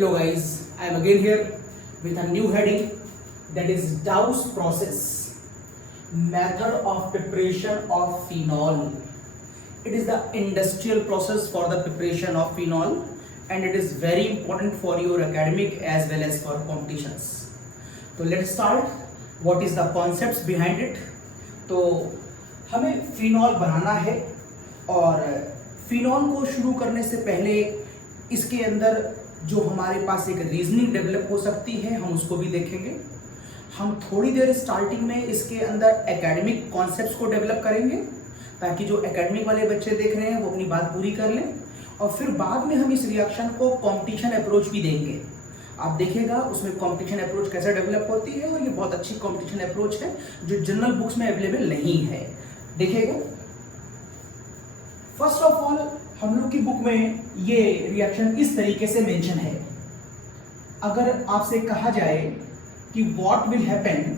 Hello guys, I am again here with a new heading, that is Dow's process, method of preparation of phenol. It is the industrial process for the preparation of phenol and it is very important for your academic as well as for competitions. So let's start. What is the concepts behind it? तो हमें phenol बनाना है और phenol को शुरू करने से पहले इसके अंदर जो हमारे पास एक रीजनिंग डेवलप हो सकती है हम उसको भी देखेंगे। हम थोड़ी देर स्टार्टिंग में इसके अंदर एकेडमिक कॉन्सेप्ट्स को डेवलप करेंगे ताकि जो एकेडमिक वाले बच्चे देख रहे हैं वो अपनी बात पूरी कर लें और फिर बाद में हम इस रिएक्शन को कॉम्पिटिशन अप्रोच भी देंगे। आप देखिएगा उसमें कॉम्पिटिशन अप्रोच कैसे डेवलप होती है और ये बहुत अच्छी कॉम्पिटिशन अप्रोच है जो जनरल बुक्स में अवेलेबल नहीं है। देखिएगा, फर्स्ट ऑफ ऑल हम लोग की बुक में ये रिएक्शन इस तरीके से मेंशन है। अगर आपसे कहा जाए कि what will happen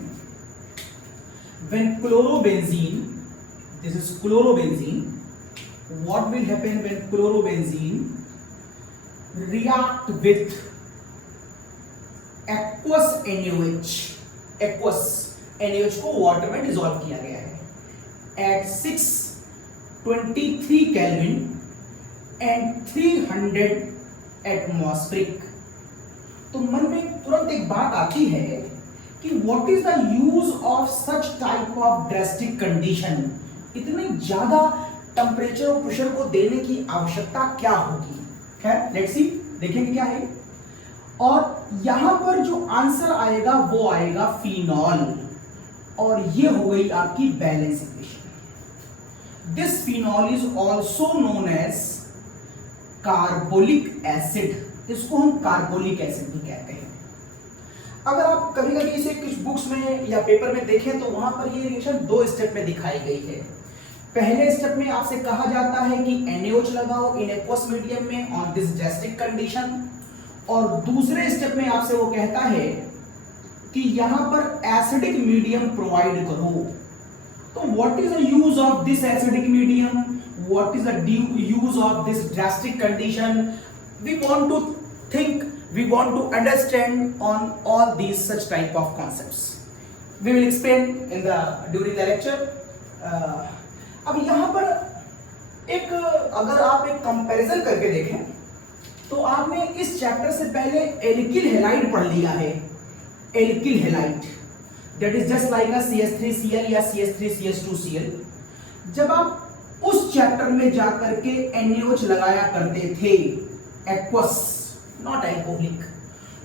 when chlorobenzene, this is chlorobenzene, what will happen when chlorobenzene react with aqueous NaOH, aqueous NaOH को वाटर में डिसॉल्व किया गया है एट 623 केल्विन एंड 300 एटमॉस्फेरिक। तो मन में तुरंत एक बात आती है कि what is the use of such type of drastic condition. इतनी ज्यादा टेम्परेचर और प्रेशर को देने की आवश्यकता क्या होगी। खैर लेट्स सी, देखेंगे क्या है। और यहां पर जो आंसर आएगा वो आएगा फिनॉल और ये हो गई आपकी balance equation. This phenol is also known as carbolic acid. इसको हम कार्बोलिक एसिड भी कहते हैं। अगर आप कभी कभी इसे कुछ बुक्स में या पेपर में देखें तो वहां पर ये रिएक्शन दो स्टेप में दिखाई गई है। पहले स्टेप में आपसे कहा जाता है कि NaOH लगाओ इन एक्वस मीडियम में ऑन दिस ड्रास्टिक कंडीशन और दूसरे स्टेप में आपसे वो कहता है कि यहां पर एसिडिक मीडियम प्रोवाइड करो। तो what is the use of this acidic medium, what is the use of this drastic condition? We want to think, we want to understand on all these such type of concepts. We will explain in the during the lecture. अब यहाँ पर एक अगर आप एक comparison करके देखें तो आपने इस चैप्टर से पहले एल्किल हैलाइड पढ़ लिया है। Alkyl halide that is just like a CH3Cl या CH3CH2Cl। जब आप उस चैप्टर में जाकर के NaOH लगाया करते थे एक्वस, नॉट एल्कोहलिक,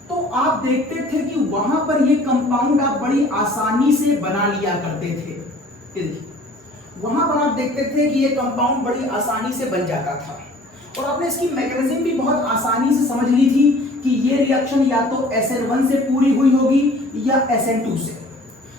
तो आप देखते थे कि वहां पर ये कंपाउंड आप बड़ी आसानी से बना लिया करते थे। वहां पर आप देखते थे कि ये कंपाउंड बड़ी आसानी से बन जाता था और आपने इसकी मैकेनिज्म भी बहुत आसानी से समझ ली थी कि ये रिएक्शन या तो SN1 से पूरी हुई होगी या SN2 से।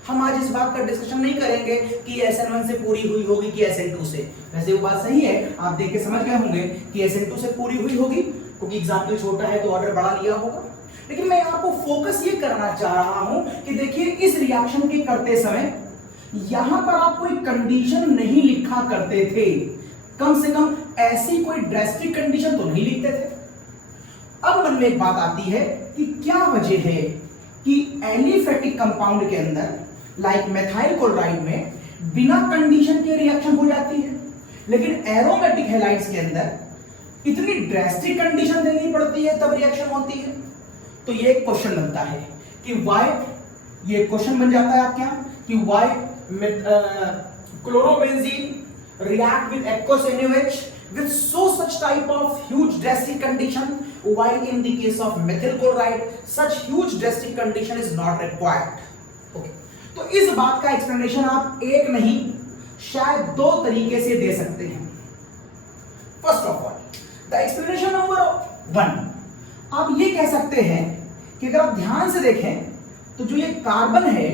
हम आज इस बात का डिस्कशन नहीं करेंगे कि SN1 से पूरी हुई होगी कि SN2 से। वैसे वो बात सही है, आप देख के समझ गए होंगे कि SN2 से पूरी हुई होगी क्योंकि एग्जाम्पल छोटा है तो ऑर्डर बड़ा लिया होगा। लेकिन मैं आपको फोकस ये करना चाह रहा हूं कि देखिए इस रिएक्शन के करते समय यहां पर आप कोई कंडीशन नहीं लिखा करते थे, कम से कम ऐसी कोई ड्रास्टिक कंडीशन तो नहीं लिखते थे। अब मन में एक बात आती है कि क्या वजह है कि एलिफेटिक कंपाउंड के अंदर लाइक मेथाइल क्लोराइड में बिना कंडीशन के रिएक्शन हो जाती है लेकिन एरोमेटिक हैलाइड्स के अंदर इतनी ड्रास्टिक कंडीशन देनी पड़ती है तब रिएक्शन होती है। तो ये एक क्वेश्चन बनता है कि व्हाई, ये क्वेश्चन बन जाता है आपके यहां कि why chlorobenzene react with aqueous NaOH with so such type of huge drastic condition, while in the case of methyl chloride such huge drastic condition is not required. Okay. तो इस बात का एक्सप्लेनेशन आप एक नहीं शायद दो तरीके से दे सकते हैं। First of all the explanation number 1, आप ये कह सकते हैं कि अगर आप ध्यान से देखें तो जो ये कार्बन है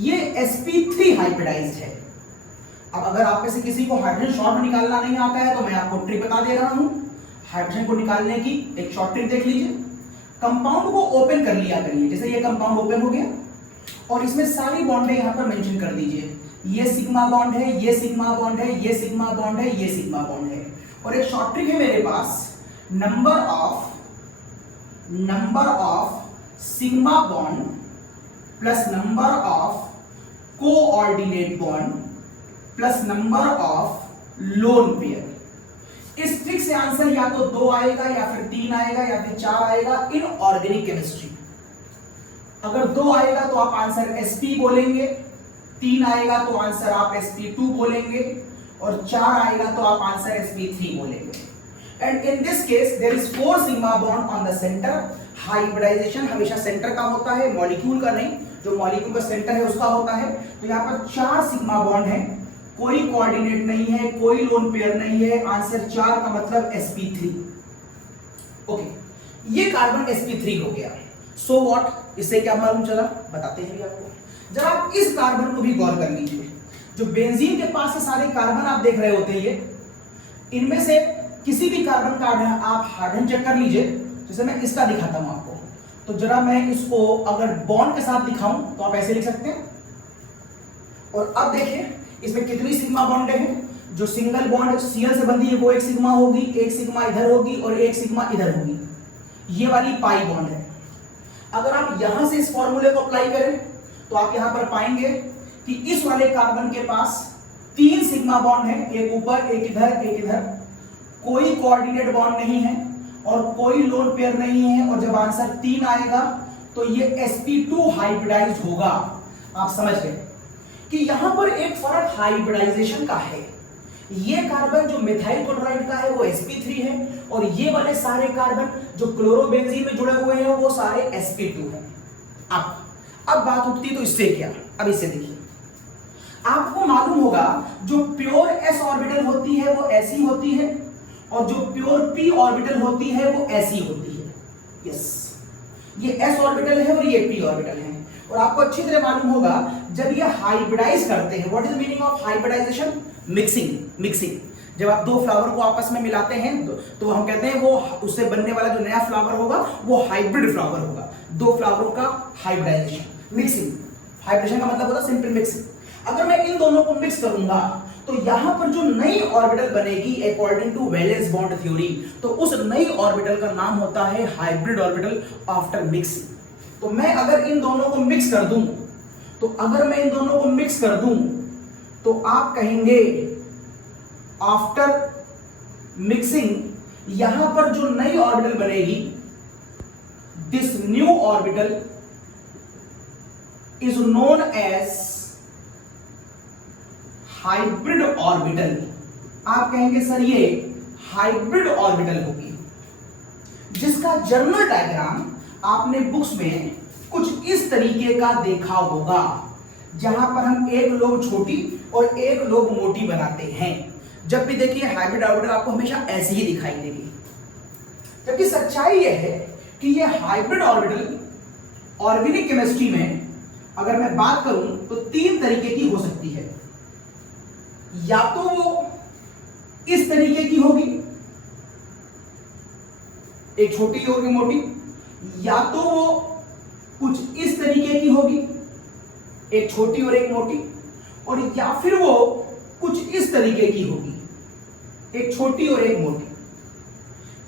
ये sp3 हाइब्रिडाइज्ड है। अब अगर आप में से किसी को हाइड्रोजन शॉर्ट निकालना नहीं आता है तो मैं आपको ट्रिक बता दे रहा हूं। हाइड्रोजन को निकालने की एक शॉर्ट ट्रिक देख लीजिए। कंपाउंड को ओपन कर लिया करिए, जैसे ये कंपाउंड ओपन हो गया और इसमें सारी बॉन्डें यहां पर मेंशन कर दीजिए। ये सिग्मा बॉन्ड है, ये सिग्मा बॉन्ड है, ये सिग्मा बॉन्ड है, ये सिग्मा बॉन्ड है। और एक शॉर्ट ट्रिक है मेरे पास, number number of sigma bond plus number of coordinate bond plus number of lone pair. इस ट्रिक से आंसर या तो 2 आएगा या फिर 3 आएगा या फिर 4 आएगा इन ऑर्गेनिक केमिस्ट्री। अगर 2 आएगा तो आप आंसर sp बोलेंगे, 3 आएगा तो आंसर आप sp2 बोलेंगे और 4 आएगा तो आप आंसर sp3 बोलेंगे। And in this case there is 4 sigma bond on the centre. Hybridisation हमेशा सेंटर का होता है, मॉलिक्यूल का नहीं, जो मॉलिक्यूल का सेंटर है उसका होता है। तो यहाँ पर 4 सिग्मा बॉन्ड है, कोई कोऑर्डिनेट नहीं है, कोई लोन पेयर नहीं है, आंसर 4 का मतलब sp3। ओके, ये कार्बन sp3 हो गया। सो व्हाट, इससे क्या मालूम चला बताते हैं आपको। जब आप इस कार्बन को भी गौर कर लीजिए, जो बेंजीन के पास से सारे कार्बन आप देख रहे होते हैं, इनमें से किसी भी कार्बन का आप हाइड्रोजन चेक कर लीजिए। जैसे मैं इसका दिखाता हूं आपको, तो जरा मैं इसको अगर बॉन्ड के साथ दिखाऊं तो आप ऐसे लिख सकते हैं। और अब देखिए इसमें कितनी सिग्मा बॉन्ड है। जो सिंगल बॉन्ड Cl से बंधी है वो 1 सिग्मा होगी, 1 सिग्मा इधर होगी और 1 सिग्मा इधर होगी। ये वाली पाई बॉन्ड है। अगर आप यहां से इस फॉर्मूले को अप्लाई करें तो आप यहां पर पाएंगे कि इस वाले कार्बन के पास 3 सिग्मा बॉन्ड है, एक ऊपर, एक इधर, एक इधर। कोई कोऑर्डिनेट बॉन्ड नहीं है और कोई लोन पेयर नहीं है। और जब आंसर 3 आएगा तो ये sp2 हाइब्रिडाइज्ड होगा। आप समझ गए कि यहां पर एक फर्क हाइब्रिडाइजेशन का है। ये कार्बन जो मिथाइल क्लोराइड का है वो sp3 है और ये वाले सारे कार्बन जो क्लोरोबेंजीन में जुड़े हुए हैं वो सारे sp2 हैं। अब बात उठती तो इससे क्या, अब इसे देखिए। आपको मालूम होगा जो प्योर s ऑर्बिटल होती है वो ऐसी होती है और जो प्योर p ऑर्बिटल होती है वो ऐसी होती है। यस, ये s ऑर्बिटल है और ये p ऑर्बिटल है। और आपको अच्छी तरह मालूम होगा जब ये हाइब्रिडाइज करते हैं, what is the meaning of hybridisation? Mixing. जब आप 2 फ्लावर को आपस में मिलाते हैं तो हम कहते हैं वो उससे बनने वाला जो नया फ्लावर होगा वो हाइब्रिड फ्लावर होगा। 2 फ्लावरों का हाइब्रिडाइजेशन, मिक्सिंग। हाइब्रिडेशन का मतलब होता है सिंपल मिक्सिंग। अगर मैं इन दोनों को मिक्स करूंगा तो यहां पर जो नई ऑर्बिटल बनेगी according to valence bond theory, तो उस नई ऑर्बिटल का नाम होता है हाइब्रिड ऑर्बिटल आफ्टर मिक्सिंग। तो मैं अगर इन दोनों को मिक्स कर दूं तो आप कहेंगे आफ्टर मिक्सिंग यहां पर जो नई ऑर्बिटल बनेगी, this new orbital is known as hybrid orbital. आप कहेंगे सर ये हाइब्रिड ऑर्बिटल होगी, जिसका जर्नल डायग्राम आपने बुक्स में कुछ इस तरीके का देखा होगा, जहां पर हम एक लोब छोटी और एक लोब मोटी बनाते हैं। जब भी देखिए हाइब्रिड ऑर्बिटल आपको हमेशा ऐसी ही दिखाई देगी। जबकि सच्चाई यह है कि यह हाइब्रिड ऑर्बिटल ऑर्गेनिक केमिस्ट्री में अगर मैं बात करूं तो 3 तरीके की हो सकती है। या तो वो इस तरीके की होगी, एक छोटी और एक मोटी, या तो वो कुछ इस तरीके की होगी, एक छोटी और एक मोटी, और या फिर वो कुछ इस तरीके की होगी, एक छोटी और एक मोटी।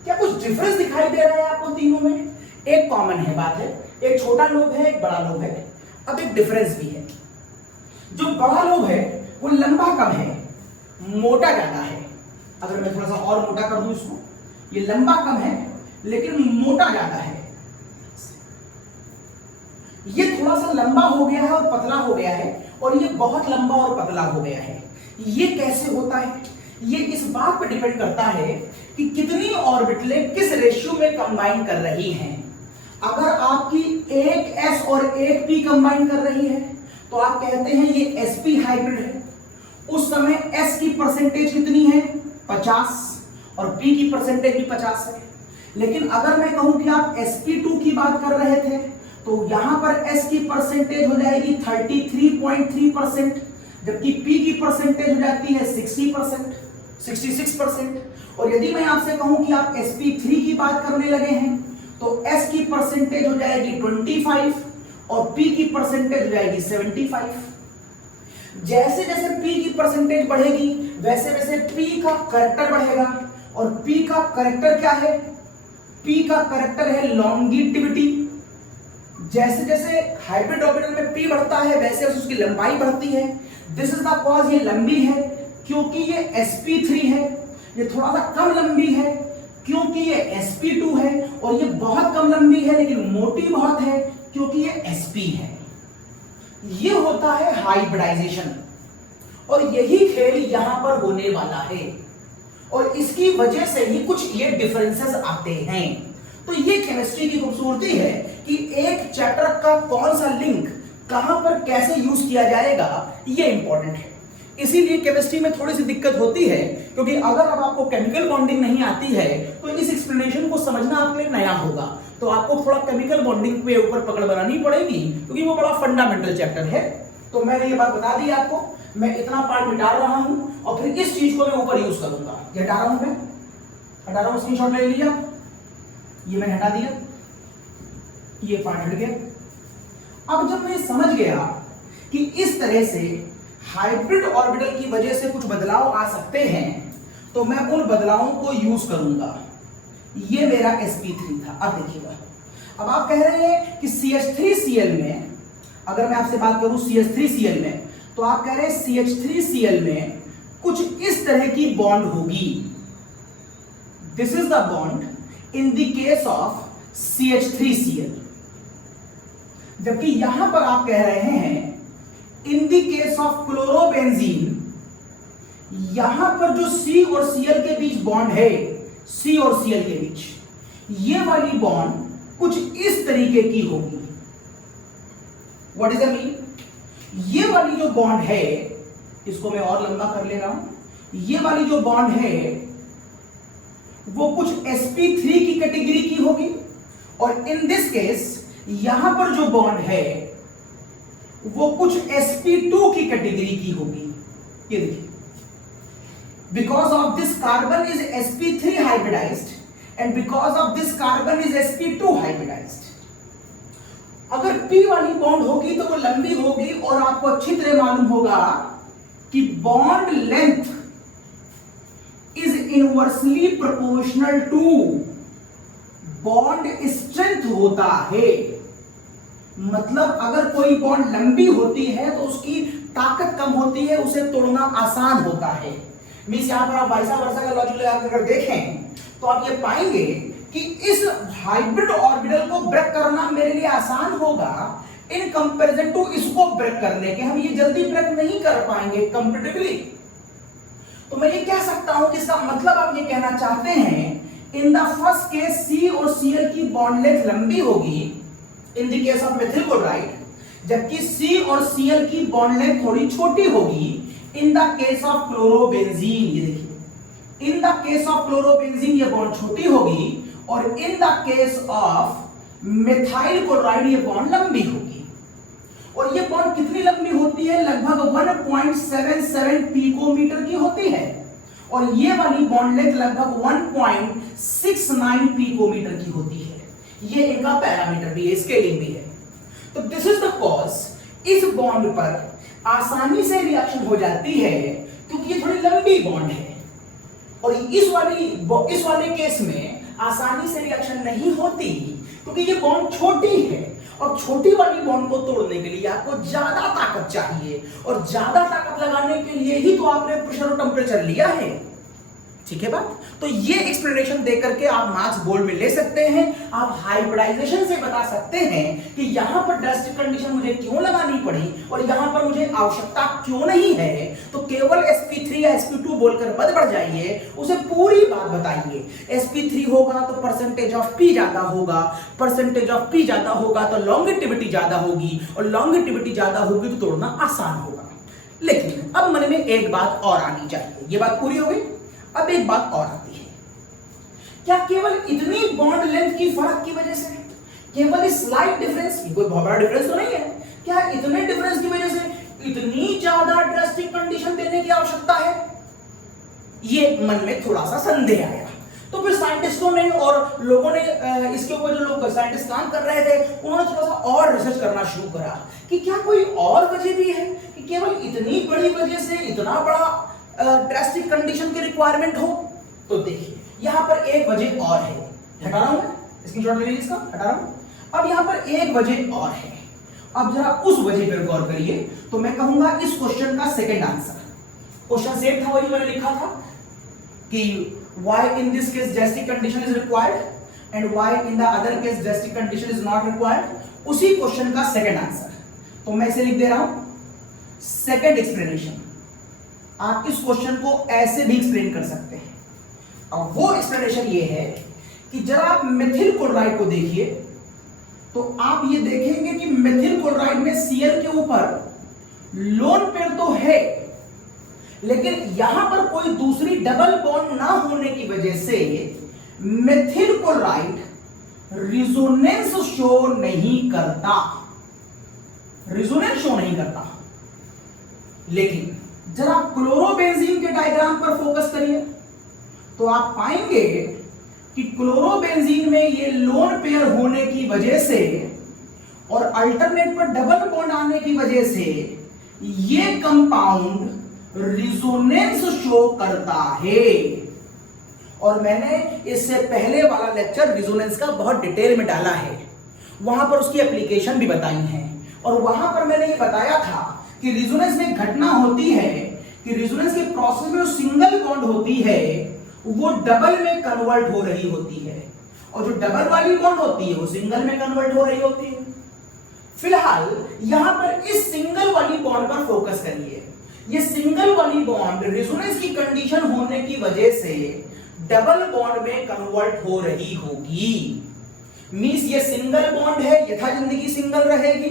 क्या कुछ डिफरेंस दिखाई दे रहा है आपको तीनों में? एक कॉमन है बात है, एक छोटा लोब है, एक बड़ा लोब है। अब एक डिफरेंस भी है, जो बड़ा लोब है वो लंबा कम है, मोटा ज्यादा है। अगर मैं थोड़ा सा और मोटा कर दूं इसको, ये लंबा कम है लेकिन मोटा ज्यादा है। ये थोड़ा सा लंबा हो गया है और पतला हो गया है, और ये बहुत लंबा और पतला हो गया है। ये कैसे होता है? ये इस बात पर डिपेंड करता है कि कितनी ऑर्बिटलें किस रेशियो में कंबाइन कर रही हैं। अगर आपकी एक s और एक p कंबाइन कर रही है तो आप कहते हैं ये sp हाइब्रिड है। उस समय s की परसेंटेज कितनी है? 50, और p की परसेंटेज भी 50 है। लेकिन अगर मैं कहूं कि आप sp2 की बात कर रहे थे तो यहां पर s की परसेंटेज हो जाएगी 33.3%, जबकि p की परसेंटेज हो जाती है 60%, 66%। और यदि मैं आपसे कहूं कि आप sp3 की बात करने लगे हैं तो s की परसेंटेज हो जाएगी 25 और p की परसेंटेज हो जाएगी 75। जैसे जैसे p की परसेंटेज बढ़ेगी वैसे वैसे p का कैरेक्टर बढ़ेगा, और p का कैरेक्टर क्या है? P का करेक्टर है लॉन्गिटिविटी। जैसे जैसे हाइब्रिड ऑर्बिटल में P बढ़ता है वैसे वैसे उसकी लंबाई बढ़ती है। दिस इज द कॉज, ये लंबी है क्योंकि ये sp3 है। ये थोड़ा सा कम लंबी है क्योंकि ये sp2 है। और ये बहुत कम लंबी है लेकिन मोटी बहुत है क्योंकि ये sp है। ये होता है हाइब्रिडाइजेशन और यही खेल यहां पर होने वाला है और इसकी वजह से ही कुछ ये डिफरेंसेस आते हैं। तो ये केमिस्ट्री की खूबसूरती है कि एक चैप्टर का कौन सा लिंक कहां पर कैसे यूज किया जाएगा ये इंपॉर्टेंट है। इसीलिए केमिस्ट्री में थोड़ी सी दिक्कत होती है क्योंकि अगर अब आपको केमिकल बॉन्डिंग नहीं आती है तो इस एक्सप्लेनेशन को समझना आपके लिए नया होगा। तो आपको थोड़ा केमिकल बॉन्डिंग के ऊपर पकड़ बनानी पड़ेगी क्योंकि वो बड़ा फंडामेंटल चैप्टर है। तो मैंने ये बात बता दी आपको, मैं इतना पार्ट मिटा रहा हूं और फिर इस चीज को मैं ऊपर यूज करूंगा। ये हटा रहा हूं, मैं हटा रहा हूं, स्क्रीनशॉट ले लिया, ये मैंने हटा दिया, ये पार्ट हट गया। अब जब मैं समझ गया कि इस तरह से हाइब्रिड ऑर्बिटल की वजह से कुछ बदलाव आ सकते हैं तो मैं उन बदलावों को यूज करूंगा। ये मेरा sp3 था। अब देखिएगा, अब आप कह रहे हैं कि CH3Cl में, अगर मैं आपसे बात करूं CH3Cl में, तो आप कह रहे हैं CH3Cl में कुछ इस तरह की बॉन्ड होगी। This is the bond in the case of CH3Cl। जबकि यहां पर आप कह रहे हैं in the case of chlorobenzene, यहां पर जो C और Cl के बीच बॉन्ड है, C और Cl के बीच, ये वाली बॉन्ड कुछ इस तरीके की होगी। What is the mean? ये वाली जो बॉन्ड है, इसको मैं और लंबा कर ले रहा हूं, ये वाली जो बॉन्ड है वो कुछ sp3 की कैटेगरी की होगी और इन दिस केस यहां पर जो बॉन्ड है वो कुछ sp2 की कैटेगरी की होगी। ये देखिए, because of this carbon is sp3 hybridised and because of this carbon is sp2 hybridised. अगर P वाली बॉन्ड होगी तो वो लंबी होगी और आपको अच्छी तरह मालूम होगा कि bond length is inversely proportional to bond strength होता है। मतलब अगर कोई बॉन्ड लंबी होती है तो उसकी ताकत कम होती है, उसे तोड़ना आसान होता है। मींस यहां पर आप वाइसा वर्सा का लॉजिक लगाकर अगर देखें तो आप ये पाएंगे कि इस हाइब्रिड ऑर्बिटल को ब्रेक करना मेरे लिए आसान होगा इन कंपैरिजन टू इसको ब्रेक करने के। हम ये जल्दी ब्रेक नहीं कर पाएंगे कंपैरेटिवली। तो मैं ये कह सकता हूं कि इसका मतलब आप ये कहना चाहते हैं in the first case C और Cl की बॉन्ड लेंथ लंबी होगी in the case of methyl chloride, जबकि C और Cl की बॉन्ड लेंथ थोड़ी छोटी होगी in the case of chlorobenzene. ये देखिए, in the case of chlorobenzene ये बॉन्ड छोटी होगी और in the case of methyl chloride ये बॉन्ड लंबी होगी। और ये बॉन्ड कितनी लंबी होती है? लगभग 1.77 पिकोमीटर की होती है और ये वाली बॉन्ड लेंथ लगभग 1.69 पिकोमीटर की होती है। ये इनका पैरामीटर भी है, स्केलिंग भी है। तो दिस इज द कॉज इस बॉन्ड पर आसानी से रिएक्शन हो जाती है क्योंकि ये थोड़ी लंबी बॉन्ड है और इस वाले केस में आसानी से रिएक्शन नहीं होती क्योंकि ये बॉन्ड छोटी है और छोटी वाली बॉन्ड को तोड़ने के लिए आपको ज्यादा ताकत चाहिए और ज्यादा ताकत लगाने के लिए ही तो आपने प्रेशर और टेम्परेचर लिया है। ठीक है बात? तो ये एक्सप्लेनेशन देकर के आप मार्क्स बोर्ड में ले सकते हैं। आप हाइब्रिडाइजेशन से बता सकते हैं कि यहां पर ड्रास्टिक कंडीशन मुझे क्यों लगानी पड़ी और यहां पर मुझे आवश्यकता क्यों नहीं है। तो केवल sp3 या sp2 बोलकर मत बढ़ जाइए, उसे पूरी बात बताइए। sp3 होगा तो परसेंटेज ऑफ p ज्यादा होगा, परसेंटेज ऑफ p ज्यादा होगा तो लॉन्गिटिविटी ज्यादा होगी और लॉन्गिटिविटी ज्यादा होगी तो तोड़ना आसान होगा। लेकिन अब मन में एक बात और आनी चाहिए। ये बात पूरी हो गई, अब एक बात और आती है, क्या केवल इतनी बॉन्ड लेंथ की फर्क की वजह से, केवल इस स्लाइट डिफरेंस, कोई बहुत बड़ा डिफरेंस तो नहीं है, क्या इतने डिफरेंस की वजह से इतनी ज्यादा ड्रास्टिक कंडीशन देने की आवश्यकता है? ये मन में थोड़ा सा संदेह आया। तो फिर साइंटिस्टों ने और लोगों ने इसके ऊपर जो लोग साइंटिस्ट काम कर रहे थे उन्होंने थोड़ा सा और रिसर्च करना शुरू करा कि क्या कोई और वजह भी है कि केवल इतनी बड़ी वजह से इतना बड़ा ड्रास्टिक कंडीशन की रिक्वायरमेंट हो। तो देखिए, यहां पर एक वजह और है हटा रहा हूं मैं, स्क्रीनशॉट ले लीजिए इसका, हटा रहा हूं। अब यहां पर एक वजह और है, अब जरा उस वजह पर गौर करिए। तो मैं कहूंगा इस क्वेश्चन का सेकंड आंसर, क्वेश्चन सेम था, वही मैंने लिखा था कि why in this case drastic condition is required and why in the other case drastic condition is not required, उसी क्वेश्चन का सेकंड आंसर। तो मैं इसे लिख दे रहा हूं सेकंड एक्सप्लेनेशन। आप इस क्वेश्चन को ऐसे भी एक्सप्लेन कर सकते हैं। अब वो एक्सप्लेनेशन ये है कि जरा आप मेथिल क्लोराइड को देखिए, तो आप ये देखेंगे कि मेथिल क्लोराइड में Cl के ऊपर लोन पेयर तो है, लेकिन यहां पर कोई दूसरी डबल बॉन्ड ना होने की वजह से मेथिल क्लोराइड रिजोनेंस शो नहीं करता, रिजोनेंस शो नहीं करता। लेकिन जरा क्लोरोबेंजीन के डायग्राम पर फोकस करिए तो आप पाएंगे कि क्लोरोबेंजीन में ये लोन पेयर होने की वजह से और अल्टरनेट पर डबल बॉन्ड आने की वजह से ये कंपाउंड रिजोनेंस शो करता है। और मैंने इससे पहले वाला लेक्चर रिजोनेंस का बहुत डिटेल में डाला है, वहां पर उसकी एप्लीकेशन भी बताई है। और वहां पर मैंने ये बताया था कि रिजोनेंस में घटना होती है कि रिजोनेंस के प्रोसेस में जो सिंगल बॉन्ड होती है वो डबल में कन्वर्ट हो रही होती है, और जो डबल वाली बॉन्ड होती है वो सिंगल में कन्वर्ट हो रही होती है। फिलहाल यहां पर इस सिंगल वाली बॉन्ड पर फोकस करिए। ये सिंगल वाली बॉन्ड रिजोनेंस की कंडीशन होने की वजह से डबल बॉन्ड में कन्वर्ट हो रही होगी। मींस ये सिंगल बॉन्ड है, यथा जिंदगी सिंगल रहेगी,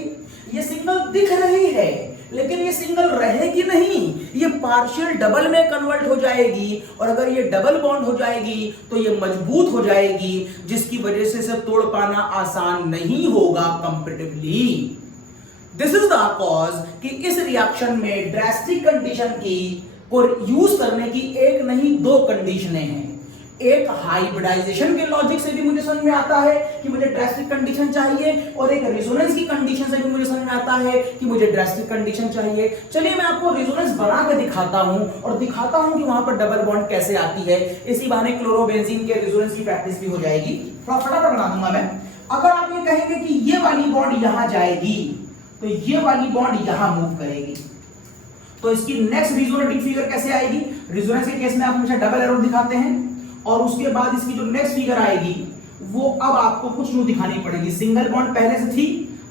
ये सिंगल दिख रही है लेकिन ये सिंगल रहेगी नहीं, ये पार्शियल डबल में कन्वर्ट हो जाएगी। और अगर ये डबल बॉन्ड हो जाएगी तो ये मजबूत हो जाएगी, जिसकी वजह से इसे तोड़ पाना आसान नहीं होगा comparatively. This is the cause कि इस रिएक्शन में ड्रास्टिक कंडीशन की को यूज करने की एक नहीं दो कंडीशनें हैं। एक हाइब्रिडाइजेशन के लॉजिक से भी मुझे समझ में आता है कि मुझे ड्रास्टिक कंडीशन चाहिए, और एक रेजोनेंस की कंडीशन से भी मुझे समझ में आता है कि मुझे ड्रास्टिक कंडीशन चाहिए। चलिए मैं आपको रेजोनेंस बना कर दिखाता हूं और दिखाता हूं कि वहां पर डबल बॉन्ड कैसे आती है। इसी बहाने क्लोरोबेंजीन के रेजोनेंस की प्रैक्टिस भी हो जाएगी। थोड़ा फटाफट बना दूंगा मैं। अगर आप ये कहेंगे कि ये वाली बॉन्ड यहां जाएगी तो ये वाली बॉन्ड यहां मूव करेगी, तो इसकी नेक्स्ट रिजोनेटिंग फिगर कैसे आएगी? रेजोनेंस के केस में आप मुझे डबल एरो दिखाते हैं, और उसके बाद इसकी जो नेक्स्ट फिगर आएगी वो अब आपको कुछ न्यू दिखानी पड़ेगी। सिंगल बॉन्ड पहले से थी,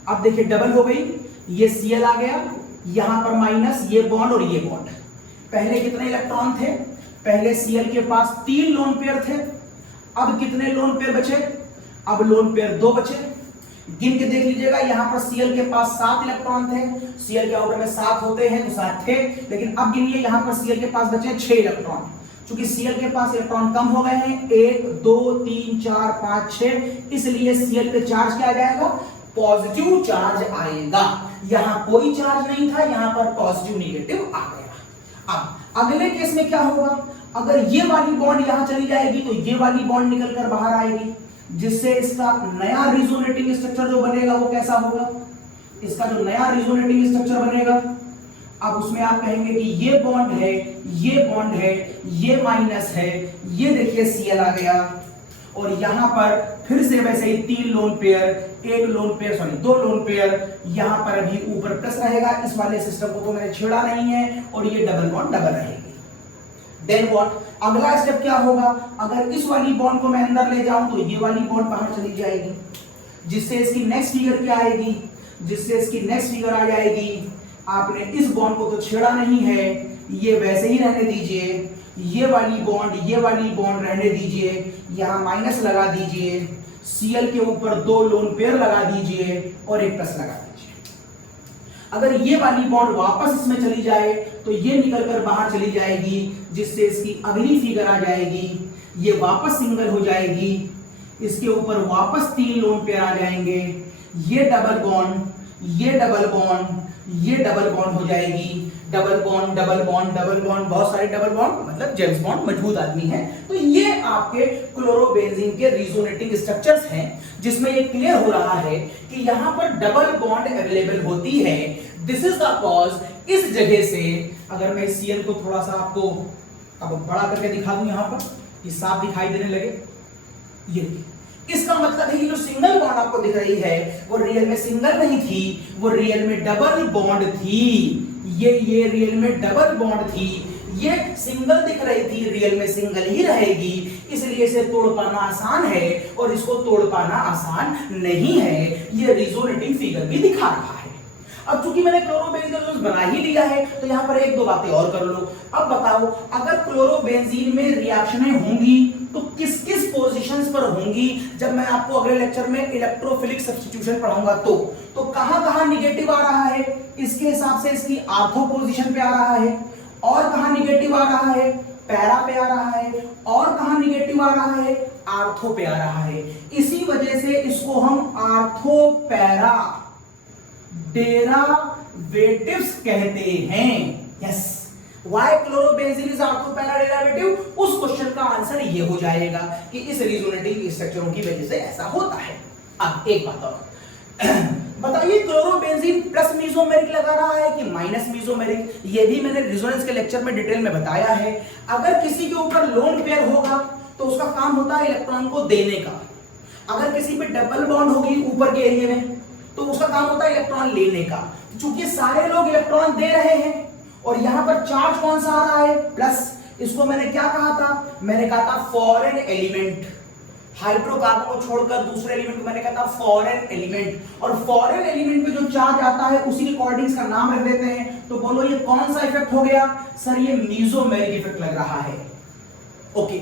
अब देखिए डबल हो गई, ये Cl आ गया, यहां पर माइनस ये बॉन्ड और ये बॉन्ड। पहले कितने इलेक्ट्रॉन थे? पहले Cl के पास 3 लोन पेयर थे, अब कितने लोन पेयर बचे? अब लोन पेयर 2 बचे। गिन के देख लीजिएगा, यहां पर Cl के पास 7 इलेक्ट्रॉन थे, Cl के ऑर्डर में 7 होते हैं तो 7 थे, लेकिन अब गिनिए यहां पर Cl के पास बचे 6 इलेक्ट्रॉन। चूंकि Cl के पास इलेक्ट्रॉन कम हो गए हैं, 1 2 3 4 5 6, इसलिए Cl पे चार्ज क्या आ जाएगा? पॉजिटिव चार्ज आएगा। यहां कोई चार्ज नहीं था, यहां पर पॉजिटिव नेगेटिव आ गया। अब अगले केस में क्या होगा? अगर ये वाली बॉन्ड यहां चली जाएगी तो ये वाली बॉन्ड निकलकर बाहर आएगी, जिससे इसका नया रिजोनेटिंग स्ट्रक्चर जो बनेगा वो कैसा होगा? इसका जो नया रिजोनेटिंग स्ट्रक्चर बनेगा, अब उसमें आप कहेंगे कि ये बॉन्ड है, ये बॉन्ड है, ये माइनस है, ये देखिए Cl आ गया, और यहां पर फिर से वैसे ही 3 lone pair, 1 lone pair sorry 2 lone pair, यहां पर अभी ऊपर प्लस रहेगा। इस वाले सिस्टम को तो मैंने छेड़ा नहीं है, और ये डबल बॉन्ड डबल रहेगी। Then what? अगला स्टेप क्या होगा? अगर इस वाली बॉन्ड को मैं अंदर ले जाऊं तो ये वाली बॉन्ड बाहर चली जाएगी, जिससे इसकी नेक्स्ट फिगर क्या आएगी? जिससे इसकी नेक्स्ट फिगर आ जाएगी, आपने इस बॉन्ड को तो छेड़ा नहीं है, ये वैसे ही रहने दीजिए, ये वाली बॉन्ड रहने दीजिए, यहां माइनस लगा दीजिए, Cl के ऊपर 2 लोन पेयर लगा दीजिए और एक प्लस लगा दीजिए। अगर ये वाली बॉन्ड वापस इसमें चली जाए तो ये निकलकर बाहर चली जाएगी, जिससे इसकी अगली फिगर आ जाएगी, ये वापस सिंगल हो जाएगी, इसके ऊपर वापस 3 लोन पेयर आ जाएंगे, ये डबल बॉन्ड, ये डबल बॉन्ड, ये डबल बॉन्ड हो जाएगी, double bond double bond double bond, बहुत सारे डबल बॉन्ड, मतलब जेम्स बॉन्ड, मजबूत आदमी है। तो ये आपके क्लोरोबेंजीन के रिजोनेटिंग स्ट्रक्चर्स हैं, जिसमें ये क्लियर हो रहा है कि यहां पर डबल बॉन्ड अवेलेबल होती है। This is the cause. इस जगह से अगर मैं Cl को थोड़ा सा आपको अब बड़ा करके दिखा दूं, यहां पर ये साफ दिखाई देने लगे, ये इसका मतलब है ये जो सिंगल बॉन्ड आपको दिख रही है वो रियल में सिंगल नहीं थी, वो रियल में डबल बॉन्ड थी। ये रियल में डबल बॉन्ड थी, ये सिंगल दिख रही थी, रियल में सिंगल ही रहेगी, इसलिए इसे तोड़ पाना आसान है और इसको तोड़ पाना आसान नहीं है। ये रिजोनेटिंग फिगर भी दिखा रहा है। अब चूंकि मैंने क्लोरोबेंजीन बना ही लिया है तो यहां पर एक दो बातें और कर लो। अब बताओ, अगर क्लोरोबेंजीन में रिएक्शनें होंगी तो किस किस पोजीशंस पर होंगी? जब मैं आपको अगले लेक्चर में इलेक्ट्रोफिलिक सब्स्टिट्यूशन पढ़ाऊंगा तो कहां निगेटिव आ रहा है? इसके हिसाब से इसकी आर्थो पोजीशन पे आ रहा है, और कहां निगेटिव आ रहा है? पैरा पे आ रहा है, और कहां निगेटिव आ रहा है? आर्थो पे आ रहा है। इसी वजह से इसको हम आर्थो पैरा डेरिवेटिव्स कहते हैं। Yes, why chlorobenzene is ortho para derivative? उस क्वेश्चन का आंसर ये हो जाएगा कि इस रिजोनेटिव स्ट्रक्चरों की वजह से ऐसा होता है। अब एक बात और बताइए, क्लोरोबेंजीन प्लस मीसोमेरिक लगा रहा है कि माइनस मीसोमेरिक? ये भी मैंने रेजोनेंस के लेक्चर में डिटेल में बताया है। अगर किसी के ऊपर लोन पेयर होगा तो उसका काम होता है इलेक्ट्रॉन को देने का। अगर किसी पे डबल बॉन्ड होगी ऊपर के एरिया में तो उसका काम होता है इलेक्ट्रॉन लेने का। चूंकि सारे लोग इलेक्ट्रॉन दे रहे हैं और यहां पर चार्ज कौन सा आ रहा है? प्लस। इसको मैंने क्या कहा था? मैंने कहा था फॉरेन एलिमेंट। हाइड्रोकार्बन को छोड़कर दूसरे एलिमेंट को मैंने कहा था फॉरेन एलिमेंट। और फॉरेन एलिमेंट पे जो चार्ज आता है उसी के अकॉर्डिंग इसका नाम रख देते हैं। तो बोलो ये कौन सा इफेक्ट हो गया? सर ये मीसोमेरिक इफेक्ट लग रहा है। ओके,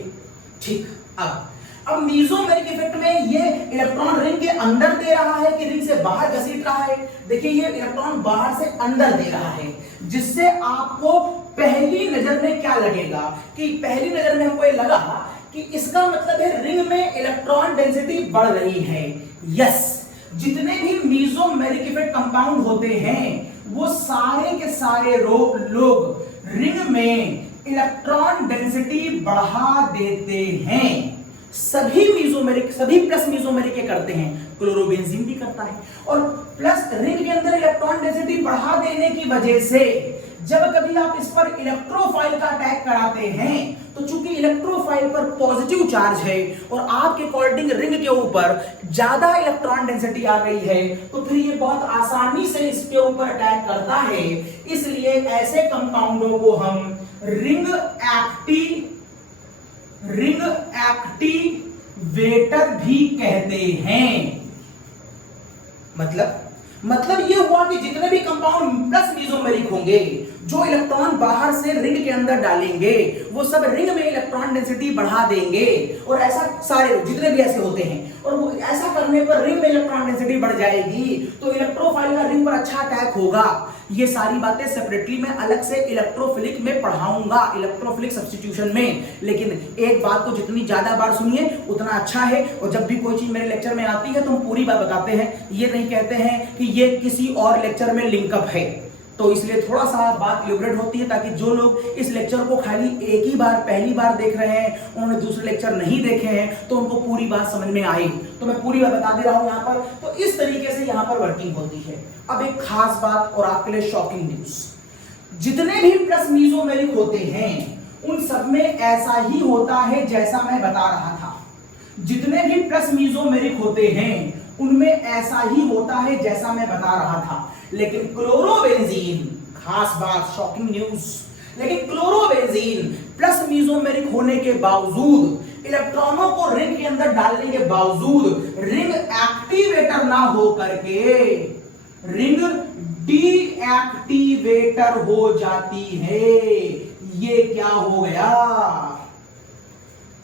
ठीक। अब मीसोमेरिक इफेक्ट में ये इलेक्ट्रॉन रिंग के अंदर दे रहा है कि रिंग से बाहर घसीट रहा है? देखिए ये इलेक्ट्रॉन बाहर से अंदर दे रहा है, जिससे आपको पहली नजर में क्या लगेगा कि पहली नजर में हमको ये लगा कि इसका मतलब है रिंग में इलेक्ट्रॉन डेंसिटी बढ़ रही है। यस, जितने भी मीसोमेरिक इफेक्ट कंपाउंड होते हैं वो सारे के सारे लोग रिंग में इलेक्ट्रॉन डेंसिटी बढ़ा देते हैं। सभी मीसोमेरिक, सभी प्लस मीसोमेरिक के करते हैं, क्लोरोबेंजीन भी करता है। और प्लस रिंग के अंदर इलेक्ट्रॉन डेंसिटी बढ़ा देने की वजह से जब कभी आप इस पर इलेक्ट्रोफाइल का अटैक कराते हैं तो चूंकि इलेक्ट्रोफाइल पर पॉजिटिव चार्ज है और आपके अकॉर्डिंग रिंग के ऊपर ज्यादा इलेक्ट्रॉन डेंसिटी आ गई है तो फिर ये बहुत आसानी से इसके ऊपर अटैक करता है। इसलिए ऐसे कंपाउंडों को हम रिंग एक्टिवेटर भी कहते हैं। मतलब ये हुआ कि जितने भी कंपाउंड प्लस मीसोमेरिक होंगे जो इलेक्ट्रॉन बाहर से रिंग के अंदर डालेंगे वो सब रिंग में इलेक्ट्रॉन डेंसिटी बढ़ा देंगे। और ऐसा सारे जितने भी ऐसे होते हैं और वो ऐसा करने पर रिंग में इलेक्ट्रॉन डेंसिटी बढ़ जाएगी तो इलेक्ट्रोफाइल का रिंग पर अच्छा अटैक होगा। ये सारी बातें सेपरेटली मैं अलग से इलेक्ट्रोफिलिक में पढ़ाऊंगा, इलेक्ट्रोफिलिक सब्स्टिट्यूशन में। लेकिन एक बात को जितनी ज्यादा बार सुनिए उतना अच्छा है। और जब भी कोई चीज मेरे लेक्चर में आती है तो हम पूरी बात बताते हैं, ये नहीं कहते हैं कि ये किसी और लेक्चर में लिंकअप है। तो इसलिए थोड़ा सा बात इलैबोरेट होती है ताकि जो लोग इस लेक्चर को खाली एक ही बार पहली बार देख रहे हैं, उन्होंने दूसरे लेक्चर नहीं देखे हैं, तो उनको पूरी बात समझ में आई। तो मैं पूरी बात बता दे रहा हूं यहाँ पर। तो इस तरीके से यहाँ पर वर्किंग होती है। अब एक खास बात और आपके लिए शॉकिंग न्यूज, जितने भी प्लस मीसोमेरिक होते हैं उन सब में ऐसा ही होता है जैसा मैं बता रहा था। जितने भी प्लस मीसोमेरिक होते हैं उनमें ऐसा ही होता है जैसा मैं बता रहा था। लेकिन क्लोरोबेंजीन, खास बात, शॉकिंग न्यूज, लेकिन क्लोरोबेंजीन प्लस मीसोमेरिक होने के बावजूद, इलेक्ट्रॉनों को रिंग के अंदर डालने के बावजूद रिंग एक्टिवेटर ना हो करके रिंग डीएक्टिवेटर हो जाती है। ये क्या हो गया?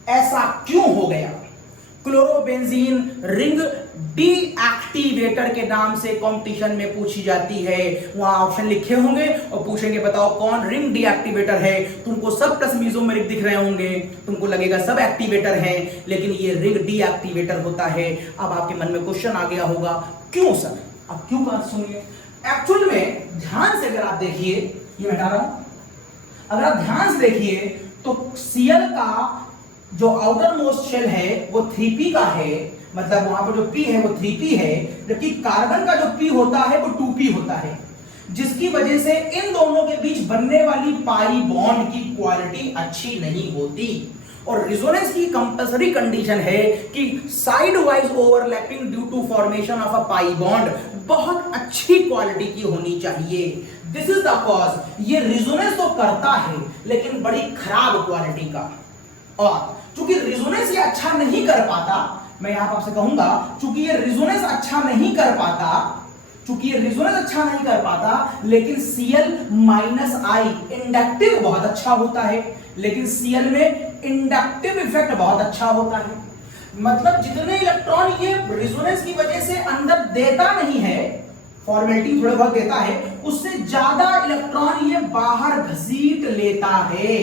ऐसा क्यों हो गया? क्लोरोबेंजीन रिंग डीएक्टिवेटर के नाम से कंपटीशन में पूछी जाती है। वहां ऑप्शन लिखे होंगे और पूछेंगे बताओ कौन रिंग डीएक्टिवेटर है। तुमको सब प्लस मीसोमेरिक दिख रहे होंगे, तुमको लगेगा सब एक्टिवेटर है, लेकिन ये रिंग डीएक्टिवेटर होता है। अब आपके मन में क्वेश्चन आ गया होगा, क्यों सर? अब क्यों बात सुनिए। एक्चुअल में ध्यान से अगर आप देखिए, ये हटा रहा हूं, अगर आप ध्यान से देखिए तो Cl का जो आउटर मोस्ट शेल है वो 3p का है, मतलब वहां पर जो p है वो 3p है, जबकि कार्बन का जो p होता है वो 2p होता है, जिसकी वजह से इन दोनों के बीच बनने वाली पाई बॉन्ड की क्वालिटी अच्छी नहीं होती। और रिजोनेंस की कंपल्सरी कंडीशन है कि side wise overlapping due to formation of a pi bond बहुत अच्छी क्वालिटी की होनी चाहिए। This is the cause. ये रिजोनेंस तो करता है लेकिन बड़ी खराब क्वालिटी का, और चूंकि रिजोनेंस ये अच्छा नहीं कर पाता, मैं यहां आपसे कहूंगा चूंकि ये रिजोनेंस अच्छा नहीं कर पाता, लेकिन Cl -I इंडक्टिव बहुत अच्छा होता है, लेकिन Cl में इंडक्टिव इफेक्ट बहुत अच्छा होता है। मतलब जितने इलेक्ट्रॉन ये रिजोनेंस की वजह से अंदर देता नहीं है, फॉर्मेलिटी थोड़े बहुत देता है, उससे ज्यादा इलेक्ट्रॉन ये बाहर घसीट लेता है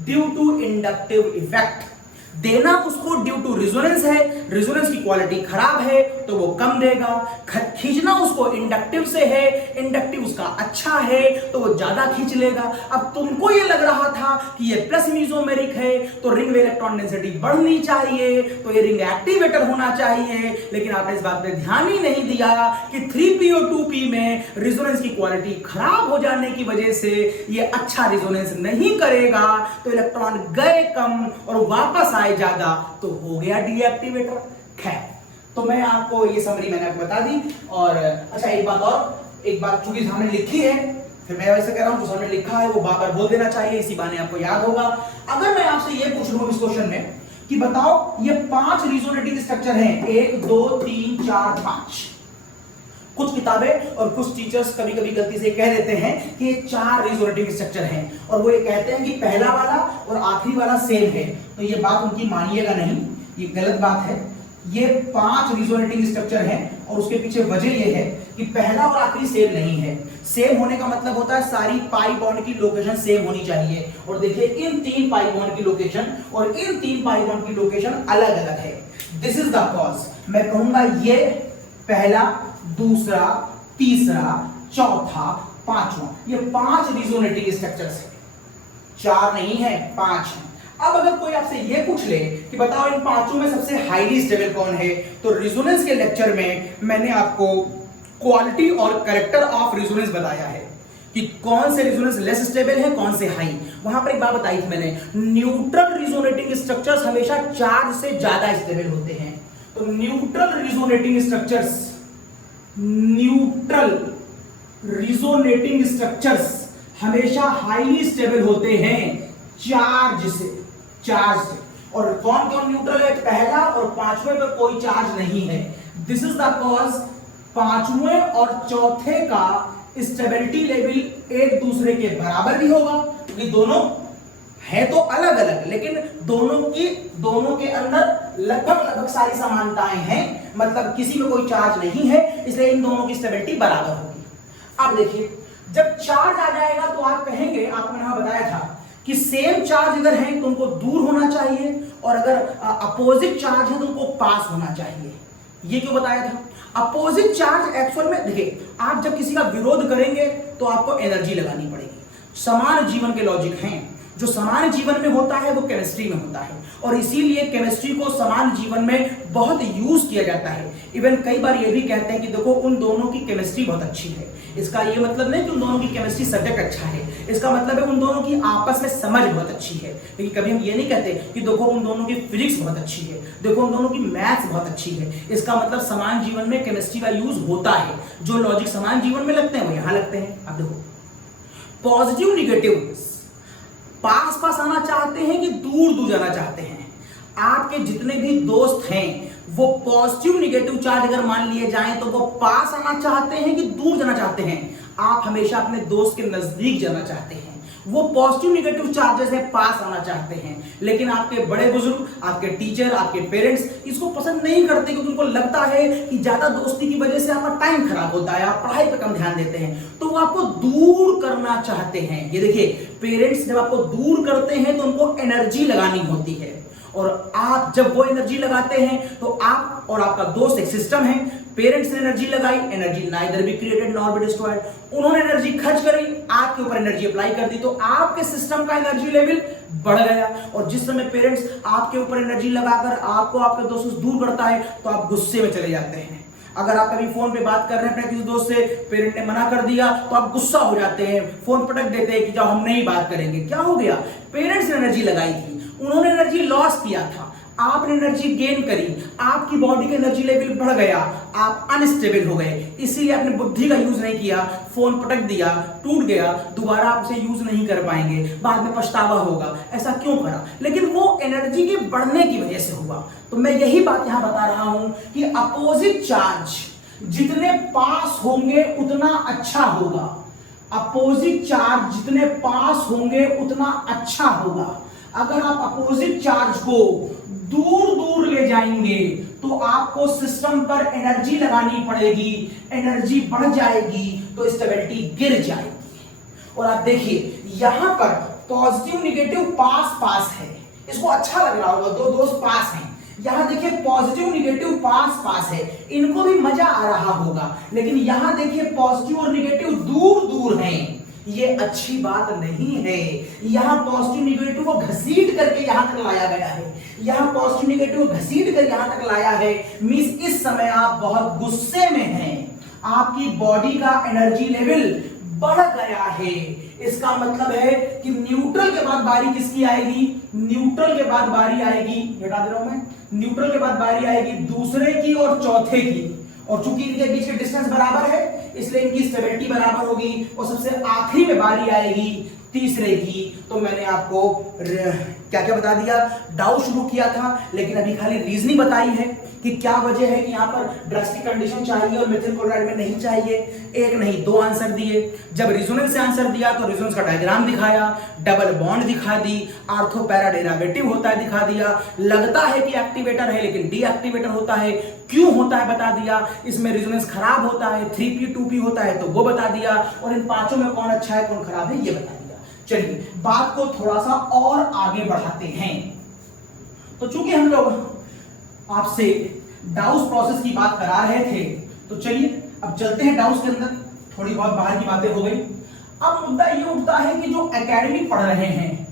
ड्यू टू इंडक्टिव इफेक्ट। देना उसको ड्यू टू रिजोनेंस है, रिजोनेंस की क्वालिटी खराब है तो वो कम देगा। खींचना उसको इंडक्टिव से है, इंडक्टिव उसका अच्छा है तो वो ज्यादा खींच लेगा। अब तुमको ये लग रहा था कि ये प्लस मीजोमेरिक है तो रिंग में इलेक्ट्रॉन डेंसिटी बढ़नी चाहिए, तो ये रिंग एक्टिवेटर होना चाहिए, लेकिन आपने इस बात पे ध्यान ही नहीं दिया कि 3PO2P में रिजोनेंस की क्वालिटी खराब हो जाने की वजह से ये अच्छा रिजोनेंस नहीं करेगा, तो इलेक्ट्रॉन गए कम और वापस आए ज्यादा, तो हो गया डीएक्टिवेटर। खैर, तो मैं आपको ये समरी मैंने आपको बता दी। और अच्छा एक बात चूंकि सामने लिखी है, फिर मैं वैसे कह रहा हूं जो सामने लिखा है वो बार बार बोल देना चाहिए, इसी बहाने आपको याद होगा। अगर मैं आपसे ये पूछ लूं इस क्वेश्चन में कि बताओ ये 5 रिजोनेटिंग स्ट्रक्चर हैं, 1 2 3 4 5। कुछ किताबें और कुछ टीचर्स कभी कभी गलती से कह देते हैं कि ये 4 रिजोनेटिंग स्ट्रक्चर हैं, और वो ये कहते हैं कि पहला वाला और आखिरी वाला सेम है। तो ये बात उनकी मानिएगा नहीं, ये गलत बात है। ये 5 रिजोनेटिंग स्ट्रक्चर हैं और उसके पीछे वजह ये है कि पहला और आखिरी सेम नहीं है। सेम होने का मतलब होता है सारी पाई बॉन्ड की लोकेशन सेम होनी चाहिए, और देखिए इन 3 पाई बॉन्ड की लोकेशन और इन 3 पाई बॉन्ड की लोकेशन अलग अलग है। This is the cause. मैं कहूंगा ये पहला, दूसरा, तीसरा, चौथा, पांचवा, ये 5 रिजोनेटिंग स्ट्रक्चर्स है, 4 नहीं है, 5 है। अब अगर कोई आपसे ये पूछ ले कि बताओ इन 5 में सबसे हाईली स्टेबल कौन है, तो रिजोनेंस के लेक्चर में मैंने आपको क्वालिटी और कैरेक्टर ऑफ रिजोनेंस बताया है कि कौन से रिजोनेंस लेस स्टेबल है, कौन से हाई। वहां पर एक बात बताई थी मैंने, न्यूट्रल रिजोनेटिंग स्ट्रक्चर्स हमेशा चार्ज से ज्यादा स्टेबल होते हैं। तो न्यूट्रल रिजोनेटिंग स्ट्रक्चर्स हमेशा हाईली स्टेबल होते हैं चार्ज से। और कौन कौन न्यूट्रल है, पहला और 5वें पर कोई चार्ज नहीं है। दिस इज द कॉज 5वें और चौथे का स्टेबिलिटी लेवल एक दूसरे के बराबर भी होगा, क्योंकि दोनों है तो अलग अलग, लेकिन दोनों के अंदर लगभग सारी समानताएं हैं, मतलब किसी में कोई चार्ज नहीं है, इसलिए इन दोनों की स्टेबिलिटी बराबर होगी। अब देखिए, जब चार्ज आ जाएगा तो आप कहेंगे, आपको मैंने बताया था कि सेम चार्ज अगर है तो उनको दूर होना चाहिए, और अगर अपोजिट चार्ज है तो उनको पास होना चाहिए। ये क्यों बताया था? अपोजिट चार्ज एक्चुअल में देखिए, आप जब किसी का विरोध करेंगे तो आपको एनर्जी लगानी पड़ेगी। समान जीवन के लॉजिक हैं, जो समान जीवन में होता है वो केमिस्ट्री में होता है, और इसीलिए केमिस्ट्री को समान जीवन में बहुत यूज किया जाता है। इवन कई बार ये भी कहते हैं कि देखो उन दोनों की केमिस्ट्री बहुत अच्छी है। इसका ये मतलब नहीं कि उन दोनों की केमिस्ट्री सब्जेक्ट अच्छा है, इसका मतलब है उन दोनों की आपस में समझ बहुत अच्छी है। लेकिन कभी हम ये नहीं कहते कि देखो उन दोनों की फिजिक्स बहुत अच्छी है, देखो उन दोनों की मैथ्स बहुत अच्छी है। इसका मतलब समान जीवन में केमिस्ट्री का यूज होता है, जो लॉजिक समान जीवन में लगते हैं वो यहां लगते हैं। अब देखो, पॉजिटिव निगेटिव पास आना चाहते हैं कि दूर जाना चाहते हैं। आपके जितने भी दोस्त हैं वो पॉजिटिव निगेटिव चार्ज अगर मान लिए जाएं तो वो पास आना चाहते हैं कि दूर जाना चाहते हैं। आप हमेशा अपने दोस्त के नजदीक जाना चाहते हैं। वो पॉजिटिव निगेटिव चार्जेस है, पास आना चाहते हैं। लेकिन आपके बड़े बुजुर्ग, आपके टीचर, आपके पेरेंट्स इसको पसंद नहीं करते, क्योंकि उनको लगता है कि ज्यादा दोस्ती की वजह से आपका टाइम खराब होता है, आप पढ़ाई पर कम ध्यान देते हैं, तो वो आपको दूर करना चाहते हैं। ये देखिए, पेरेंट्स जब आपको दूर करते हैं तो उनको एनर्जी लगानी होती है, और आप जब वो एनर्जी लगाते हैं तो आप और आपका दोस्त एक सिस्टम है। पेरेंट्स ने एनर्जी लगाई, energy neither be created nor be destroyed. उन्होंने एनर्जी खर्च करी, आपके ऊपर एनर्जी अप्लाई कर दी, तो आपके सिस्टम का एनर्जी लेवल बढ़ गया। और जिस समय पेरेंट्स आपके ऊपर एनर्जी लगाकर आपको आपके दोस्तों से दूर करता है तो आप गुस्से में चले जाते हैं। अगर आप कभी फोन पे बात कर रहे हैं अपने किसी दोस्त से, पेरेंट ने मना कर दिया तो आप गुस्सा हो जाते हैं, फोन पटक देते हैं कि जाओ हम नहीं बात करेंगे। क्या हो गया? पेरेंट्स ने एनर्जी लगाई थी, उन्होंने एनर्जी लॉस किया था, आपने एनर्जी गेन करी, आपकी बॉडी का एनर्जी लेवल बढ़ गया, आप अनस्टेबल हो गए, इसीलिए आपने बुद्धि का यूज नहीं किया, फोन पटक दिया, टूट गया, दोबारा आप उसे यूज नहीं कर पाएंगे, बाद में पछतावा होगा। ऐसा क्यों करा? लेकिन वो एनर्जी के बढ़ने की वजह से हुआ। तो मैं यही बात यहां बता रहा हूं कि अपोजिट चार्ज जितने पास होंगे उतना अच्छा होगा, अपोजिट चार्ज जितने पास होंगे उतना अच्छा होगा। अगर आप अपोजिट चार्ज को दूर दूर ले जाएंगे तो आपको सिस्टम पर एनर्जी लगानी पड़ेगी, एनर्जी बढ़ जाएगी तो स्टेबिलिटी गिर जाएगी। और आप देखिए यहां पर पॉजिटिव निगेटिव पास पास है, इसको अच्छा लग रहा होगा, दो दोस्त पास हैं। यहां देखिए पॉजिटिव निगेटिव पास पास है, इनको भी मजा आ रहा होगा। लेकिन यहां देखिए पॉजिटिव और निगेटिव दूर दूर हैं, ये अच्छी बात नहीं है। यहां पॉजिटिव निगेटिव को घसीट करके यहां तक लाया गया है, यहां पॉजिटिव निगेटिव को घसीट कर यहां तक लाया है। मींस इस समय आप बहुत गुस्से में हैं, आपकी बॉडी का एनर्जी लेवल बढ़ गया है। इसका मतलब है कि न्यूट्रल के बाद बारी किसकी आएगी? न्यूट्रल के बाद बारी आएगी, हटा दे रहा हूं मैं, न्यूट्रल के बाद बारी आएगी दूसरे की और चौथे की। और चूंकि इनके बीच के डिस्टेंस बराबर है इसलिए इनकी स्टेबिलिटी बराबर होगी। और सबसे आखिरी में बारी आएगी तीसरे की। तो मैंने आपको क्या क्या बता दिया, डाउट शुरू किया था, लेकिन अभी खाली रीजनिंग बताई है कि क्या वजह है कि यहां पर ड्रस्टिक कंडीशन चाहिए और मेथिल क्लोराइड में नहीं चाहिए। एक नहीं दो आंसर दिए। जब रिजोनेंस से आंसर दिया तो रिजोनेंस का डायग्राम दिखाया, डबल बॉन्ड दिखा दी, आर्थो पैरा डेरिवेटिव होता है दिखा दिया, लगता है कि एक्टिवेटर है लेकिन डीएक्टिवेटर होता है, क्यों होता है बता दिया, इसमें रिजोनेंस खराब होता है, 3p 2p होता है तो वो बता दिया, और इन पांचों में कौन अच्छा है कौन खराब है ये बता दिया। चलिए बात को थोड़ा सा और आगे बढ़ाते हैं। तो चूंकि हम लोग आपसे डाउस प्रोसेस की बात करा रहे थे तो चलिए अब चलते हैं डाउस के अंदर। थोड़ी बहुत बाहर की बातें हो गई। अब मुद्दा ये उठता है कि जो एकेडमिक पढ़ रहे हैं,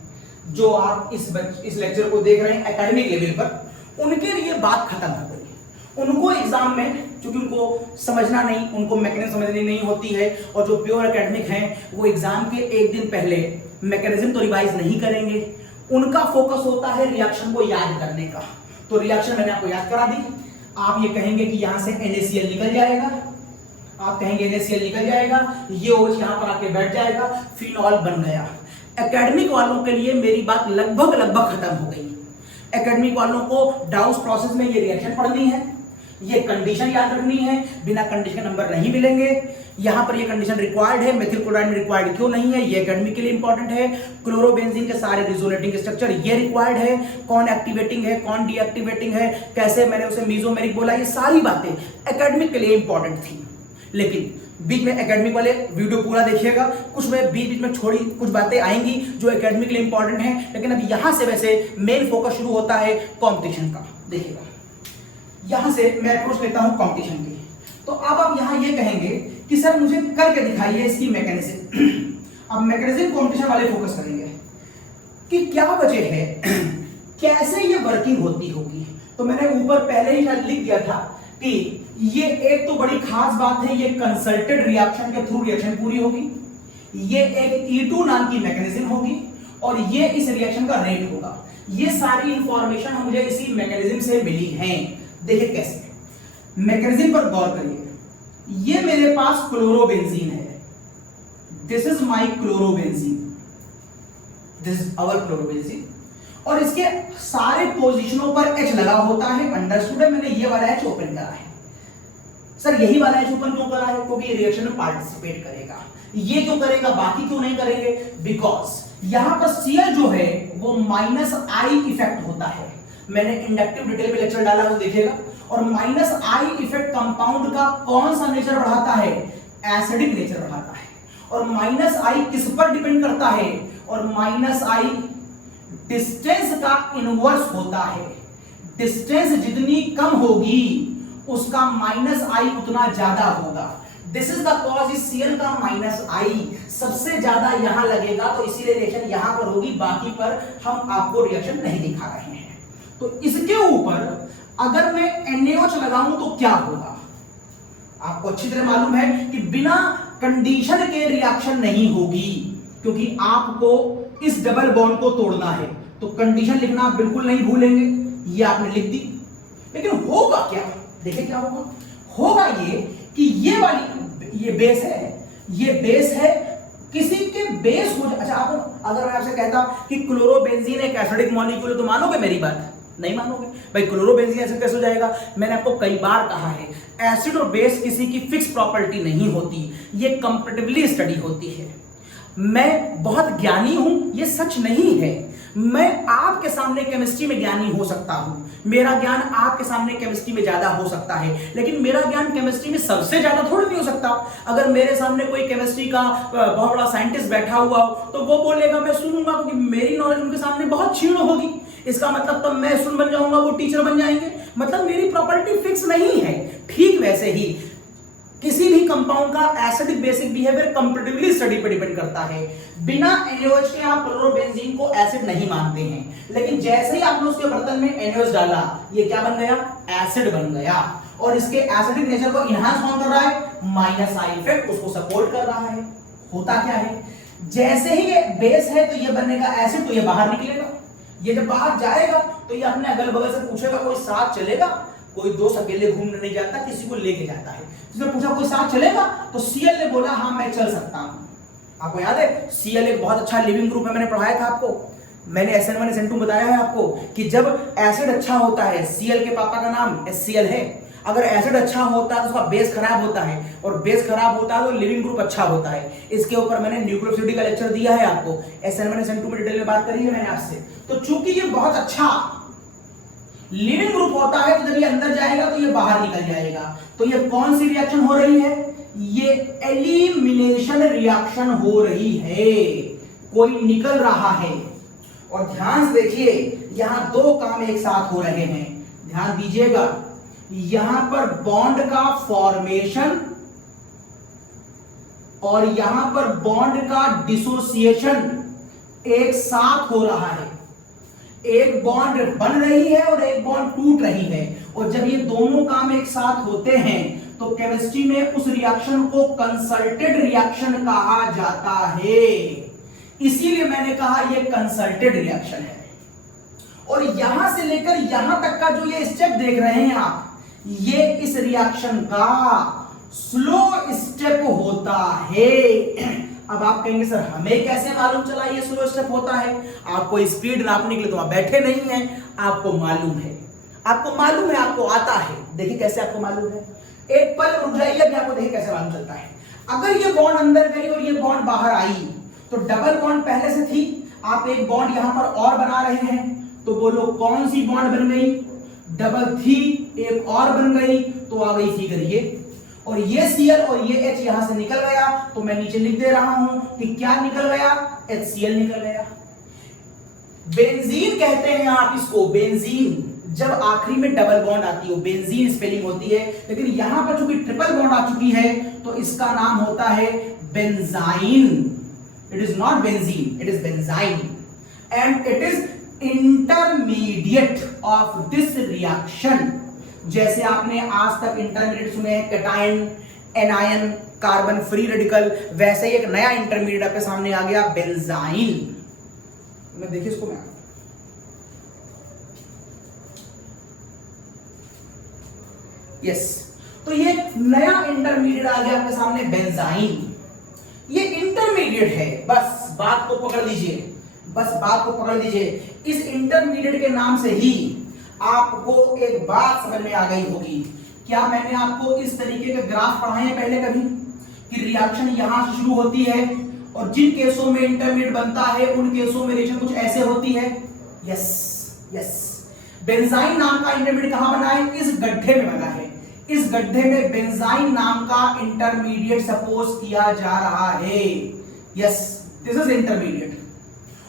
जो आप इस लेक्चर को देख रहे हैं एकेडमिक लेवल पर, उनके लिए बात खत्म हो गई। उनको एग्जाम में क्योंकि उनको समझना नहीं, उनको मैकेनिज्म समझनी नहीं होती है, और जो प्योर एकेडमिक हैं वो एग्जाम के एक दिन पहले मैकेनिज्म तो रिवाइज नहीं करेंगे, उनका फोकस होता है रिएक्शन को याद करने का। तो रिएक्शन मैंने आपको याद करा दी। आप ये कहेंगे कि यहां से NaCl निकल जाएगा, आप कहेंगे NaCl निकल जाएगा, ये OH यहां पर आके बैठ जाएगा, फिनॉल बन गया। एकेडमिक वालों के लिए मेरी बात लगभग खत्म हो गई। एकेडमिक वालों को डाउस प्रोसेस में ये रिएक्शन पढ़नी है, ये कंडीशन याद रखनी है, बिना कंडीशन नंबर नहीं मिलेंगे। यहां पर ये कंडीशन रिक्वायर्ड है, मेथिल क्लोराइड में रिक्वायर्ड क्यों नहीं है ये एकेडमिक के लिए इंपॉर्टेंट है। क्लोरोबेंजीन के सारे रिजोनेटिंग स्ट्रक्चर ये रिक्वायर्ड है, कौन एक्टिवेटिंग है कौन डीएक्टिवेटिंग है, कैसे मैंने उसे मीजोमेरिक बोला, ये सारी बातें एकेडमिक के लिए इंपॉर्टेंट थी। लेकिन बीच में एकेडमिक वाले वीडियो पूरा देखिएगा, कुछ में बीच में छोड़ी कुछ बातें आएंगी जो एकेडमिक के लिए इंपॉर्टेंट है। लेकिन अब यहां से वैसे मेन फोकस शुरू होता है कॉम्पिटिशन का। देखिएगा यहां से मैं अप्रोच लेता हूं कंपटीशन की। तो अब आप यहां ये कहेंगे कि सर मुझे करके दिखाइए इसकी मैकेनिज्म। अब मैकेनिज्म कंपटीशन वाले फोकस करेंगे कि क्या वजह है, कैसे ये वर्किंग होती होगी। तो मैंने ऊपर पहले ही शायद लिख दिया था कि ये एक तो बड़ी खास बात है, ये कंसल्टेड रिएक्शन के थ्रू रिएक्शन पूरी होगी, ये एक E2 नाम की मैकेनिज्म होगी, और ये इस रिएक्शन का रेट होगा। ये सारी इंफॉर्मेशन मुझे इसी मैकेनिज्म से मिली है। देखिए कैसे, मैकेनिज्म पर गौर करिए। ये मेरे पास क्लोरोबेंजीन है, this is my chlorobenzene, this is our chlorobenzene, और इसके सारे पोजीशनों पर H लगा होता है। अंडरस्टूड है, मैंने ये वाला H ओपन करा है। सर यही वाला H ओपन क्यों करा है? क्योंकि ये रिएक्शन में पार्टिसिपेट करेगा। ये क्यों करेगा, बाकी क्यों नहीं करेंगे? बिकॉज यहां पर Cl जो है वो -I इफेक्ट होता है। मैंने इंडक्टिव डिटेल में लेक्चर डाला है तो देखिएगा। और -I इफेक्ट कंपाउंड का कौन सा नेचर बढ़ाता है? एसिडिक नेचर बढ़ाता है। और -I किस पर डिपेंड करता है? और -I डिस्टेंस का इनवर्स होता है। डिस्टेंस जितनी कम होगी उसका -I उतना ज्यादा होगा। दिस इज द कॉज, इस Cl का -I सबसे ज्यादा यहां लगेगा, तो इसीलिए रिएक्शन यहां पर होगी, बाकी पर हम आपको रिएक्शन नहीं दिखा रहे हैं। तो इसके ऊपर अगर मैं NaOH लगाऊं तो क्या होगा? आपको अच्छी तरह मालूम है कि बिना कंडीशन के रिएक्शन नहीं होगी, क्योंकि आपको इस डबल बॉन्ड को तोड़ना है। तो कंडीशन लिखना आप बिल्कुल नहीं भूलेंगे, ये आपने लिख दी। लेकिन होगा क्या, देखिए क्या होगा। होगा ये कि ये वाली ये बेस है, ये बेस है, किसी के बेस हो अच्छा आप अगर मैं आपसे कहता कि क्लोरोबेंजीन एक एसिडिक मॉलिक्यूल है तो मानोगे मेरी बात? नहीं मानोगे भाई, क्लोरोबेंजीन एसिड कैसे हो जाएगा? मैंने आपको कई बार कहा है एसिड और बेस किसी की फिक्स प्रॉपर्टी नहीं होती, ये कंपैरेटिवली स्टडी होती है। मैं बहुत ज्ञानी हूं ये सच नहीं है, मैं आपके सामने केमिस्ट्री में ज्ञानी हो सकता हूं, मेरा ज्ञान आपके सामने केमिस्ट्री में ज्यादा हो सकता है, लेकिन मेरा ज्ञान केमिस्ट्री में सबसे ज्यादा थोड़ा नहीं हो सकता। अगर मेरे सामने कोई केमिस्ट्री का बहुत बड़ा साइंटिस्ट बैठा हुआ हो तो वो बोलेगा, मैं सुनूंगा, क्योंकि मेरी नॉलेज उनके सामने बहुत क्षीण होगी। इसका मतलब तब मैं सुन बन जाऊंगा, वो टीचर बन जाएंगे, मतलब मेरी प्रॉपर्टी फिक्स नहीं है। ठीक वैसे ही किसी भी कंपाउंड का acidic basic behaviour comparatively study पर डिपेंड करता है। बिना NaOH के आप क्लोरोबेंजीन को एसिड नहीं मानते हैं, लेकिन जैसे ही आपने उसके बर्तन में NaOH डाला, ये क्या बन गया? एसिड बन गया। और इसके एसिडिक नेचर को इनहांस कौन कर रहा है? माइनस आई इफेक्ट उसको सपोर्ट कर रहा है। होता क्या है, जैसे ही ये बेस है तो ये बनेगा एसिड, तो ये बाहर निकलेगा। ये जब बाहर जाएगा तो ये अपने अगल बगल से पूछेगा कोई साथ चलेगा? कोई दोस्त अकेले घूमने नहीं जाता, किसी को लेके जाता है। जिसने पूछा कोई साथ चलेगा तो Cl ने बोला हाँ मैं चल सकता हूं। आपको याद है Cl एक बहुत अच्छा लिविंग ग्रुप है, मैंने पढ़ाया था आपको, मैंने SN1 SN2 बताया है आपको कि जब एसिड अच्छा होता है, Cl के पापा का नाम HCl है, अगर एसिड अच्छा होता है तो उसका बेस खराब होता है, और बेस खराब होता है तो लिविंग ग्रुप अच्छा होता है। इसके ऊपर मैंने न्यूक्लियोफिलिटी का लेक्चर दिया है आपको, SN1 SN2 में डिटेल में बात करी है मैंने आपसे। तो चूंकि ये बहुत अच्छा लिविंग ग्रुप होता है, तो जब ये अंदर जाएगा तो ये बाहर निकल जाएगा। तो ये कौन सी रिएक्शन हो रही है? ये एलिमिनेशन रिएक्शन हो रही है, कोई निकल रहा है। और ध्यान से देखिए यहां दो काम एक साथ हो रहे हैं, ध्यान दीजिएगा। यहां पर बॉन्ड का फॉर्मेशन और यहां पर बॉन्ड का डिसोसिएशन एक साथ हो रहा है। एक बॉन्ड बन रही है और एक बॉन्ड टूट रही है, और जब ये दोनों काम एक साथ होते हैं तो केमिस्ट्री में उस रिएक्शन को कंसल्टेड रिएक्शन कहा जाता है। इसीलिए मैंने कहा ये कंसल्टेड रिएक्शन है। और यहां से लेकर यहां तक का जो ये स्टेप देख रहे हैं आप, ये इस रिएक्शन का स्लो स्टेप होता है। अब आप कहेंगे सर हमें कैसे मालूम चला ये स्लो स्टेप होता है? आपको स्पीड नापने के लिए तो आप बैठे नहीं हैं, आपको मालूम है, आपको मालूम है, आपको आता है। देखिए कैसे आपको मालूम है, एक पल रुक जाइए, अभी आपको देखिए कैसे मालूम चलता है। अगर ये बॉन्ड अंदर गई और ये बॉन्ड बाहर आई तो डबल बॉन्ड पहले से थी, आप एक बॉन्ड यहां पर और बना रहे हैं, तो बोलो कौन सी बॉन्ड बन गई? डबल थी, एक और बन गई, तो आ गई फिगर ये। और ये Cl और ये H यहां से निकल गया, तो मैं नीचे लिख दे रहा हूं कि क्या निकल गया? HCl निकल गया। बेंजीन कहते हैं आप इसको, बेंजीन। जब आखिरी में डबल बॉन्ड आती है बेंजीन स्पेलिंग होती है, लेकिन यहां पर चूंकि ट्रिपल बॉन्ड आ चुकी है तो इसका नाम होता है benzene. It is not benzene, it is benzene, and it is intermediate of this reaction. जैसे आपने आज तक इंटरमीडिएट सुने हैं, cation, anion, carbon free radical, वैसे ही एक नया इंटरमीडिएट आपके सामने आ गया, बेंजाइन। मैं देखिए इसको, मैं यस, तो ये नया इंटरमीडिएट आ गया आपके सामने, बेंजाइन। ये इंटरमीडिएट है, बस बात को पकड़ लीजिए, बस बात को पकड़ लीजिए। इस इंटरमीडिएट के नाम से ही आपको एक बात समझ में आ गई होगी। क्या मैंने आपको इस तरीके के ग्राफ पढ़ाए हैं पहले कभी, कि रिएक्शन यहां से शुरू होती है और जिन केसों में इंटरमीडिएट बनता है उन केसों में रिएक्शन कुछ ऐसे होती है? Yes yes. बेंजाइन नाम का इंटरमीडिएट कहां बना है? इस गड्ढे में बना है। इस गड्ढे में बेंजाइन नाम का इंटरमीडिएट सपोज किया जा रहा है। Yes, this is intermediate.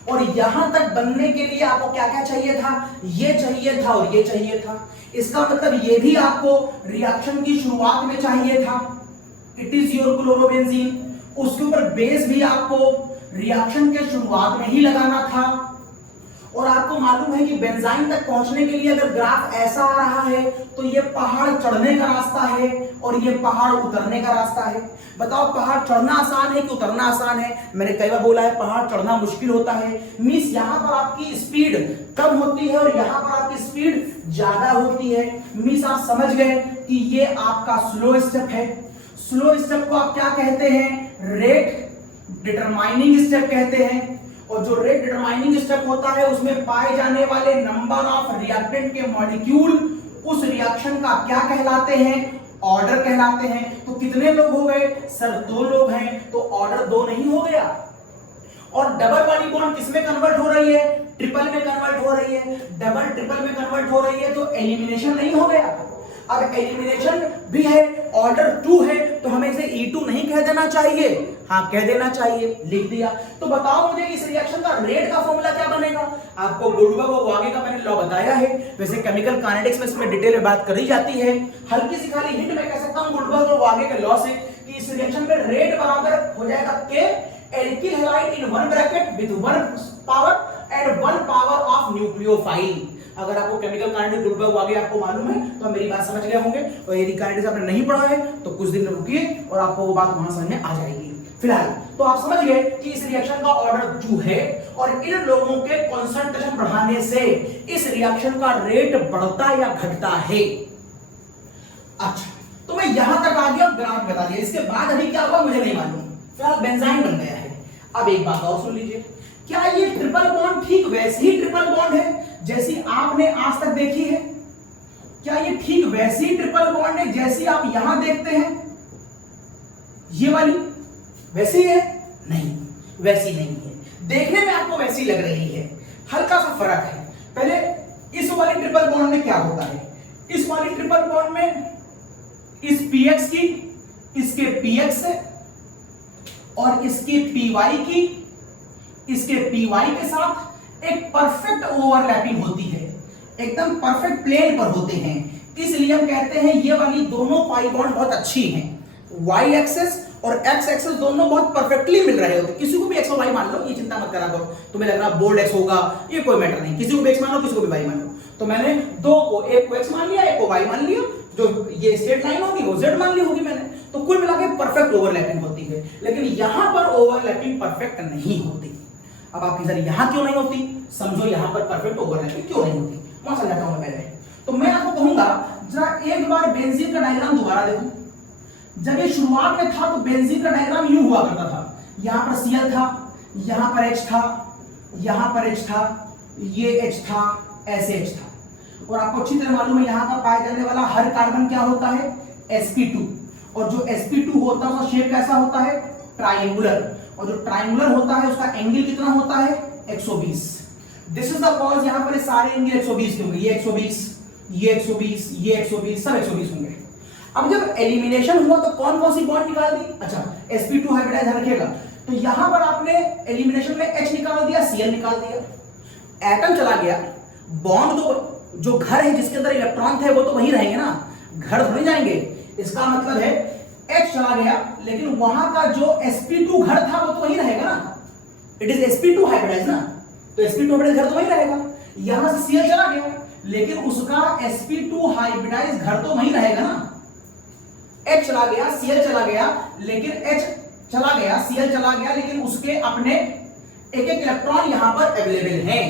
और यहां तक बनने के लिए आपको क्या क्या चाहिए था? ये चाहिए था और ये चाहिए था। इसका मतलब ये भी आपको रिएक्शन की शुरुआत में चाहिए था, इट इज योर क्लोरोबेंजीन। उसके ऊपर बेस भी आपको रिएक्शन के शुरुआत में ही लगाना था। और आपको आपको मालूम है कि बेंजाइन तक पहुंचने के लिए अगर ग्राफ ऐसा आ रहा है तो ये पहाड़ चढ़ने का रास्ता है और ये पहाड़ उतरने का रास्ता है। बताओ पहाड़ चढ़ना आसान है कि उतरना आसान है? मैंने कई बार बोला है पहाड़ चढ़ना मुश्किल होता है। मींस यहां पर आपकी स्पीड कम होती है और यहां पर आपकी स्पीड ज्यादा होती है। मींस आप समझ गए कि ये आपका स्लो स्टेप है। स्लो स्टेप को आप क्या कहते हैं? रेट डिटरमाइनिंग स्टेप कहते हैं। और जो रेट डिटरमाइनिंग स्टेप होता है उसमें पाए जाने वाले नंबर ऑफ रिएक्टेंट के मॉलिक्यूल उस रिएक्शन का क्या कहलाते हैं? ऑर्डर कहलाते हैं। तो कितने लोग हो गए सर? 2 लोग हैं, तो ऑर्डर 2 नहीं हो गया। और डबल वाली बॉन्ड किसमें कन्वर्ट हो रही है? ट्रिपल में कन्वर्ट हो रही है। डबल ट्रिपल में कन्वर्ट हो रही है तो एलिमिनेशन नहीं हो गया। अब एलिमिनेशन भी है, ऑर्डर 2 है, तो हमें इसे E2 नहीं कह देना चाहिए? हाँ कह देना चाहिए, लिख दिया। तो बताओ मुझे इस रिएक्शन का रेट का फॉर्मूला क्या बनेगा? आपको गुडबर्ग और वागे का मैंने लॉ बताया है। वैसे केमिकल काइनेटिक्स में इसमें डिटेल में बात करी जाती है। हल्की सी खाली हिंट मैं कह सकता हूं गुडबर्ग और वागे के लॉ से कि इस रिएक्शन में रेट बराबर हो जाएगा K alkyl halide in 1 bracket with 1 power and 1 power of nucleophile. अगर आपको केमिकल काइनेटिक्स गुडबर्ग वागे आपको मालूम है तो आप मेरी बात समझ गए होंगे। और यदि काइनेटिक्स आपने नहीं पढ़ा है तो कुछ दिन रुकिए और आपको वो बात वहां समझ में आ जाएगी। फिलहाल तो आप समझ गए कि इस रिएक्शन का ऑर्डर 2 है और इन लोगों के कंसंट्रेशन बढ़ाने से इस रिएक्शन का रेट बढ़ता या घटता है। अच्छा, तो मैं यहां तक आ गया, ग्राफ बता दिया। इसके बाद अभी क्या होगा मुझे नहीं मालूम। फिलहाल बेंजाइन बन गया है। अब एक बात और सुन लीजिए, क्या ये ट्रिपल बॉन्ड ठीक वैसी ही ट्रिपल बॉन्ड है जैसी आपने आज तक देखी है? क्या ये ठीक वैसी ट्रिपल बॉन्ड है जैसी आप यहां देखते हैं? ये वाली वैसी है? नहीं, वैसी नहीं है। देखने में आपको वैसी लग रही है, हल्का सा फर्क है। पहले इस वाली ट्रिपल बॉन्ड में क्या होता है? इस वाली ट्रिपल बॉन्ड में इस px की, इसके px से और इसकी py की, इसके py के साथ एक परफेक्ट ओवरलैपिंग होती है, एकदम परफेक्ट प्लेन पर होते हैं। इसलिए हम कहते हैं ये वाली दोनों पाई बॉन्ड बहुत अच्छी हैं। y एक्सेस और x एक्सेस दोनों बहुत परफेक्टली मिल रहे होते। किसी को भी x और y मान लो, ये चिंता मत करा करो। तुम्हें लग रहा बोल्ड x होगा, ये कोई मैटर नहीं। किसी को भी x मान लो, किसी को भी y मान लो। तो मैंने दो को, एक को x मान लिया, एक को y मान लिया। जो ये स्ट्रेट लाइन होगी वो z मान ली होगी मैंने। तो कुल मिला के परफेक्ट ओवरलैपिंग होती है। लेकिन यहां पर ओवरलैपिंग परफेक्ट नहीं होती। अब आपकी सर यहां क्यों नहीं होती? समझो यहां पर परफेक्ट ओवरलैपिंग क्यों नहीं होती, वहां समझाता हूं मैं पहले। तो मैं आपको कहूंगा जरा एक बार बेंजीन का डायग्राम दोबारा देखो। जब ये शुरुआत में था तो बेंजीन का डायग्राम यूं हुआ करता था। यहां पर Cl था, यहां पर H था, यहां पर H था, ये H था, ऐसे H था। और आपको अच्छी तरह मालूम है यहां का पाया जाने वाला हर कार्बन क्या होता है? sp2। और जो sp2 होता है उसका शेप कैसा होता है? ट्रायंगुलर। और जो ट्रायंगुलर होता है उसका एंगल कितना होता है? 120। दिस इज द कॉज यहां पर सारे एंगल 120 के होंगे। ये 120, ये 120, ये 120, सब 120 होंगे। अब जब एलिमिनेशन हुआ तो कौन कौन सी बॉन्ड निकाल दी? अच्छा, sp2 हाइब्रिडाइज रखेगा तो यहां पर आपने एलिमिनेशन में H निकाल दिया, Cl निकाल दिया, एटम चला गया। बॉन्ड तो जो घर है जिसके अंदर इलेक्ट्रॉन थे वो तो वहीं रहेंगे ना, घर थोड़ी जाएंगे। इसका मतलब है H चला गया लेकिन वहां का जो sp2 घर था वो तो वहीं रहेगा ना। इट इज sp2 हाइब्रिडाइज ना, तो sp2 हाइब्रिडाइज घर तो वहीं रहेगा। यहां से Cl चला गया लेकिन उसका sp2 हाइब्रिडाइज घर तो वहीं रहेगा ना। H चला गया, Cl चला गया, लेकिन H चला गया, Cl चला गया, लेकिन उसके अपने एक एक इलेक्ट्रॉन यहां पर अवेलेबल हैं।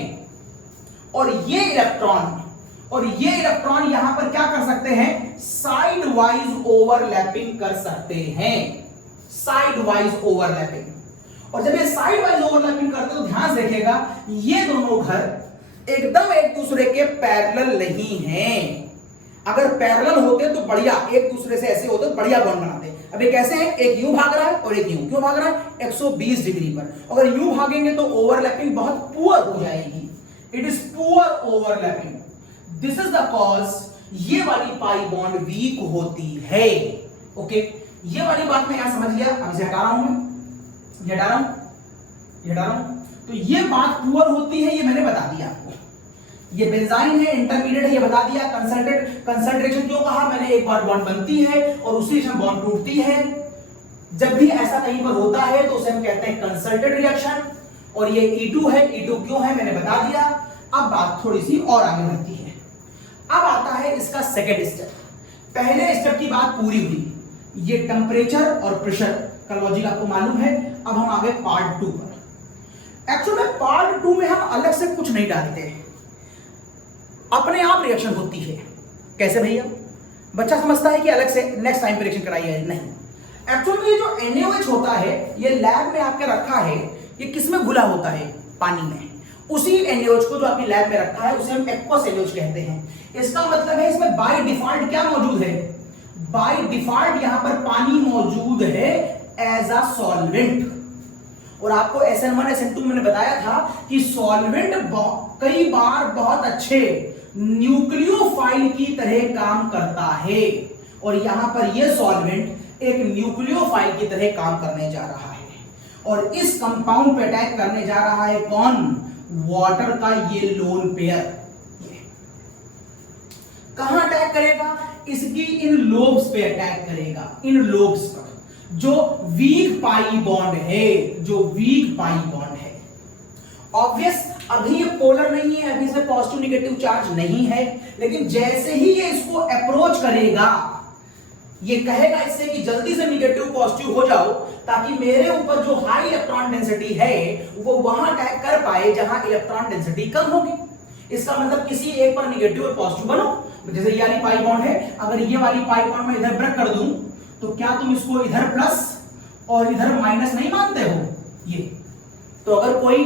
और ये इलेक्ट्रॉन यहां पर क्या कर सकते हैं? साइड वाइज ओवरलैपिंग कर सकते हैं। Side wise overlapping. और जब ये साइड वाइज ओवरलैपिंग करते हैं तो ध्यान से देखिएगा ये दोनों घर एकदम एक दूसरे के पैरेलल नहीं हैं। अगर पैरेलल होते तो बढ़िया, एक दूसरे से ऐसे होते तो बढ़िया बॉन्ड बनाते। अब ये कैसे हैं? एक यूं भाग रहा है और एक यूं। क्यों भाग रहा है? 120 डिग्री पर। अगर यूं भागेंगे तो ओवरलैपिंग बहुत पुअर हो जाएगी। It is poor overlapping. This is the cause ये वाली पाई बॉन्ड वीक होती है। ओके, ये वाली बात मैं यहां समझ लिया। अब इसे हटा रहा हूं मैं, ये हटा रहा हूं। तो ये बात पुअर होती है, ये मैंने बता दिया आपको। ये बेंजाइन है, इंटरमीडिएट है, ये बता दिया। कंसंट्रेशन क्यों कहा मैंने? एक बार बॉन्ड बनती है और उसी समय बॉन्ड टूटती है। जब भी ऐसा कहीं पर होता है तो उसे हम कहते हैं कंसंट्रेटेड रिएक्शन। और ये E2 है। E2 क्यों है मैंने बता दिया। अब बात बात थोड़ी सी और आगे बढ़ती है। अब आता है इसका सेकेंड स्टेप। पहले स्टेप की बात पूरी हुई, ये टेम्परेचर और प्रेशर का लॉजिक आपको मालूम है। अब हम आगे पार्ट 2 पर। एक्चुअली पार्ट 2 में हम अलग से कुछ नहीं डालते, अपने आप रिएक्शन होती है। कैसे भैया? बच्चा समझता है कि अलग से नेक्स्ट टाइम पे रिएक्शन कराइए, नहीं। एक्चुअली ये जो NaOH होता है, ये लैब में आपके रखा है, ये किसमें घुला होता है? पानी में। उसी NaOH को जो आपकी लैब में रखा है उसे हम एक्वस NaOH कहते हैं। इसका मतलब है इसमें बाय डिफॉल्ट क्या मौजूद है? बाय डिफॉल्ट यहां पर पानी मौजूद है एज अ सॉल्वेंट। और आपको SN1 SN2 मैंने बताया था कि सॉल्वेंट कई बार बहुत अच्छे न्यूक्लियोफाइल की तरह काम करता है, और यहां पर यह सॉल्वेंट एक न्यूक्लियोफाइल की तरह काम करने जा रहा है। और इस कंपाउंड पे अटैक करने जा रहा है कौन? वाटर का ये लोन पेयर। कहां अटैक करेगा? इसकी इन लोब्स पे अटैक करेगा, इन लोब्स पर, जो वीक पाई बॉन्ड है, जो वीक पाई बॉन्ड है। ऑब्वियस अभी ये पोलर नहीं है, अभी इसमें पॉजिटिव निगेटिव चार्ज नहीं है, लेकिन जैसे ही ये इसको अप्रोच करेगा, ये कहेगा इससे कि जल्दी से निगेटिव पॉजिटिव हो जाओ, ताकि मेरे ऊपर जो हाई इलेक्ट्रॉन डेंसिटी है वो वहां अटैक कर पाए जहां इलेक्ट्रॉन डेंसिटी कम होगी। इसका मतलब किसी एक पर निगेटिव और पॉजिटिव बनो। जैसे ये वाली पाई बॉन्ड है, अगर ये वाली पाई बॉन्ड में इधर ब्रेक कर दूं, तो क्या तुम इसको इधर प्लस और इधर माइनस नहीं मानते हो? ये तो अगर कोई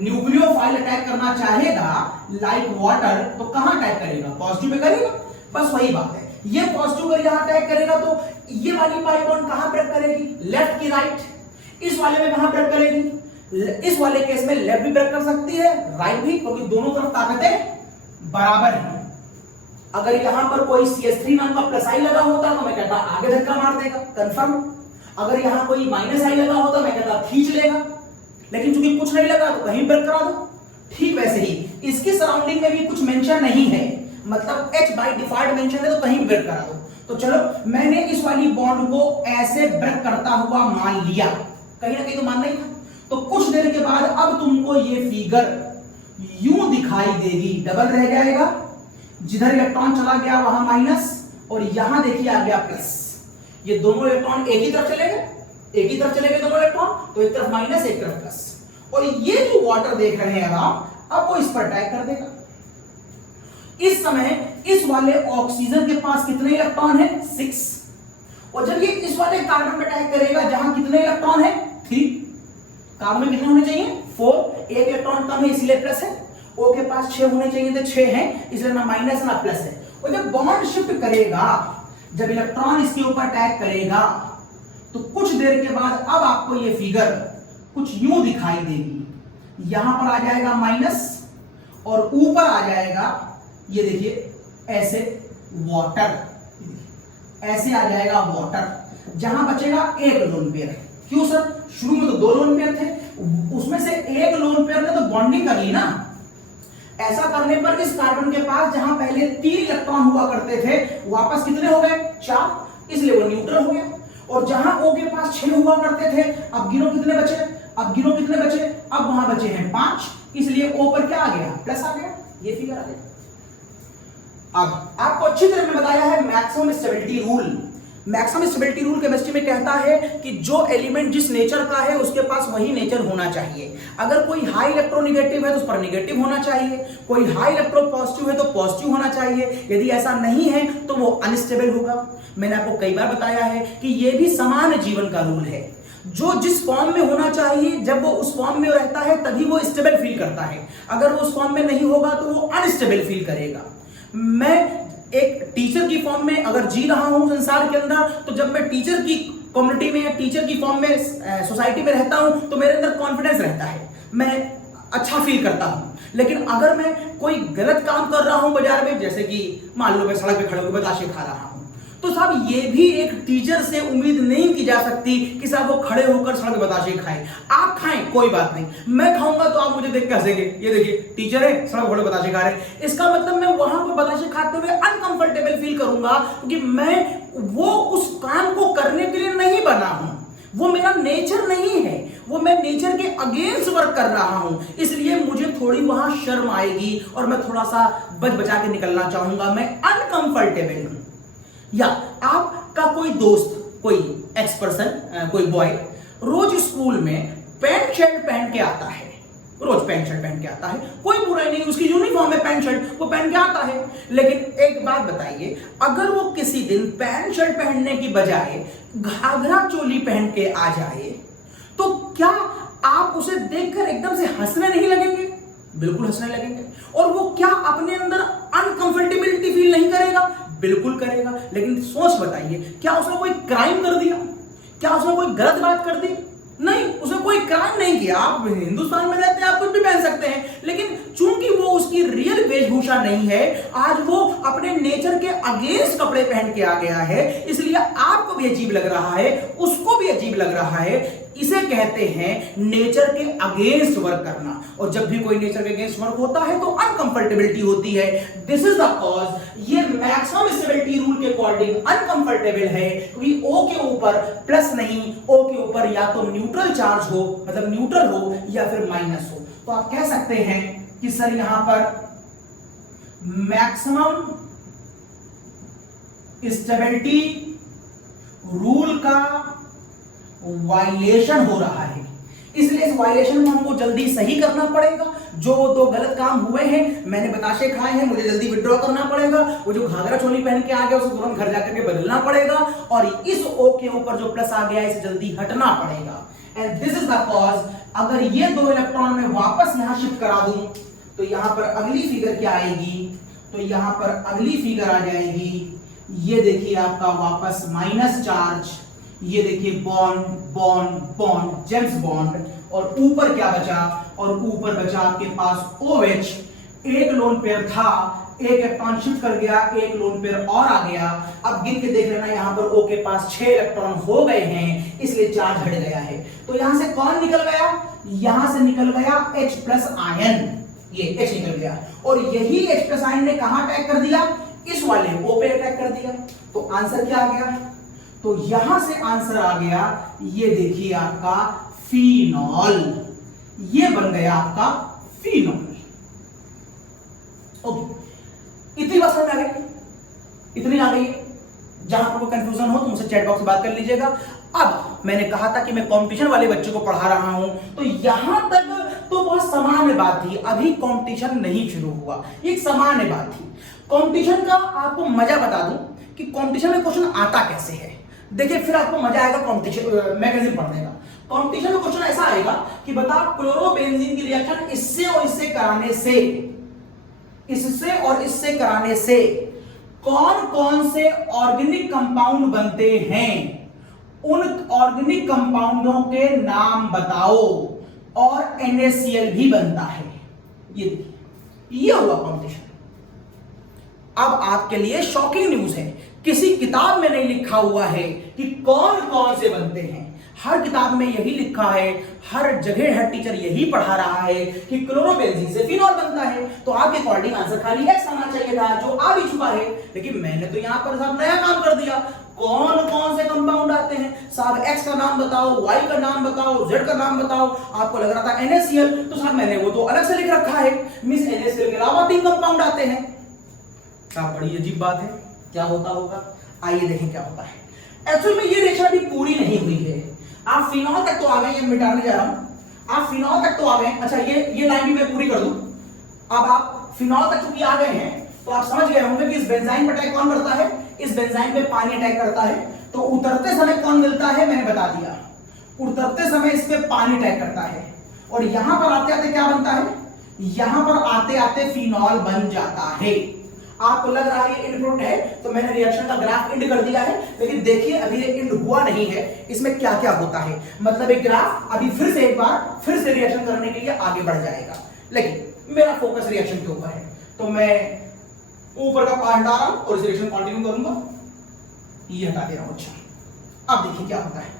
न्यूक्लियोफाइल अटैक करना चाहेगा लाइक वाटर, तो कहां अटैक करेगा? पॉजिटिव पे करेगा। बस वही बात है, ये पॉजिटिव पर यहां अटैक करेगा तो ये वाली पाई बॉन्ड कहां ब्रेक करेगी? लेफ्ट की राइट। इस वाले में कहां ब्रेक करेगी? इस वाले केस में लेफ्ट भी ब्रेक कर सकती है, राइट भी, क्योंकि दोनों तरफ ताकतें बराबर हैं। अगर यहां पर कोई CH3 नाम का प्लस आई लगा होता तो मैं कहता आगे धक्का मार देगा, कंफर्म। अगर यहां कोई माइनस आई लगा होता मैं कहता खींच लेगा, लेकिन चूंकि कुछ नहीं लगा तो कहीं ब्रेक करा दो। ठीक वैसे ही इसकी सराउंडिंग में भी कुछ मेंशन नहीं है, मतलब H बाय डिफॉल्ट मेंशन है तो कहीं ब्रेक करा दो। तो चलो मैंने इस वाली बॉन्ड को ऐसे ब्रेक करता हुआ मान लिया, कहीं ना कहीं तो मानना ही था। तो कुछ देर के बाद अब तुमको ये फिगर यूं दिखाई देगी, डबल रह जाएगा, जिधर इलेक्ट्रॉन चला गया वहां माइनस, और यहां देखिए आ गया प्लस। ये दोनों इलेक्ट्रॉन एक ही तरफ चले गए, एक ही तरफ चले गए दोनों इलेक्ट्रॉन, तो एक तरफ माइनस एक तरफ प्लस। और ये जो वाटर देख रहे हैं आप, अब वो इस पर अटैक कर देगा। इस समय इस वाले ऑक्सीजन के पास कितने इलेक्ट्रॉन है? 6। और जब ये इस वाले कार्बन पर अटैक करेगा जहां कितने इलेक्ट्रॉन है? 3। कार्बन में कितने होने चाहिए? 4। एक इलेक्ट्रॉन कम है इसलिए प्लस है। O के पास 6 होने चाहिए थे, 6 हैं, इसलिए ना माइनस ना प्लस है। और जब बॉन्ड शिफ्ट करेगा, जब इलेक्ट्रॉन इसके ऊपर अटैक करेगा, तो कुछ देर के बाद अब आपको ये फिगर कुछ यूं दिखाई देगी। यहां पर आ जाएगा माइनस और ऊपर आ जाएगा, ये देखिए ऐसे वाटर, ऐसे आ जाएगा वाटर, जहां बचेगा एक लोन पेयर। क्यों सर? शुरू में तो 2 लोन पेयर थे, उसमें से एक लोन पेयर ने तो बॉन्डिंग कर ली ना। ऐसा करने पर इस कार्बन के पास जहां पहले 3 इलेक्ट्रॉन हुआ करते थे, वापस कितने हो गए? 4, इसलिए वो न्यूट्रल हो गया। और जहां O के पास 6 हुआ करते थे, अब गिनो कितने बचे? अब गिनो कितने बचे? अब वहां बचे हैं 5, इसलिए O पर क्या आ गया? प्लस आ गया। ये फिगर आ गया। अब आपको अच्छी तरह में बताया है maximum stability rule. Maximum stability rule chemistry में कहता है कि जो एलिमेंट जिस नेचर का है उसके पास वही नेचर होना चाहिए। अगर कोई हाई इलेक्ट्रोनेगेटिव है तो उस पर नेगेटिव होना चाहिए, कोई हाई इलेक्ट्रो पॉजिटिव है तो पॉजिटिव होना चाहिए। यदि ऐसा नहीं है तो वो अनस्टेबल होगा। मैंने आपको कई बार बताया है कि यह भी समान जीवन का रूल है। जो जिस फॉर्म में होना चाहिए, जब वो उस फॉर्म में रहता है तभी वो स्टेबल फील करता है। अगर वो उस फॉर्म में नहीं होगा तो वो अनस्टेबल फील करेगा। मैं एक टीचर की फॉर्म में अगर जी रहा हूं संसार के अंदर, तो जब मैं टीचर की कम्युनिटी में या टीचर की फॉर्म में सोसाइटी में रहता हूं तो मेरे अंदर कॉन्फिडेंस रहता है, मैं अच्छा फील करता हूं। लेकिन अगर मैं कोई गलत काम कर रहा हूं बाजार में, जैसे कि मान लो मैं सड़क पे खड़े होकर बताशे खा रहा हूं, तो साहब ये भी एक टीचर से उम्मीद नहीं की जा सकती कि साहब वो खड़े होकर सड़क पे बताशे खाएं। आप खाएं कोई बात नहीं, मैं खाऊंगा तो आप मुझे देख के हंसेंगे, ये देखिए टीचर है सड़क पर बताशे खा रहे हैं। इसका मतलब मैं वहां पर बताशे खाते हुए अनकंफर्टेबल फील करूंगा, क्योंकि मैं वो उस काम को करने के लिए नहीं बना हूं, वो मेरा नेचर नहीं है। वो मैं नेचर के अगेंस्ट वर्क कर रहा हूं, इसलिए मुझे थोड़ी वहां शर्म आएगी और मैं थोड़ा सा बच बचा के निकलना चाहूंगा, मैं अनकंफर्टेबल हूं। या आपका कोई दोस्त, कोई एक्स पर्सन, कोई बॉय रोज स्कूल में पैंट शर्ट पहन के आता है, रोज पैंट शर्ट पहन के आता है, कोई बुराई नहीं, उसकी यूनिफॉर्म है पैंट शर्ट, वो पहन के आता है। लेकिन एक बात बताइए, अगर वो किसी दिन पैंट शर्ट पहनने की बजाय घाघरा चोली पहन के आ जाए, तो क्या आप उसे देखकर एकदम से हंसने नहीं लगेंगे? बिल्कुल हंसने लगेंगे। और वो क्या अपने अंदर अनकंफर्टेबिलिटी फील नहीं करेगा? बिल्कुल करेगा। लेकिन सोच बताइए, क्या उसने कोई क्राइम कर दिया? क्या उसने कोई गलत बात कर दी? नहीं, उसने कोई क्राइम नहीं किया। आप हिंदुस्तान में रहते हैं, आप कुछ भी पहन सकते हैं, लेकिन चूंकि वो उसकी रियल वेशभूषा नहीं है, आज वो अपने नेचर के अगेंस्ट कपड़े पहन के आ गया है, इसलिए आपको भी अजीब लग रहा है, उसको भी अजीब लग रहा है। इसे कहते हैं नेचर के अगेंस्ट वर्क करना। और जब भी कोई नेचर के अगेंस्ट वर्क होता है तो अनकंफर्टेबिलिटी होती है। दिस इज द कॉज ये मैक्सिमम स्टेबिलिटी रूल के अकॉर्डिंग अनकंफर्टेबल है, क्योंकि ओ के ऊपर प्लस नहीं, ओ के ऊपर या तो न्यूट्रल चार्ज हो, मतलब न्यूट्रल हो, या फिर माइनस हो। तो आप कह सकते हैं कि सर यहां पर मैक्सिमम स्टेबिलिटी रूल का वायलेशन हो रहा है, इसलिए इस वायलेशन को हमको जल्दी सही करना पड़ेगा। जो दो गलत काम हुए हैं, मैंने बताशे खाए हैं, मुझे जल्दी विड्रॉ करना पड़ेगा। वो जो घाघरा चोली पहन के आ गया उसे तुरंत घर जाकर के बदलना पड़ेगा, और इस ओ के ऊपर जो प्लस आ गया इसे जल्दी हटना पड़ेगा। And this is the cause. अगर ये दो इलेक्ट्रॉन में वापस यहां शिफ्ट करा दूं तो यहां पर अगली फिगर क्या आएगी? तो यहां पर अगली फिगर आ जाएगी, ये देखिए आपका वापस माइनस चार्ज, ये देखिए bond bond bond, James bond, और ऊपर क्या बचा? और ऊपर बचा आपके पास OH। एक लोन पेयर था, एक इलेक्ट्रॉन शिफ्ट कर गया, एक लोन पेयर और आ गया। अब गिन के देख लेना, यहां पर O के पास 6 इलेक्ट्रॉन हो गए हैं, इसलिए चार्ज हट गया है। तो यहां से कौन निकल गया? यहां से निकल गया H प्लस आयन, ये H निकल गया। और यही H प्लस आयन ने कहां अटैक कर दिया? इस वाले O पे अटैक कर दिया। तो आंसर क्या आ गया? तो यहां से आंसर आ गया, ये देखिए आपका फिनॉल, ये बन गया आपका फिनॉल। ओके, इतनी बात समझ में आ गई? इतनी आ गई? जहां पर कोई कंफ्यूजन हो तो मुझसे चैट बॉक्स में बात कर लीजिएगा। अब मैंने कहा था कि मैं कंपटीशन वाले बच्चों को पढ़ा रहा हूं, तो यहां तक तो बहुत सामान्य बात थी, अभी कंपटीशन नहीं शुरू हुआ, एक सामान्य बात थी। कंपटीशन का आपको मजा बता दूं कि कंपटीशन में क्वेश्चन आता कैसे है। देखिए, फिर आपको मजा आएगा कंपटीशन मैगजीन पढ़ने का। कंपटीशन में क्वेश्चन ऐसा आएगा कि बता क्लोरोबेंजीन की रिएक्शन इससे और इससे कराने से, इससे और इससे कराने से कौन कौन से ऑर्गेनिक कंपाउंड बनते हैं, उन ऑर्गेनिक कंपाउंडों के नाम बताओ, और NaCl भी बनता है। ये हुआ कंपटीशन। अब आपके लिए शॉकिंग न्यूज है, किसी किताब में नहीं लिखा हुआ है कि कौन कौन से बनते हैं। हर किताब में यही लिखा है, हर जगह हर टीचर यही पढ़ा रहा है कि क्लोरोबेंजीन से फिनॉल बनता है। तो आपके अकॉर्डिंग आंसर खाली X आना चाहिए था, जो आ भी चुका है। लेकिन मैंने तो यहां पर साहब नया काम कर दिया, कौन कौन से कंपाउंड आते हैं साहब, X का नाम बताओ, Y का नाम बताओ, Z का नाम बताओ। आपको लग रहा था NaCl, तो साहब मैंने वो तो अलग से लिख रखा है, मिस NaCl के अलावा 3 कंपाउंड आते हैं। साहब बड़ी अजीब बात है, क्या होता होगा? आइए देखें क्या होता है। एक्चुअल में ये रेखा अभी पूरी नहीं हुई है। आप फिनॉल तक तो आ गए, ये मिटाने जा रहा हूं। आप फिनॉल तक तो आ गए। अच्छा, ये लाइन भी मैं पूरी कर दूं। अब आप फिनॉल तक चूंकि आ गए हैं, तो आप समझ गए होंगे कि इस बेंजाइन पे अटैक कौन करता है। इस बेंजाइन पे पानी अटैक करता है, तो उतरते समय कौन मिलता है, मैंने बता दिया। उतरते समय इस पे पानी अटैक करता है, और यहां पर आते आते क्या बनता है? यहां पर आते आते फिनॉल बन जाता है। आपको लग रहा है ये इंड प्रोडक्ट है, तो मैंने रिएक्शन का ग्राफ इंड कर दिया है, लेकिन देखिए अभी ये इंड हुआ नहीं है। इसमें क्या क्या होता है, मतलब एक ग्राफ अभी फिर से एक बार फिर से रिएक्शन करने के लिए आगे बढ़ जाएगा, लेकिन मेरा फोकस रिएक्शन के ऊपर है, तो मैं ऊपर का पार्ट हटा रहा हूं और इस रिएक्शन कंटिन्यू करूंगा। ये हटा दे रहा हूं। अच्छा, अब देखिए क्या होता है।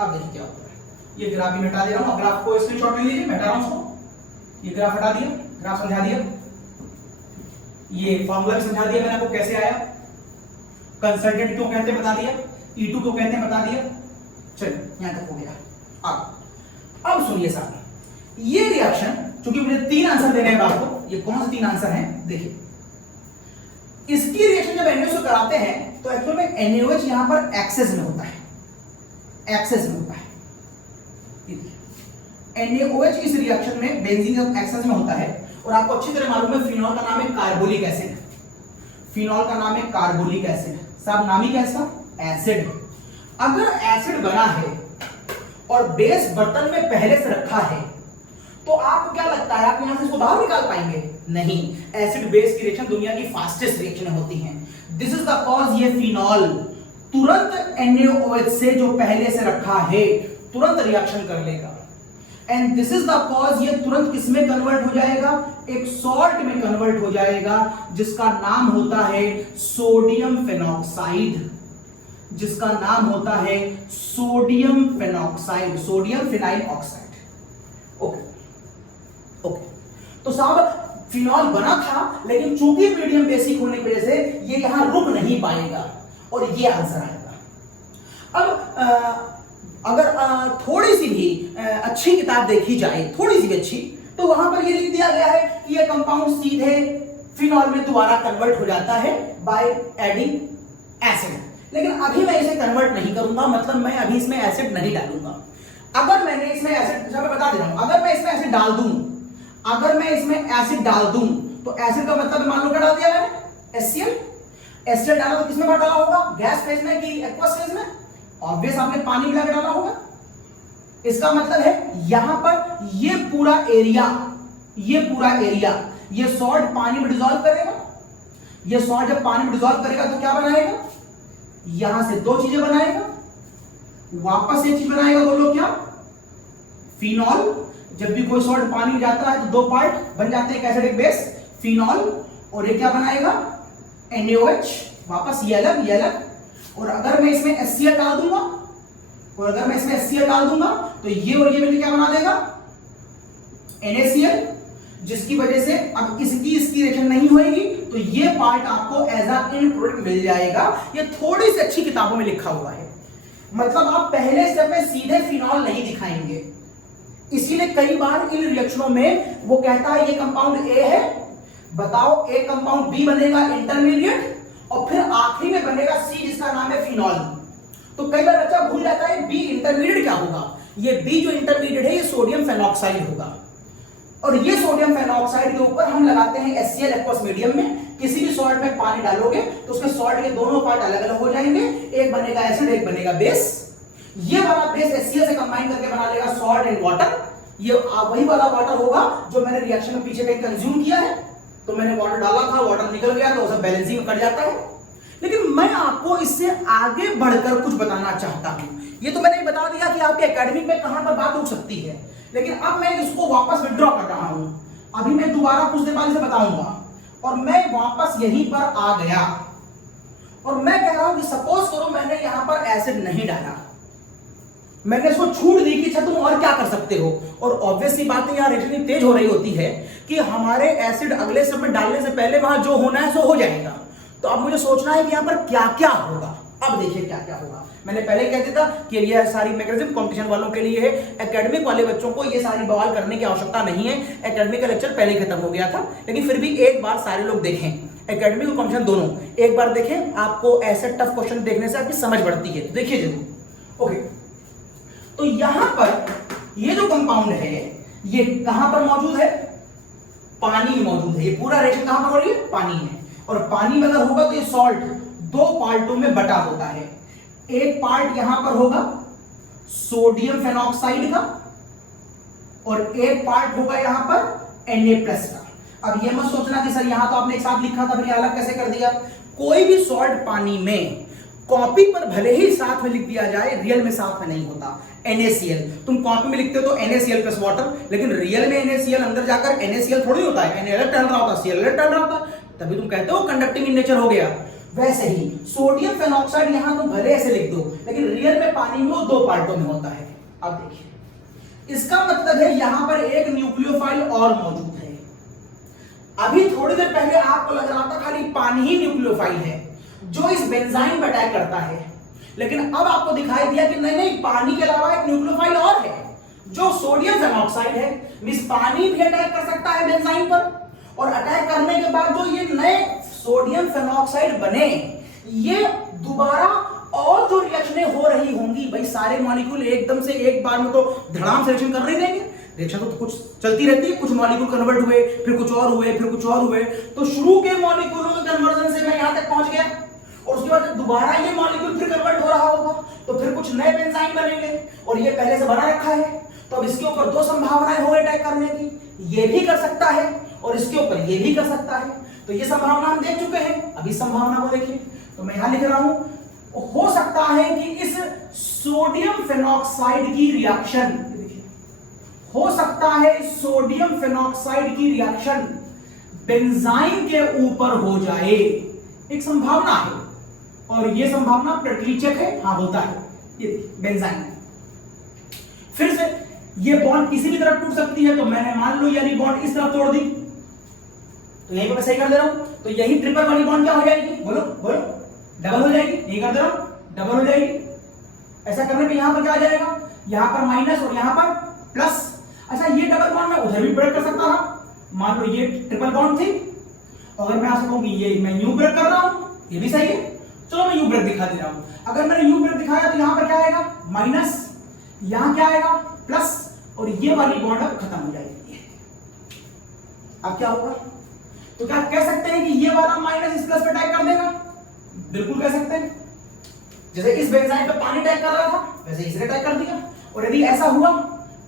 अब देखिए क्या होता है। ये ग्राफ भी हटा दे रहा हूं। ग्राफ को स्क्रीनशॉट ले लीजिए, मैं हटा रहा हूं उसको। ये ग्राफ हटा दिया, ग्राफ समझा दिया, ये फॉर्मूला समझा दिया मैंने आपको कैसे आया, कंसल्टेंट क्यों कहते हैं बता दिया, E2 क्यों कहते हैं बता दिया। चलिए यहां तक हो गया। अब अब सुनिए साहब, ये रिएक्शन, चूंकि मुझे 3 आंसर देने हैं आपको, ये कौन से 3 आंसर हैं देखिए। इसकी रिएक्शन जब NaOH से कराते हैं तो एक्चुअल में NaOH यहां पर एक्सेस में होता है, एक्सेस में होता है। NaOH इस रिएक्शन में बेंजीन एक्सेस में होता है। और आपको अच्छी तरह मालूम है फिनॉल का नाम है कार्बोलिक एसिड, फिनॉल का नाम है कार्बोलिक एसिड। साहब नाम ही कैसा? एसिड। अगर एसिड बना है और बेस बर्तन में पहले से रखा है तो आपको क्या लगता है आप यहां से इसको बाहर निकाल पाएंगे? नहीं। एसिड बेस की रिएक्शन दुनिया की फास्टेस्ट रिएक्शन होती हैं। दिस इज द कॉज ये फिनॉल तुरंत NaOH से जो पहले से रखा है तुरंत रिएक्शन कर लेगा। And this is the cause ये तुरंत किसमें कन्वर्ट हो जाएगा? एक सॉल्ट में कन्वर्ट हो जाएगा जिसका नाम होता है सोडियम फेनॉक्साइड, जिसका नाम होता है sodium phenoxide, sodium phenyl oxide. Okay okay, तो साहब फिनॉल बना था लेकिन चूंकि मीडियम बेसिक होने की वजह से ये यहां रुक नहीं पाएगा और ये आंसर आएगा। अब अगर थोड़ी सी भी अच्छी किताब देखी जाए, थोड़ी सी भी अच्छी, तो वहां पर ये लिख दिया गया है कि ये कंपाउंड सीधे फिनॉल में दोबारा कन्वर्ट हो जाता है बाय एडिंग एसिड। लेकिन अभी मैं इसे कन्वर्ट नहीं करूंगा, मतलब मैं अभी इसमें एसिड नहीं डालूंगा। अगर मैंने इसमें एसिड, मैं बता दे रहा हूं, अगर मैं इसमें एसिड डाल दूं, अगर मैं इसमें एसिड डाल दूं तो एसिड का मतलब मान लो क्या डाल दिया मैंने? HCl। HCl डाला तो किसमें डाला होगा? गैस फेज में कि एक्वस फेज में? ऑब्वियस आपने पानी मिला के डाला होगा। इसका मतलब है यहां पर ये पूरा एरिया, ये पूरा एरिया, ये सॉल्ट पानी में डिसॉल्व करेगा। ये सॉल्ट जब पानी में डिसॉल्व करेगा तो क्या बनाएगा? यहां से 2 चीजें बनाएगा, वापस एक चीज बनाएगा, बोलो क्या? फिनॉल। जब भी कोई सॉल्ट पानी में जाता है तो 2 पार्ट बन जाते हैं, एक एसिड एक बेस, फिनॉल। और ये क्या बनाएगा? NaOH। वापस ये अलग, ये अलग। और अगर मैं इसमें HCl डाल दूंगा, और अगर मैं इसमें HCl डाल दूंगा तो ये और ये मिलकर क्या बना देगा? NaCl, जिसकी वजह से अब इसकी रिएक्शन नहीं होगी तो ये पार्ट आपको एज अ एंड प्रोडक्ट मिल जाएगा। ये थोड़ी सी अच्छी किताबों में लिखा हुआ है, मतलब आप पहले स्टेप में सीधे फिनॉल नहीं दिखाएंगे। इसीलिए कई बार इन रिएक्शनों में वो कहता है ये कंपाउंड A है, बताओ एक कंपाउंड B बनेगा इंटरमीडिएट और फिर आखिरी में बनेगा C जिसका नाम है फिनॉल। तो कई बार बच्चा भूल जाता है B इंटरमीडिएट क्या होगा। ये B जो इंटरमीडिएट है ये सोडियम फेनॉक्साइड होगा, और ये सोडियम फेनॉक्साइड के ऊपर हम लगाते हैं HCl एक्वस मीडियम में। किसी भी सॉल्ट में पानी डालोगे तो उसके सॉल्ट के दोनों पार्ट अलग अलग हो जाएंगे, एक बनेगा एसिड, एक बनेगा बेस। ये वाला बेस HCl से कंबाइन करके बना लेगा सॉल्ट एंड वाटर। ये वही वाला वाटर होगा जो मैंने रिएक्शन में पीछे कहीं कंज्यूम किया है। तो मैंने वाटर डाला था, वाटर निकल गया तो सब बैलेंसिंग कर जाता है। लेकिन मैं आपको इससे आगे बढ़कर कुछ बताना चाहता हूं। ये तो मैंने बता दिया कि आपके एकेडमिक में कहां पर बात हो सकती है, लेकिन अब मैं इसको वापस विड्रॉ कर रहा हूं। अभी मैं दोबारा कुछ देर बाद इसे बताऊंगा और मैं वापस यहीं पर आ गया और मैं कह रहा हूं कि सपोज करो मैंने यहां पर एसिड नहीं डाला, मैंने इसको छूट दी कि अच्छा तुम और क्या कर सकते हो। और ऑब्वियसली बात है यहां रिएक्शन इतनी तेज हो रही होती है कि हमारे एसिड अगले स्टेप में डालने से पहले वहां जो होना है सो हो जाएगा। तो अब मुझे सोचना है कि यहां पर क्या क्या होगा। अब देखिए क्या क्या होगा। मैंने पहले कह दिया था कि ये सारी मैकेनिज्म कंपटीशन वालों के लिए है, एकेडमिक वाले बच्चों को ये सारी बवाल करने की आवश्यकता नहीं है। एकेडमिक का लेक्चर पहले खत्म हो गया था, लेकिन फिर भी एक बार सारे लोग देखें, एकेडमिक और कंपटीशन दोनों एक बार देखें। आपको ऐसे टफ क्वेश्चन देखने से आपकी समझ बढ़ती है, देखिए जरूर। ओके, तो यहां पर ये जो कंपाउंड है ये कहां पर मौजूद है? पानी में मौजूद है। ये पूरा रिएक्शन कहां पर हो रही है? पानी में। और पानी में अगर होगा तो ये सॉल्ट 2 पार्टों में बटा होता है। एक पार्ट यहां पर होगा सोडियम फेनॉक्साइड का और एक पार्ट होगा यहां पर Na+ का। अब ये मत सोचना कि सर यहां तो आपने एक साथ लिखा था फिर ये अलग कैसे कर दिया। कोई भी सॉल्ट पानी में कॉपी पर भले ही साथ में लिख दिया जाए, रियल में साथ में नहीं होता। NaCl तुम कॉपी में लिखते हो तो NaCl प्लस वाटर, लेकिन रियल में NaCl अंदर जाकर NaCl थोड़ी होता है, Na अलग टल रहा होता, Cl अलग टल रहा होता, तभी तुम कहते हो कंडक्टिंग इन नेचर हो गया। वैसे ही सोडियम फेनॉक्साइड यहां तुम भले ऐसे लिख दो, लेकिन रियल में पानी में 2 पार्टों में होता है। अब देखिए इसका मतलब है यहां पर एक न्यूक्लियोफाइल और मौजूद है। अभी थोड़ी देर पहले आपको लग रहा था खाली पानी ही न्यूक्लियोफाइल है जो इस बेंजाइम पर अटैक करता है, लेकिन अब आपको दिखाई दिया कि नहीं नहीं, पानी के अलावा एक न्यूक्लियोफाइल और है जो सोडियम फेनॉक्साइड है, मींस पानी भी अटैक कर सकता है बेंजाइन पर, और अटैक करने के बाद जो ये नए सोडियम फेनॉक्साइड बने, ये दोबारा और जो रिएक्शनें हो रही होंगी, भाई सारे मॉलिक्यूल एकदम से एक बार में तो धड़ाम से रिएक्शन कर नहीं देंगे, रिएक्शन तो कुछ चलती रहती है, कुछ मॉलिक्यूल कन्वर्ट हुए, फिर कुछ और हुए, फिर कुछ और हुए, तो शुरू के मॉलिक्यूलों के कन्वर्जन से मैं यहां तक पहुंच गया, और उसके बाद दोबारा ये मॉलिक्यूल फिर कन्वर्ट हो रहा होगा, तो फिर कुछ नए बेंजाइन बनेंगे, और ये पहले से बना रखा है, तो अब इसके ऊपर दो संभावनाएं हो अटैक करने की, ये भी कर सकता है और इसके ऊपर ये भी कर सकता है। तो ये संभावना हम देख चुके हैं, अभी संभावना को देखिए, तो मैं यहां लिख रहा हूं, हो सकता है कि इस सोडियम फेनॉक्साइड की रिएक्शन, हो सकता है सोडियम फेनॉक्साइड की रिएक्शन बेंजाइन के ऊपर हो जाए, एक संभावना है, और यह संभावना प्रैक्टिकली चेक है, हां होता है, ये बेंजाइन। फिर से ये बॉन्ड किसी भी तरफ टूट सकती है, तो मैंने मान लो यानी बॉन्ड इस तरफ तोड़ दी, तो यहीं पे मैं सही कर दे रहा हूं, तो यही ट्रिपल वाली बॉन्ड क्या हो जाएगी, बोलो बोलो, डबल हो जाएगी, यही कर दे रहा हूं, डबल हो जाएगी। ऐसा करने पे यहां पर क्या आ जाएगा, यहां पर माइनस और यहां पर प्लस। अच्छा, ये डबल बॉन्ड मैं उधर भी ब्रेक कर सकता था, मान लो ये ट्रिपल बॉन्ड थी, अगर मैं आ सकूं कि ये मैं यू ब्रेक कर रहा हूं, ये भी सही है, चलो मैं यू ब्रेक दिखा दे रहा हूं। अगर मैंने यू ब्रेक दिखाया तो यहां पर क्या आएगा, माइनस, यहां क्या आएगा, प्लस, और ये वाली बॉन्ड अब खत्म हो जाएगी। अब क्या होगा, तो क्या कह सकते हैं कि ये वाला माइनस इस प्लस पे अटैक कर देगा, बिल्कुल कह सकते हैं, जैसे इस बेंजाइन पे पानी अटैक कर रहा था वैसे इसने अटैक कर दिया। और यदि ऐसा हुआ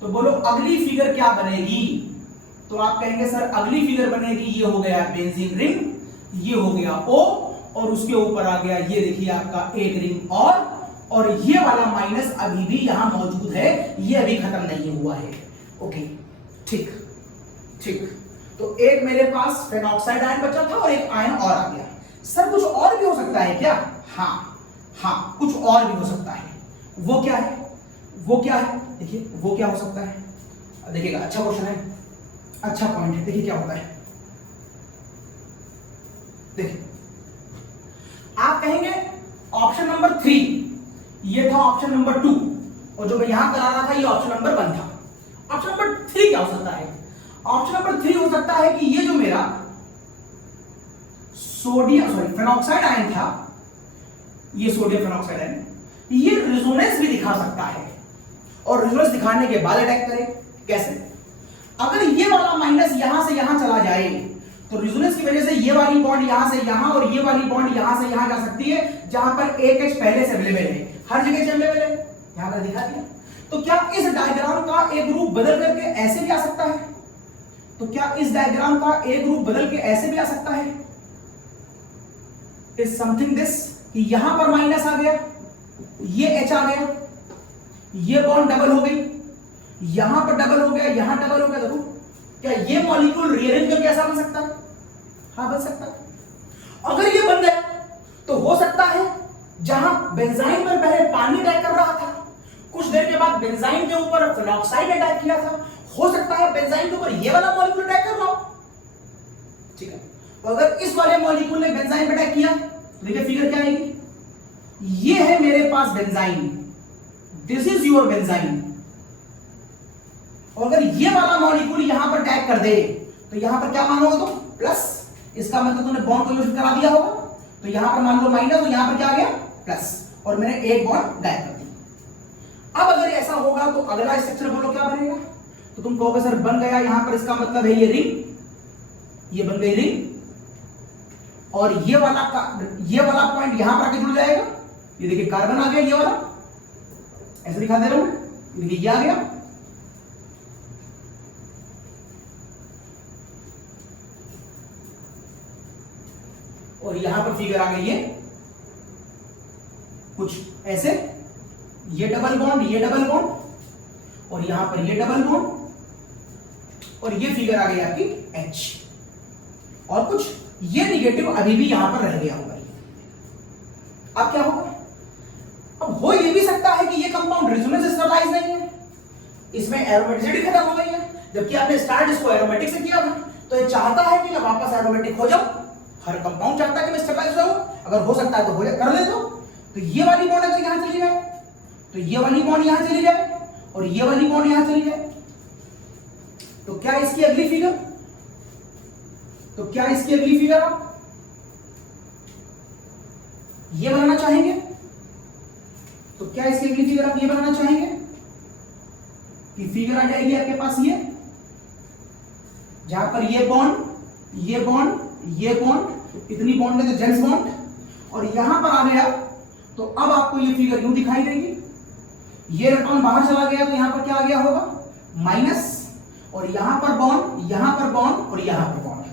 तो बोलो अगली फिगर क्या बनेगी, तो आप कहेंगे सर अगली फिगर बनेगी, ये हो गया बेंजीन रिंग, ये हो गया O, और उसके ऊपर आ गया ये देखिए आपका एक रिंग और ये वाला माइनस अभी भी यहां मौजूद है, ये अभी खत्म नहीं हुआ है। ओके, ठीक ठीक, तो एक मेरे पास फेनॉक्साइड आयन बचा था और एक आयन और आ गया। सर कुछ और भी हो सकता है क्या, हाँ कुछ और भी हो सकता है, वो क्या है, वो क्या है, देखिए वो क्या हो सकता है, देखिएगा अच्छा क्वेश्चन है, अच्छा पॉइंट है, देखिए क्या होता है, देखिए आप कहेंगे ऑप्शन नंबर 3 ये था ऑप्शन नंबर 2, और जो मैं यहां करा रहा था ये ऑप्शन नंबर 1 था। ऑप्शन नंबर 3 क्या हो सकता है, ऑप्शन नंबर 3 हो सकता है कि ये जो मेरा फेनॉक्साइड आयन था, ये सोडियम फेनॉक्साइड आयन, ये रेजोनेंस भी दिखा सकता है, और रेजोनेंस दिखाने के बाद अटैक करे। कैसे, अगर ये वाला माइनस यहां से यहां चला जाए तो रेजोनेंस की वजह से ये वाली बॉन्ड यहां से यहां और ये वाली बॉन्ड यहां से यहां जा सकती है, जहां पर एक H पहले से अवेलेबल है, हर जगह अवेलेबल है, यहां पर दिखा दिया। तो क्या इस डायग्राम का एक रूप बदल करके ऐसे भी आ सकता है, तो क्या इस डायग्राम का एक रूप बदल के ऐसे भी आ सकता है, इज समथिंग दिस, कि यहां पर माइनस आ गया, ये H आ गया, ये बॉन्ड डबल हो गई, यहां पर डबल हो गया, यहां डबल हो गया। देखो क्या ये मॉलिक्यूल रीअरेंज करके ऐसा बन सकता है, हाँ बन सकता है। अगर ये बन गया तो हो सकता है जहां बेंजाइन पर पहले पानी अटैक कर रहा था, कुछ देर के बाद बेंजाइन के ऊपर फेनॉक्साइड अटैक किया था, हो सकता है बेंजाइन के ऊपर ये वाला मॉलिक्यूल अटैक कर रहा हो, ठीक है। तो अगर इस वाले मॉलिक्यूल ने बेंजाइन पर अटैक किया, देखिए फिगर क्या आएगी, ये है मेरे पास benzene, this is your benzene, और अगर ये वाला मॉलिक्यूल यहां पर अटैक कर दे तो यहां पर क्या मानोगे तुम, प्लस, इसका मतलब तुमने बॉन्ड को यूज करा दिया होगा, तो यहां पर मान लो माइनस, तो यहां पर क्या आ गया प्लस, और मैंने एक बॉन्ड गायब कर दिया। अब अगर ऐसा होगा तो अगला स्ट्रक्चर बोलो क्या बनेगा, तो तुम कहोगे सर बन गया यहां पर, इसका मतलब है ये रिंग, ये बन गई रिंग, और ये वाला पॉइंट यहां पर आके जुड़ जाएगा, ये देखिए कार्बन आ गया, ये वाला ऐसे दिखा दे रहा हूं मैं, ये देखिए ये आ गया, और यहां पर फिगर आ गई है कुछ ऐसे, ये डबल बॉन्ड, ये डबल बॉन्ड, और यहां पर ये डबल बॉन्ड, और ये फिगर आ गई आपकी H, और कुछ ये निगेटिव अभी भी यहां पर रह गया होगा। अब क्या होगा, अब हो ये भी सकता है कि ये कंपाउंड रेजोनेंस स्टेबलाइज नहीं है, इसमें एरोमेटिसिटी खत्म हो गई है, जबकि आपने स्टार्ट इसको एरोमेटिक से किया था, तो ये चाहता है कि मैं वापस एरोमेटिक हो जाऊं, हर कंपाउंड चाहता है कि मैं स्टेबलाइज हो जाऊं, अगर हो सकता है तो हो जाए, कर ले तो ये वाली बॉन्ड अगर यहां चली जाए, तो ये वाली बॉन्ड यहां चली जाए, और ये वाली बॉन्ड यहां चली जाए, तो क्या इसकी अगली फिगर आप ये बनाना चाहेंगे? तो क्या इसकी अगली फिगर आप ये बनाना चाहेंगे कि फिगर आ जाएगी आपके पास ये, जहां पर ये बॉन्ड, इतनी बॉन्ड है तो जेंट्स बॉन्ड, और यहां पर आ गया तो अब आपको ये फिगर यूं दिखाई देगी। ये इलेक्ट्रॉन बाहर चला गया तो यहां पर क्या आ गया होगा? माइनस, और यहां पर बॉन्ड और यहां पर बॉन्ड,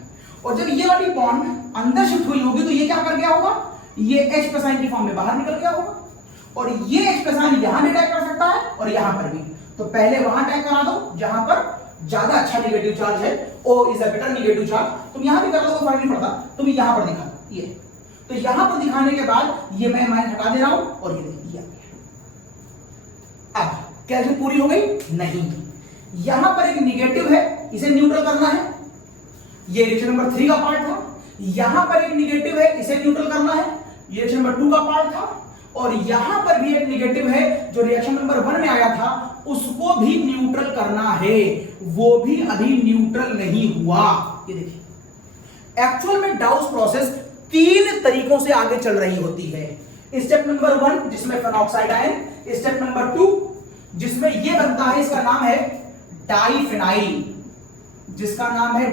और जब ये वाली बॉन्ड अंदर शिफ्ट हुई होगी तो ये क्या कर गया होगा? ये H प्लस आयन की फॉर्म में बाहर निकल गया होगा, और ये H प्लस आयन यहां भी अटैक कर सकता है और यहां पर भी। तो पहले वहां अटैक करा दो जहां पर ज्यादा अच्छा नेगेटिव चार्ज है, O is a better negative charge, तुम यहां भी कर दो, फर्क नहीं पड़ता, तुम यहां पर दिखा दो ये। तो यहां पर दिखाने के बाद ये मैं माइनस हटा दे रहा हूं और ये देखिए अब क्या ये पूरी हो गई? नहीं, यहां पर एक नेगेटिव है, इसे न्यूट्रल करना है, ये रिएक्शन नंबर 3 का पार्ट था। यहां पर एक नेगेटिव है, इसे न्यूट्रल करना है, ये रिएक्शन नंबर 2 का पार्ट था, और यहां पर भी एक नेगेटिव है जो रिएक्शन नंबर 1 में आया था, उसको भी न्यूट्रल करना है, वो भी अभी न्यूट्रल नहीं हुआ। ये देखिए एक्चुअल में डाउस प्रोसेस 3 तरीकों से आगे चल रही होती है। स्टेप नंबर 1 जिसमें फेनॉक्साइड आयन, स्टेप नंबर 2 जिसमें ये बनता है, इसका नाम है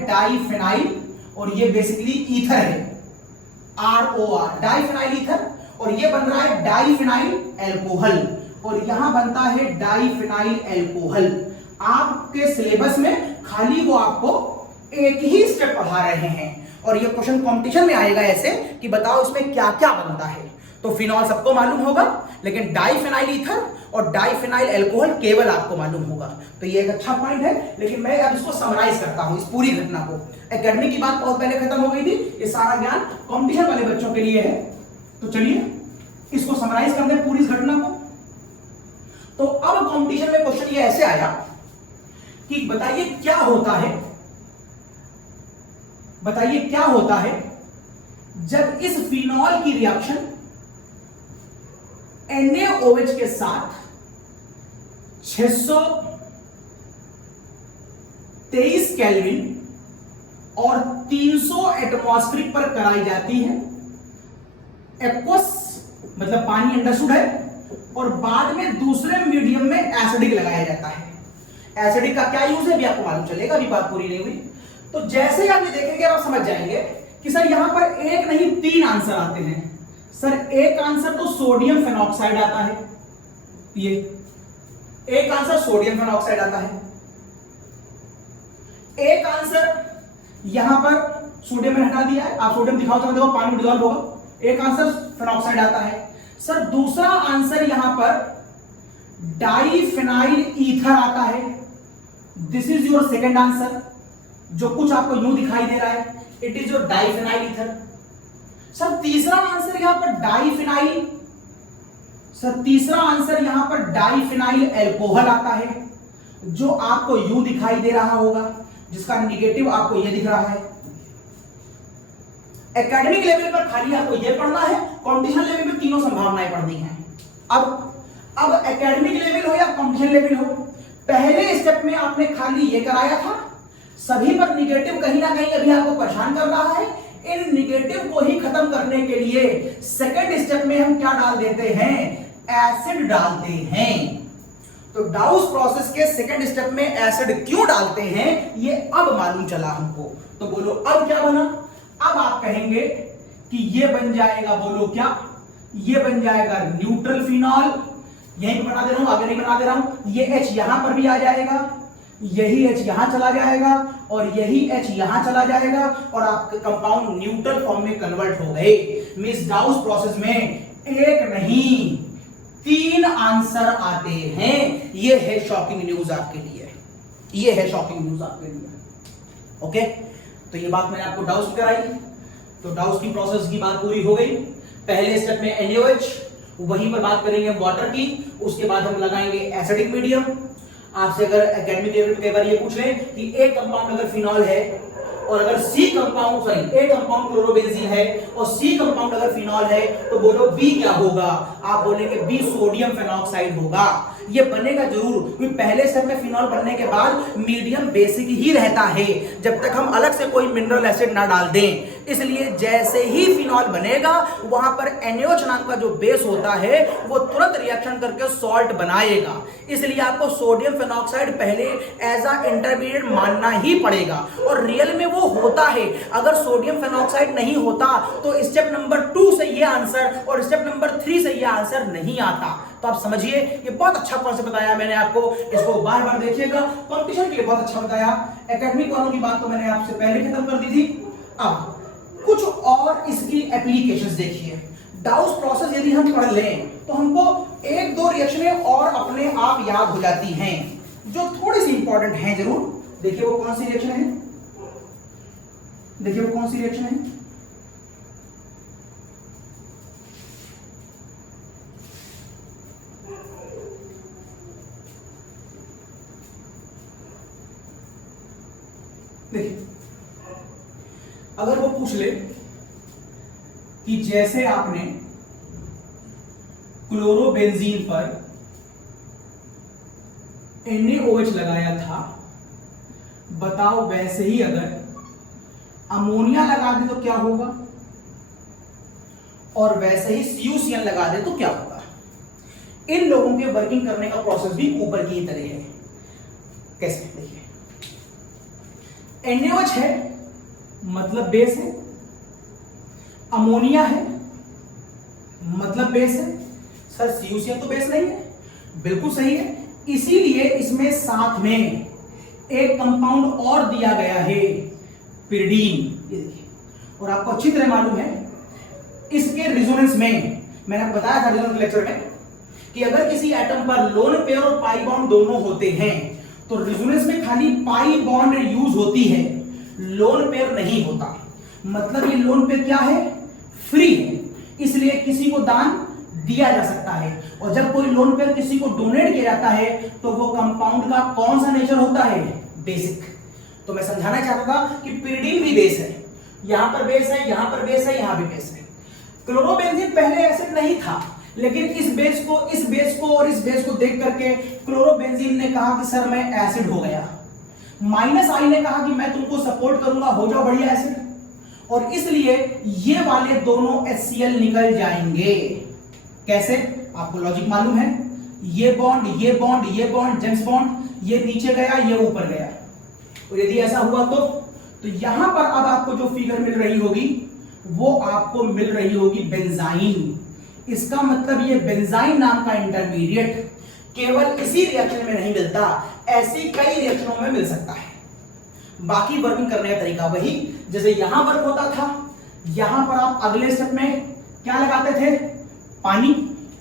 डाइफिनाइल, और ये बेसिकली ईथर है, ROR, डाइफिनाइल ईथर, और ये बन रहा है डाइफिनाइल एल्कोहल, और यहां बनता है डाइफिनाइल एल्कोहल। आपके सिलेबस में खाली वो आपको एक ही स्टेप पढ़ा रहे हैं, और ये क्वेश्चन कंपटीशन में आएगा ऐसे कि बताओ इसमें क्या क्या बनता है। तो फिनॉल सबको मालूम होगा, लेकिन डाइफिनाइल ईथर और डाइफिनाइल एल्कोहल केवल आपको मालूम होगा। तो ये एक अच्छा पॉइंट है, लेकिन मैं अब इसको समराइज करता हूं, इस पूरी घटना को। एकेडमी की बात बहुत पहले खत्म हो गई थी, ये सारा ज्ञान कंपटीशन वाले बच्चों के लिए है। तो चलिए इसको समराइज करते हैं पूरी इस घटना को। तो अब कंपटीशन में क्वेश्चन ये ऐसे आया कि बताइए क्या होता है जब इस फिनॉल की रिएक्शन NaOH के साथ 623 केल्विन और 300 एटमॉस्फेरिक पर कराई जाती है। एक्वस मतलब पानी अंडरस्टूड है, और बाद में दूसरे मीडियम में एसिडिक लगाया जाता है। एसिडिक का क्या यूज है भी आपको मालूम चलेगा, अभी बात पूरी नहीं हुई। तो जैसे ही आप ये देखेंगे आप समझ जाएंगे कि सर यहां पर एक नहीं 3 आंसर आते हैं। सर एक आंसर तो सोडियम फेनॉक्साइड आता है, ये एक आंसर सोडियम फेनॉक्साइड आता है, एक आंसर यहां पर सोडियम में हटा दिया है, आप सोडियम दिखाओ तो देखो पानी में डिसॉल्व होगा, एक आंसर फेनॉक्साइड आता है। सर दूसरा आंसर यहां पर डाइफिनाइल ईथर आता है, this is your second answer, जो कुछ आपको यूं दिखाई दे रहा है, it is your diphenyl ether. Sir तीसरा आंसर यहां पर डाइफिनाइल एल्कोहल आता है, जो आपको यूं दिखाई दे रहा होगा, जिसका नेगेटिव आपको ये दिख रहा है। एकेडमिक लेवल पर खाली आपको ये पढ़ना है, कंपटीशन लेवल पे तीनों संभावनाएं पढ़नी है। अब एकेडमिक लेवल हो या कंपटीशन लेवल हो, पहले स्टेप में आपने खाली ये कराया था, सभी पर निगेटिव कहीं ना कहीं अभी आपको परेशान कर रहा है। इन निगेटिव को ही खत्म करने के लिए सेकंड स्टेप में हम क्या डाल देते हैं? एसिड डालते हैं। तो डाउस प्रोसेस के सेकंड स्टेप में एसिड क्यों डालते हैं ये अब मालूम चला हमको। तो बोलो अब क्या बना? अब आप कहेंगे कि ये बन जाएगा, बोलो क्या? ये बन जाएगा न्यूट्रल फिनॉल। यहीं पे बना दे रहा हूं, आगे नहीं बना दे रहा हूं। ये H यहां पर भी आ जाएगा, यही H यहां चला जाएगा और यही H यहां चला जाएगा और आपके कंपाउंड न्यूट्रल फॉर्म में कन्वर्ट हो गए। मींस डाउस प्रोसेस में एक नहीं 3 आंसर आते हैं। ये है शॉकिंग न्यूज आपके लिए, ये है शॉकिंग न्यूज आपके लिए। ओके, तो ये बात मैंने आपको डाउस की कराई। तो डाउस की प्रोसेस की बात पूरी हो गई। पहले स्टेप में NaOH, वहीं पर बात करेंगे वाटर की, उसके बाद हम लगाएंगे एसिडिक मीडियम। आपसे अगर एकेडमिक लेवल पे कई बार ये पूछ लें कि एक कंपाउंड अगर फिनॉल है और अगर C compound A compound chlorobenzene है और सी कंपाउंड अगर फिनॉल है तो बोलो बी क्या होगा? आप बोलेंगे बी सोडियम फेनॉक्साइड होगा। ये बनेगा जरूर, क्योंकि पहले स्टेप में फिनॉल बनने के बाद मीडियम बेसिक ही रहता है जब तक हम अलग से कोई मिनरल एसिड ना डाल दें। इसलिए जैसे ही फिनॉल बनेगा वहां पर NaOH नाम का जो बेस होता है वो तुरंत रिएक्शन करके सॉल्ट बनाएगा। इसलिए आपको सोडियम फेनॉक्साइड पहले एज अ इंटरमीडिएट मानना ही पड़ेगा, और रियल में वो होता है। अगर सोडियम फेनॉक्साइड नहीं होता तो स्टेप नंबर 2 से ये आंसर और स्टेप नंबर 3 से ये आंसर नहीं आता। तो आप समझिए, ये बहुत अच्छा कॉन्सेप्ट बताया मैंने आपको, इसको बार बार देखिएगा, कंपटीशन के लिए बहुत अच्छा बताया। एकेडमिक वालों की बात तो मैंने आपसे पहले खत्म कर दी थी। अब कुछ और इसकी एप्लीकेशंस देखिए। डाउस प्रोसेस यदि हम पढ़ लें तो हमको एक दो रिएक्शनें और अपने आप याद हो जाती हैं जो थोड़ी सी इंपॉर्टेंट हैं जरूर। देखिए वो कौन सी रिएक्शन है, देखिए वो कौन सी रिएक्शन है। देखिए अगर वो पूछ ले कि जैसे आपने क्लोरोबेंजीन पर NaOH लगाया था, बताओ वैसे ही अगर अमोनिया लगा दे तो क्या होगा, और वैसे ही CuCl लगा दे तो क्या होगा। इन लोगों के वर्किंग करने का प्रोसेस भी ऊपर की तरह है। कैसे, देखिए NaOH है मतलब बेस है, अमोनिया है मतलब बेस है। सर CuCl तो बेस नहीं है, बिल्कुल सही है। इसीलिए इसमें साथ में एक कंपाउंड और दिया गया है, पिरिडीन। ये देखिए, और आपको अच्छी तरह मालूम है इसके रिजोनेंस में, मैंने आपको बताया था रिजोनेंस लेक्चर में कि अगर किसी एटम पर लोन पेयर और पाई बॉन्ड दोनों होते हैं तो रिजोनेंस में खाली पाई बॉन्ड यूज होती है, लोन पेयर नहीं होता। मतलब ये लोन पेयर क्या है, फ्री है, इसलिए किसी को दान दिया जा सकता है। और जब कोई लोन पेयर किसी को डोनेट किया जाता है तो वो कंपाउंड का कौन सा नेचर होता है, बेसिक। तो मैं समझाना चाहता था कि पिरिडीन भी बेस है, यहां पर बेस है, यहां पर बेस है, यहां भी बेस है। क्लोरोबेंजीन पहले एसिड नहीं था, लेकिन इस बेस को और इस बेस को देख करके क्लोरोबेंजीन ने कहा कि सर मैं एसिड हो गया। -I ने कहा कि मैं तुमको सपोर्ट करूंगा, हो जाओ बढ़िया एसिड, और इसलिए ये वाले दोनों HCl निकल जाएंगे। कैसे, आपको लॉजिक मालूम है, ये बॉन्ड ये बॉन्ड ये बॉन्ड जेम्स बॉन्ड, ये नीचे गया ये ऊपर गया, और यदि ऐसा हुआ तो यहां पर अब आपको जो फिगर मिल रही होगी वो आपको मिल रही होगी बेंजाइन। इसका मतलब ये बेंजाइन नाम का इंटरमीडिएट केवल इसी रिएक्शन में नहीं मिलता, ऐसी कई रिएक्शनों में मिल सकता है। बाकी वर्किंग करने का तरीका वही जैसे यहां वर्क होता था। यहां पर आप अगले स्टेप में क्या लगाते थे, पानी,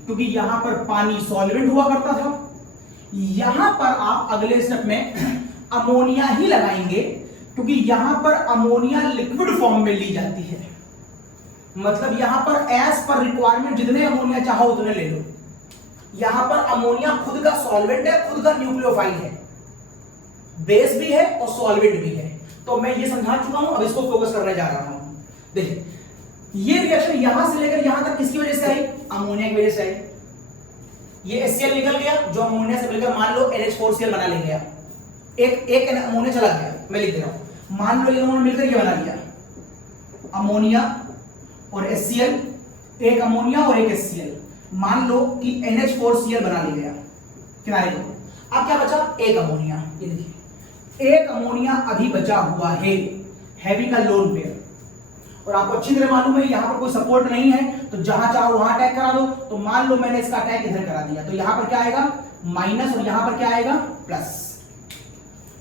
क्योंकि यहां पर पानी सॉल्वेंट हुआ करता था। यहां पर आप अगले स्टेप में अमोनिया ही लगाएंगे, क्योंकि यहां पर अमोनिया लिक्विड फॉर्म में ली जाती है। मतलब यहां पर एज पर रिक्वायरमेंट जितने अमोनिया चाहो उतने ले लो। यहां पर अमोनिया खुद का सॉल्वेंट है, खुद का न्यूक्लियोफाइल है, बेस भी है और सॉल्वेंट भी है। तो मैं ये समझा चुका हूं, अब इसको फोकस करने जा रहा हूं। देखिए ये रिएक्शन यहां से लेकर यहां तक किसकी वजह से आई, अमोनिया की वजह से आई। ये HCl निकल गया जो अमोनिया से मिलकर मान लो NH4Cl बना ले गया, एक अमोनिया चला गया, मैं लिख दे रहा हूं, मान लो ये दोनों मिलकर ये बना लिया अमोनिया और HCl, एक अमोनिया और एक HCl, मान लो कि NH4Cl बना ले गया किनारे को। अब क्या बचा, एक अमोनिया। ये देखिए एक अमोनिया अभी बचा हुआ है, हैवी का लोन पेयर, और आपको अच्छी तरह मालूम है यहां पर कोई सपोर्ट नहीं है, तो जहां चाहो वहां अटैक करा दो। तो मान लो मैंने इसका अटैक इधर करा दिया, तो यहां पर क्या आएगा, माइनस, और यहां पर क्या आएगा, प्लस।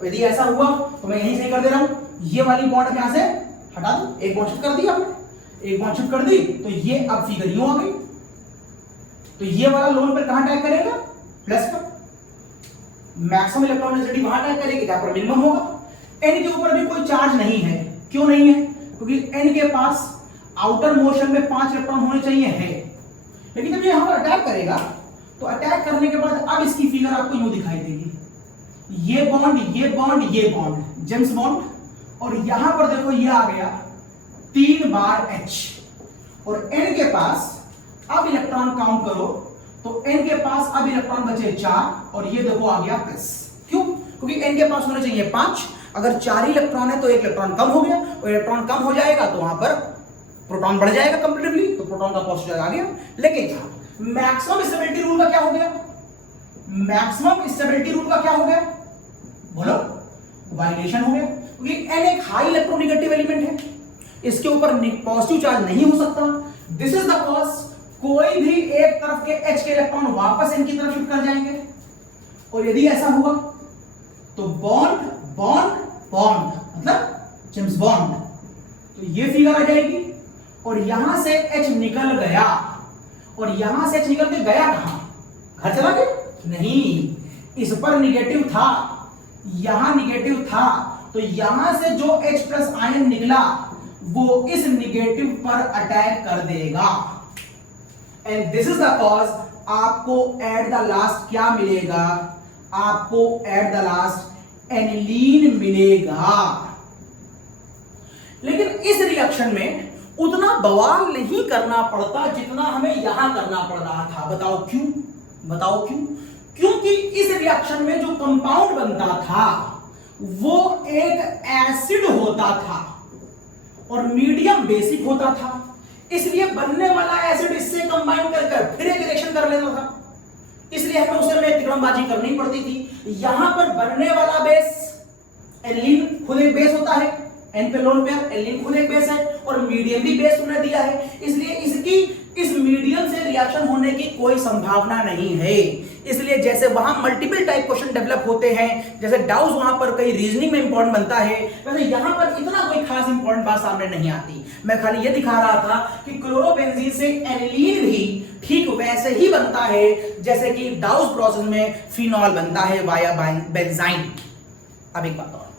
और यदि ऐसा हुआ तो मैं यहीं से कर दे रहा हूं, ये वाली बॉन्ड यहां से हटा दो, एक बॉन्ड शिफ्ट कर दी आपने, एक बॉन्ड शिफ्ट कर दी, तो ये अब फिगर यूं आ गई। तो ये वाला लोन पर कहां अटैक करेगा, प्लस पर। मैक्सिमम इलेक्ट्रॉन डेंसिटी वहां अटैक करेगी जहां पर मिनिमम होगा। n के ऊपर भी कोई चार्ज नहीं है, क्यों नहीं है, क्योंकि n के पास आउटर मोशन में 5 इलेक्ट्रॉन होने चाहिए है। लेकिन जब ये यहां पर अटैक करेगा तो अटैक करने के बाद अब इसकी फिगर आपको यूं दिखाई देगी, ये बॉन्ड ये बॉन्ड ये बॉन्ड जेम्स बॉन्ड, और यहां पर देखो ये आ गया 3 बार H, और n के पास अब इलेक्ट्रॉन काउंट करो तो n के पास अब इलेक्ट्रॉन बचे 4 और ये देखो आ गया प्लस। क्यों? क्योंकि n के पास होने चाहिए 5, अगर 4 इलेक्ट्रॉन है तो एक इलेक्ट्रॉन कम हो गया, और इलेक्ट्रॉन कम हो जाएगा तो वहां पर प्रोटॉन बढ़ जाएगा कंपैरेटिवली, तो प्रोटॉन का पॉजिटिव आ गया। लेकिन मैक्सिमम स्टेबिलिटी रूल का क्या हो गया? मैक्सिमम स्टेबिलिटी रूल का क्या हो गया? बोलो, वाइब्रेशन हो गया, क्योंकि n एक हाई इलेक्ट्रोनेगेटिव एलिमेंट है, इसके ऊपर पॉजिटिव चार्ज नहीं हो सकता। दिस इज द कॉज कोई भी एक तरफ के H के इलेक्ट्रॉन वापस n की तरफ शिफ्ट कर जाएंगे, और यदि ऐसा हुआ तो बॉन्ड बॉन्ड बॉन्ड मतलब जेम्स बॉन्ड, तो ये फिगर आ जाएगी, और यहां से H निकल गया, और यहां से H निकल के गया कहां? घर चला गया? नहीं, इस पर निगेटिव था, यहां निगेटिव था, तो यहां से जो H प्लस आयन निकला वो इस निगेटिव पर अटैक कर देगा, and this is the cause आपको एट द लास्ट क्या मिलेगा? आपको एट द लास्ट एनिलीन मिलेगा। लेकिन इस रिएक्शन में उतना बवाल नहीं करना पड़ता जितना हमें यहां करना पड़ रहा था। बताओ क्यों? बताओ क्यों? क्योंकि इस रिएक्शन में जो कंपाउंड बनता था वो एक एसिड होता था और मीडियम बेसिक होता था, इसलिए बनने वाला एसिड इससे कंबाइन कर फिर एक रिएक्शन कर लेता था, इसलिए हमें उसे में तिकड़मबाजी करनी पड़ती थी। यहां पर बनने वाला बेस एनिलीन खुद एक बेस होता है, एन पे लोन पेयर, एनिलीन खुद एक बेस है, और मीडियम भी बेस उन्हें दिया है, इसलिए इसकी इस मीडियम से रिएक्शन होने की कोई संभावना नहीं है। इसलिए जैसे वहां मल्टीपल टाइप क्वेश्चन डेवलप होते हैं, जैसे डाउस वहां पर कई रीजनिंग में इंपॉर्टेंट बनता है, वैसे यहां पर इतना कोई खास इंपॉर्टेंट बात सामने नहीं आती। मैं खाली ये दिखा रहा था कि क्लोरोबेंजीन से एनिलीन भी ठीक वैसे ही बनता है जैसे कि डाउस प्रोसेस में फिनॉल बनता है वाया बेंजाइन। अब एक बात और,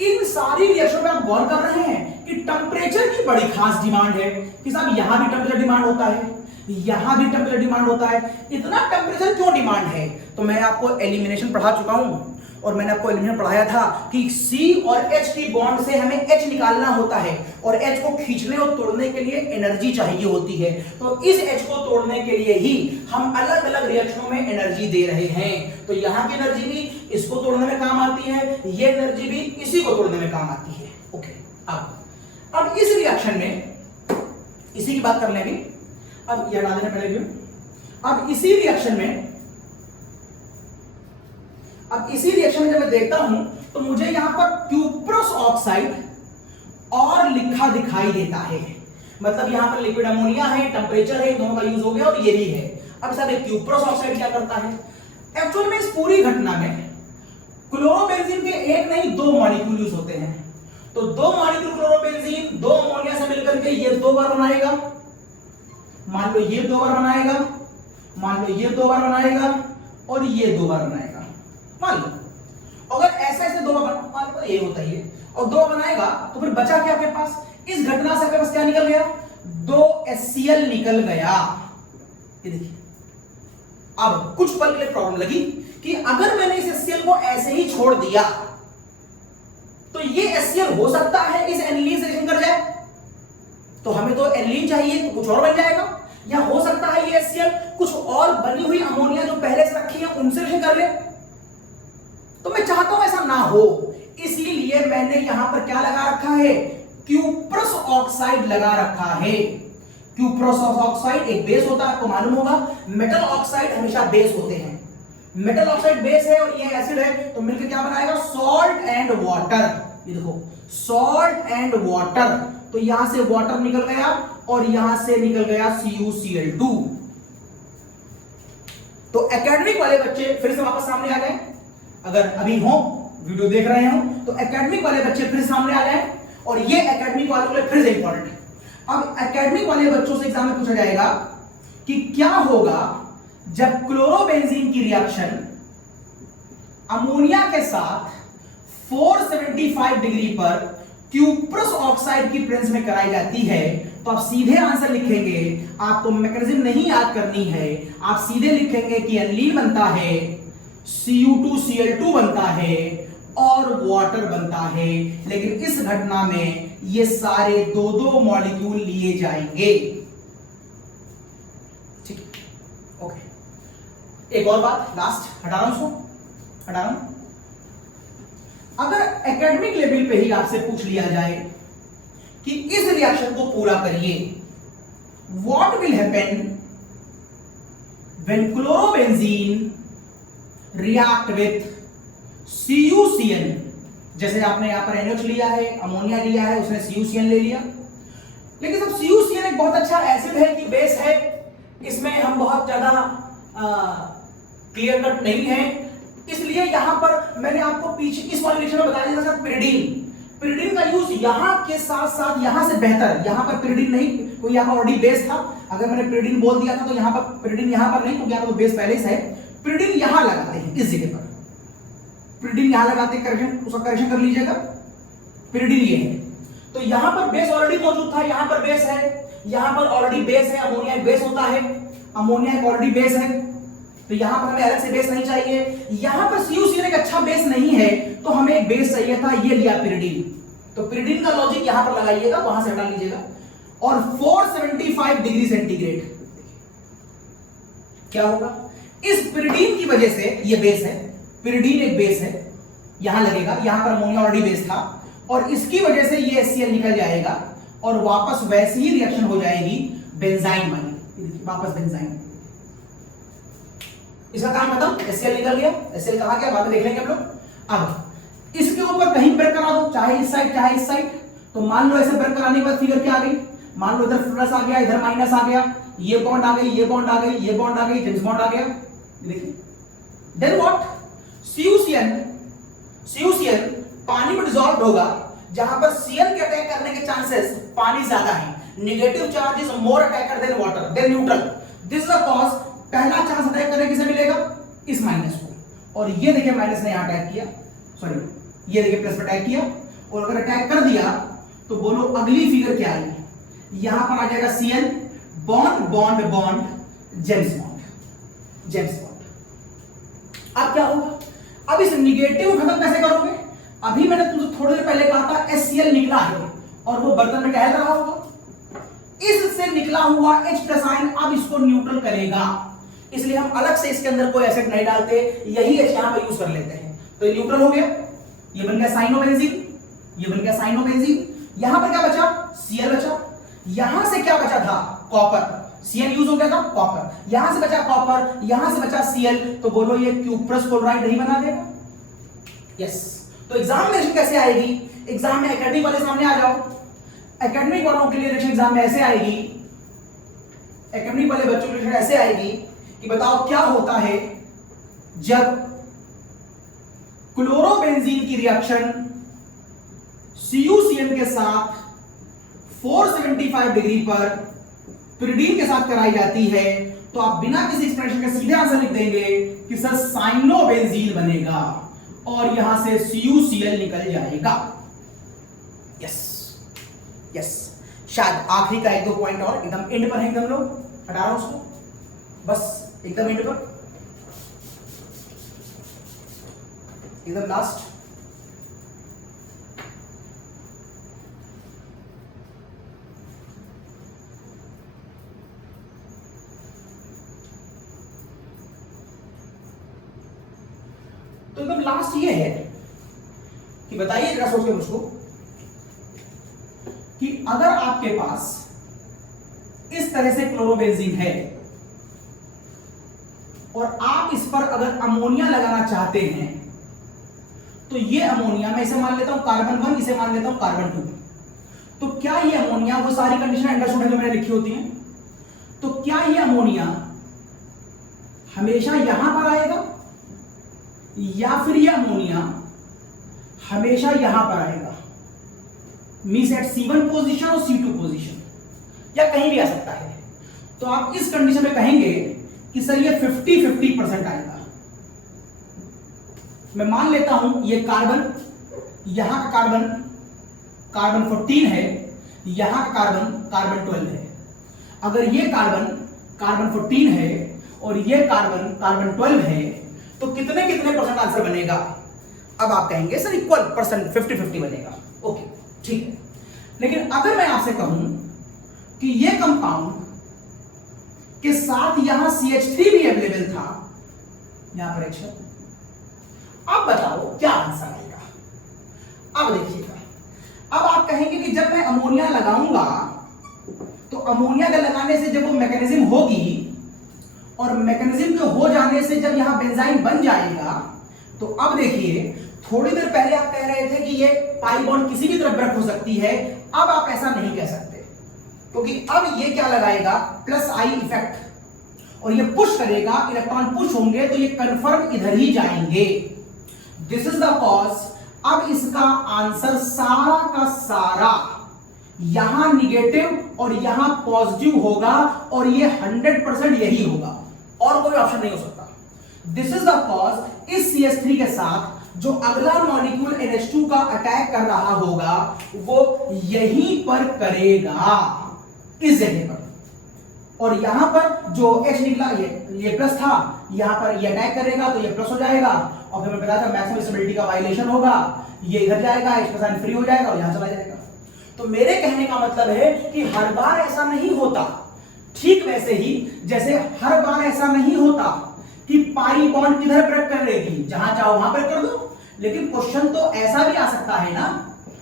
इन सारी रिएक्शन में आप गौर कर रहे हैं कि टेम्परेचर की बड़ी खास डिमांड है कि साहब यहां भी टेम्परेचर डिमांड होता है, यहां भी टेम्परेचर डिमांड होता है। इतना टेम्परेचर क्यों डिमांड है? तो मैं आपको एलिमिनेशन पढ़ा चुका हूं, और मैंने आपको एलिमिनेशन पढ़ाया था कि C और H की बॉन्ड से हमें H निकालना होता है, और H को खींचने और तोड़ने के लिए एनर्जी चाहिए होती है। तो इस H को तोड़ने के लिए ही हम अलग अलग रिएक्शनों में एनर्जी दे रहे हैं। तो यहां की एनर्जी भी इसको तोड़ने में काम आती है, ये एनर्जी भी इसी को तोड़ने में काम आती है। ओके, अब इस रिएक्शन में इसी की बात कर लें अभी, अब ये हटा देना पहले भी। अब इसी रिएक्शन में जब मैं देखता हूं तो मुझे यहां पर क्यूप्रस ऑक्साइड और लिखा दिखाई देता है, मतलब यहां पर लिक्विड अमोनिया है, टेम्परेचर है, दोनों का यूज हो गया और ये भी है। अब साहब क्यूप्रस ऑक्साइड क्या करता है? एक्चुअल में इस पूरी घटना में क्लोरोबेंजीन के एक नहीं 2 मॉलिक्यूल यूज होते हैं, तो 2 मॉलिक्यूल क्लोरोबेंजीन 2 अमोनिया से मिलकर के ये 2 बार बनाएगा, मान लो ये 2 बार बनाएगा, मान लो ये 2 बार बनाएगा, और ये 2 बार बनाएगा। मान लो अगर ऐसे ऐसे 2 बार मान लो ये होता है, और 2 बनाएगा तो फिर बचा क्या आपके पास? इस घटना से आपके पास क्या निकल गया? 2 HCl निकल गया। ये देखिए, अब कुछ पल के लिए प्रॉब्लम लगी कि अगर मैंने इस HCl को ऐसे ही छोड़ दिया तो ये HCl हो सकता है इस एनिलीन से रिएक्शन कर जाए, तो हमें तो एनिलीन चाहिए तो कुछ और बन जाएगा, या हो सकता है ये HCl कुछ और बनी हुई अमोनिया जो पहले से रखी है उनसे रिएक्शन कर ले, तो मैं चाहता हूं ऐसा ना हो, इसीलिए मैंने यहां पर क्या लगा रखा है? क्यूप्रस ऑक्साइड लगा रखा है। क्यूप्रस ऑक्साइड एक बेस होता है, आपको मालूम होगा, मेटल ऑक्साइड हमेशा बेस होते हैं, मेटल ऑक्साइड बेस है और ये एसिड है, तो मिलकर क्या बनाएगा? Salt and water. ये देखो, सॉल्ट एंड वाटर, तो यहां से वाटर निकल गया और यहां से निकल गया CuCl2। तो एकेडमिक वाले बच्चे फिर से वापस सामने आ गए, अगर अभी हो वीडियो देख रहे हो तो एकेडमिक वाले बच्चे फिर सामने आ जाए, और ये एकेडमिक वालों के लिए फिर से इंपॉर्टेंट है। अब एकेडमिक वाले बच्चों से एग्जाम में पूछा जाएगा कि क्या होगा जब क्लोरोबेंजीन की रिएक्शन अमोनिया के साथ 475 डिग्री पर क्यूप्रस ऑक्साइड की प्रेजेंस में कराई जाती है, तो आप सीधे आंसर लिखेंगे, आपको मैकेनिज्म नहीं याद करनी है, आप सीधे लिखेंगे कि एनिलीन बनता है, Cu2Cl2 बनता है और वाटर बनता है। लेकिन इस घटना में ये सारे 2-2 मॉलिक्यूल लिए जाएंगे। ठीक है, ओके। एक और बात लास्ट हटा रहा हूं, उसको हटा रहा हूं। अगर एकेडमिक लेवल पे ही आपसे पूछ लिया जाए कि इस रिएक्शन को पूरा करिए, what will happen when chlorobenzene react with CuCN, जैसे आपने यहां पर NH लिया है, अमोनिया लिया है, उसने CuCN ले लिया। लेकिन सब CuCN एक बहुत अच्छा एसिड है कि बेस है, इसमें हम बहुत ज्यादा क्लियर कट नहीं है, इसलिए यहां पर मैंने आपको पीछे इस वाले लेक्चर में बता दिया था पिरिडीन का यूज यहां के साथ साथ यहां से बेहतर, यहां पर पिरिडीन नहीं, कोई यहां पर ऑलरेडी बेस था, अगर मैंने पिरिडीन बोल दिया था तो यहां पर पिरिडीन यहां पर नहीं, क्योंकि यहां तो बेस पहले से है। पिरिडीन यहां लगाते हैं इस जगह पर, पिरिडीन यहां लगाते हैं, करेक्शन उसका करेक्शन कर लीजिएगा। पिरिडीन ये है, तो यहां पर बेस ऑलरेडी मौजूद था, यहां पर बेस है, यहां पर ऑलरेडी बेस है, अमोनिया एक बेस होता है, अमोनिया एक ऑलरेडी बेस है, तो यहां पर हमें अलग से बेस नहीं चाहिए। यहां पर CuCN एक अच्छा बेस नहीं है, तो हमें एक बेस चाहिए था, ये लिया पिरिडीन, तो पिरिडीन का लॉजिक यहां पर लगाइएगा, वहां से हटा लीजिएगा। और 475 डिग्री सेंटीग्रेड क्या होगा, इस पिरिडीन की वजह से, ये बेस है, पिरिडीन एक बेस है, यहां लगेगा, यहां पर अमोनिया ऑलरेडी बेस था, और इसकी वजह से ये HCl निकल जाएगा और वापस वैसी ही रिएक्शन हो जाएगी बेंजाइन वाली, वापस बेंजाइन। इसका काम खत्म, HCl निकल गया, HCl कहां गया बाद में देख लेंगे हम लोग। अब इसके ऊपर कहीं ब्रेक करा दो, चाहे इस साइड चाहे इस साइड, तो मान लो ऐसे ब्रेक कराने के बाद फिगर क्या आ गई, मान लो इधर प्लस आ गया, इधर माइनस आ गया, ये बॉन्ड आ गई, ये बॉन्ड आ गई, ये बॉन्ड आ गई, जेम्स बॉन्ड आ गया, देखिए। देन व्हाट, CuCN पानी में डिसॉल्व होगा, जहां पर Cl के अटैक करने के चांसेस पानी ज्यादा है, negative charge is more attacker than water than neutral, this is the cause. पहला चांस अटैक करने किसे मिलेगा, इस माइनस को, और ये देखिए माइनस ने यहां अटैक किया, सॉरी ये देखिए प्लस पे अटैक किया, और अगर अटैक कर दिया तो बोलो अगली फिगर क्या आएगी, यहां पर आ जाएगा Cl bond bond bond James bond, James bond. अब क्या होगा, अब इस निगेटिव खत्म कैसे करोगे, अभी मैंने तुमसे थोड़ी देर पहले कहा था HCl निकला है और वो बर्तन में टहल रहा होगा, इससे निकला हुआ H+ आयन अब इसको न्यूट्रल करेगा, इसलिए हम अलग से इसके अंदर कोई एसिड नहीं डालते, यही H यहां पर यूज कर लेते हैं, तो ये न्यूट्रल हो गया, ये बन गया साइनोबेंजीन, ये बन गया साइनोबेंजीन। यहां पर क्या बचा, Cl बचा, यहां से क्या बचा था, कॉपर, Cl यूज हो गया था, कॉपर, यहां से बचा कॉपर, यहां से बचा Cl, तो बोलो ये क्यूप्रस क्लोराइड नहीं बना देगा, यस। तो एग्जामिनेशन कैसे आएगी, एग्जाम में एकेडमिक वाले सामने आ जाओ, एकेडमिक वालों के लिए एग्जाम में ऐसे आएगी, एकेडमिक वाले बच्चों के लिए ऐसे आएगी कि बताओ क्या होता है जब क्लोरोबेंजीन की रिएक्शन CuCN के साथ 475 डिग्री पर पिरिडीन के साथ कराई जाती है, तो आप बिना किसी एक्सप्रेशन के सीधे आंसर लिख देंगे कि सर साइनोबेंजीन बनेगा और यहां से CuCl निकल जाएगा, यस यस। शायद आखिरी का एक दो पॉइंट और एकदम एंड पर है, एकदम लोग हटा रहा हूं उसको, बस एकदम एंड पर, एकदम लास्ट। तो एकदम लास्ट ये है कि बताइए जरा सोच के मुझको कि अगर आपके पास इस तरह से क्लोरोबेंजीन है और आप इस पर अगर अमोनिया लगाना चाहते हैं, तो ये अमोनिया, मैं इसे मान लेता हूं कार्बन 1, इसे मान लेता हूं कार्बन 2, तो क्या ये अमोनिया, वो सारी कंडीशन अंडरस्टूड है जो मैंने लिखी होती हैं, तो क्या ये अमोनिया हमेशा यहां पर आएगा या फिर ये अमोनिया हमेशा यहां पर आएगा, मींस एट C1 पोजीशन और C2 पोजीशन, या कहीं भी आ सकता है। तो आप इस कंडीशन में कहेंगे कि सर ये 50-50% आएगा। मैं मान लेता हूं ये कार्बन, यहां का कार्बन कार्बन 14 है, यहां का कार्बन कार्बन 12 है। अगर ये कार्बन कार्बन 14 है और ये कार्बन कार्बन 12 है, तो कितने कितने परसेंट आंसर बनेगा, अब आप कहेंगे सर इक्वल परसेंट 50-50 बनेगा, ओके ठीक है। लेकिन अगर मैं आपसे कहूं कि ये कंपाउंड के साथ यहां CH3 भी अवेलेबल था, यहां पर H है। अब बताओ क्या आंसर आएगा। अब देखिएगा, अब आप कहेंगे कि जब मैं अमोनिया लगाऊंगा तो अमोनिया का लगाने से जब वो मैकेनिज्म होगी और मैकेनिज्म के हो जाने से जब यहां बेंजाइन बन जाएगा, तो अब देखिए थोड़ी देर पहले आप कह रहे थे कि ये पाई बॉन्ड किसी भी तरफ ब्रेक हो सकती है, अब आप ऐसा नहीं कह सकते क्योंकि अब ये क्या लगाएगा, प्लस आई इफेक्ट, और ये पुश करेगा, इलेक्ट्रॉन पुश होंगे तो ये कंफर्म इधर ही जाएंगे। This is the cause. अब इसका आंसर सारा का सारा यहां निगेटिव और यहां पॉजिटिव होगा और ये 100% यही होगा और कोई ऑप्शन नहीं हो सकता। This is the cause. इस CH3 के साथ जो अगला मॉलिक्यूल NH2 का अटैक कर रहा होगा वो यहीं पर करेगा, इस जगह पर, और यहां पर जो H निकला ये प्लस था, यहां पर ये अटैक करेगा तो ये प्लस हो जाएगा और फिर मैं बताया था मैक्सिमम स्टेबिलिटी का वायलेशन होगा, ये इधर जाएगा, H प्लस फ्री हो जाएगा और यहां चला जाएगा। तो मेरे कहने का मतलब है कि हर बार ऐसा नहीं होता, ठीक वैसे ही जैसे हर बार ऐसा नहीं होता कि पाई बॉन्ड किधर ब्रेक कर लेगी, जहां चाहो वहां ब्रेक कर दो, लेकिन क्वेश्चन तो ऐसा भी आ सकता है ना,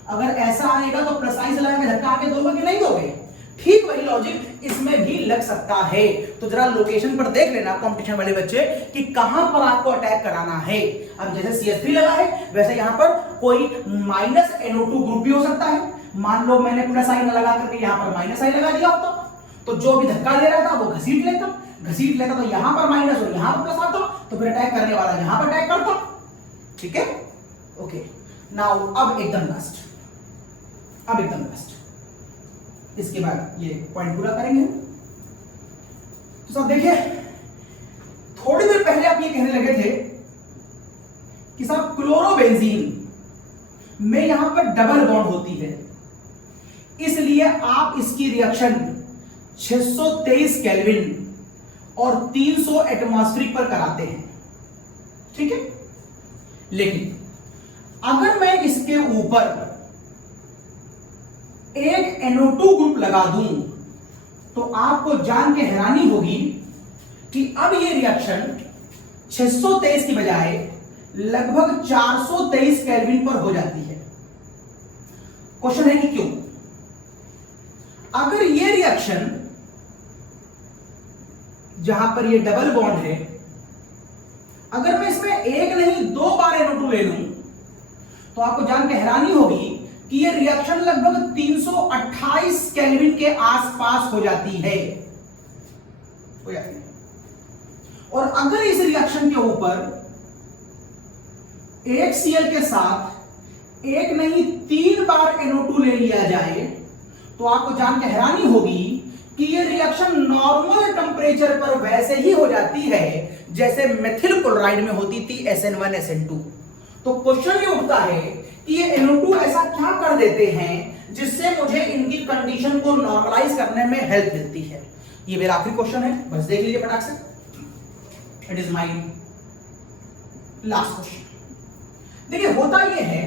अगर ऐसा आएगा तो प्लस आई से लगा के धक्का आके दोगे कि नहीं दोगे, ठीक वही लॉजिक इसमें भी लग सकता है। तो जरा लोकेशन पर देख लेना कंपटीशन वाले बच्चे कि कहां पर आपको अटैक कराना है। अब जैसे CH3 लगा है वैसे यहां पर कोई माइनस NO2 ग्रुप भी हो सकता है। मान लो मैंने प्लस आई न लगा करके यहां पर माइनस आई लगा दिया होता तो जो भी धक्का दे रहा था वो घसीट लेता तो यहां पर माइनस और यहां पर प्लस आता, तो फिर अटैक करने वाला यहां पर अटैक करता। ठीक है, ओके। नाउ अब एकदम लास्ट, इसके बाद ये पॉइंट पूरा करेंगे। तो सब देखिए, थोड़ी देर पहले आप ये कहने लगे थे कि साहब क्लोरोबेंजीन में यहां पर डबल बॉन्ड होती है, इसलिए आप इसकी रिएक्शन 623 केल्विन और 300 एटमॉस्फेरिक पर कराते हैं, ठीक है। लेकिन अगर मैं इसके ऊपर एक NO2 ग्रुप लगा दूं तो आपको जान के हैरानी होगी कि अब ये रिएक्शन 623 की बजाय लगभग 423 केल्विन पर हो जाती है। क्वेश्चन है कि क्यों? अगर ये रिएक्शन जहां पर ये डबल बॉन्ड है, अगर मैं इसमें एक नहीं 2 बार NO2 ले लूं तो आपको जान के हैरानी होगी कि ये रिएक्शन लगभग 328 केल्विन के आसपास हो जाती है। और अगर इस रिएक्शन के ऊपर एक Cl के साथ एक नहीं 3 बार NO2 ले लिया जाए तो आपको जान के हैरानी होगी कि ये रिएक्शन नॉर्मल टेंपरेचर पर वैसे ही हो जाती है जैसे मेथिल क्लोराइड में होती थी SN1 SN2। तो क्वेश्चन ये उठता है कि ये NO2 ऐसा क्या कर देते हैं जिससे मुझे इनकी कंडीशन को नॉर्मलाइज करने में हेल्प मिलती है। ये मेरा आखिरी क्वेश्चन है, बस देख लीजिए फटाक से। It is my last question. देखिए होता ये है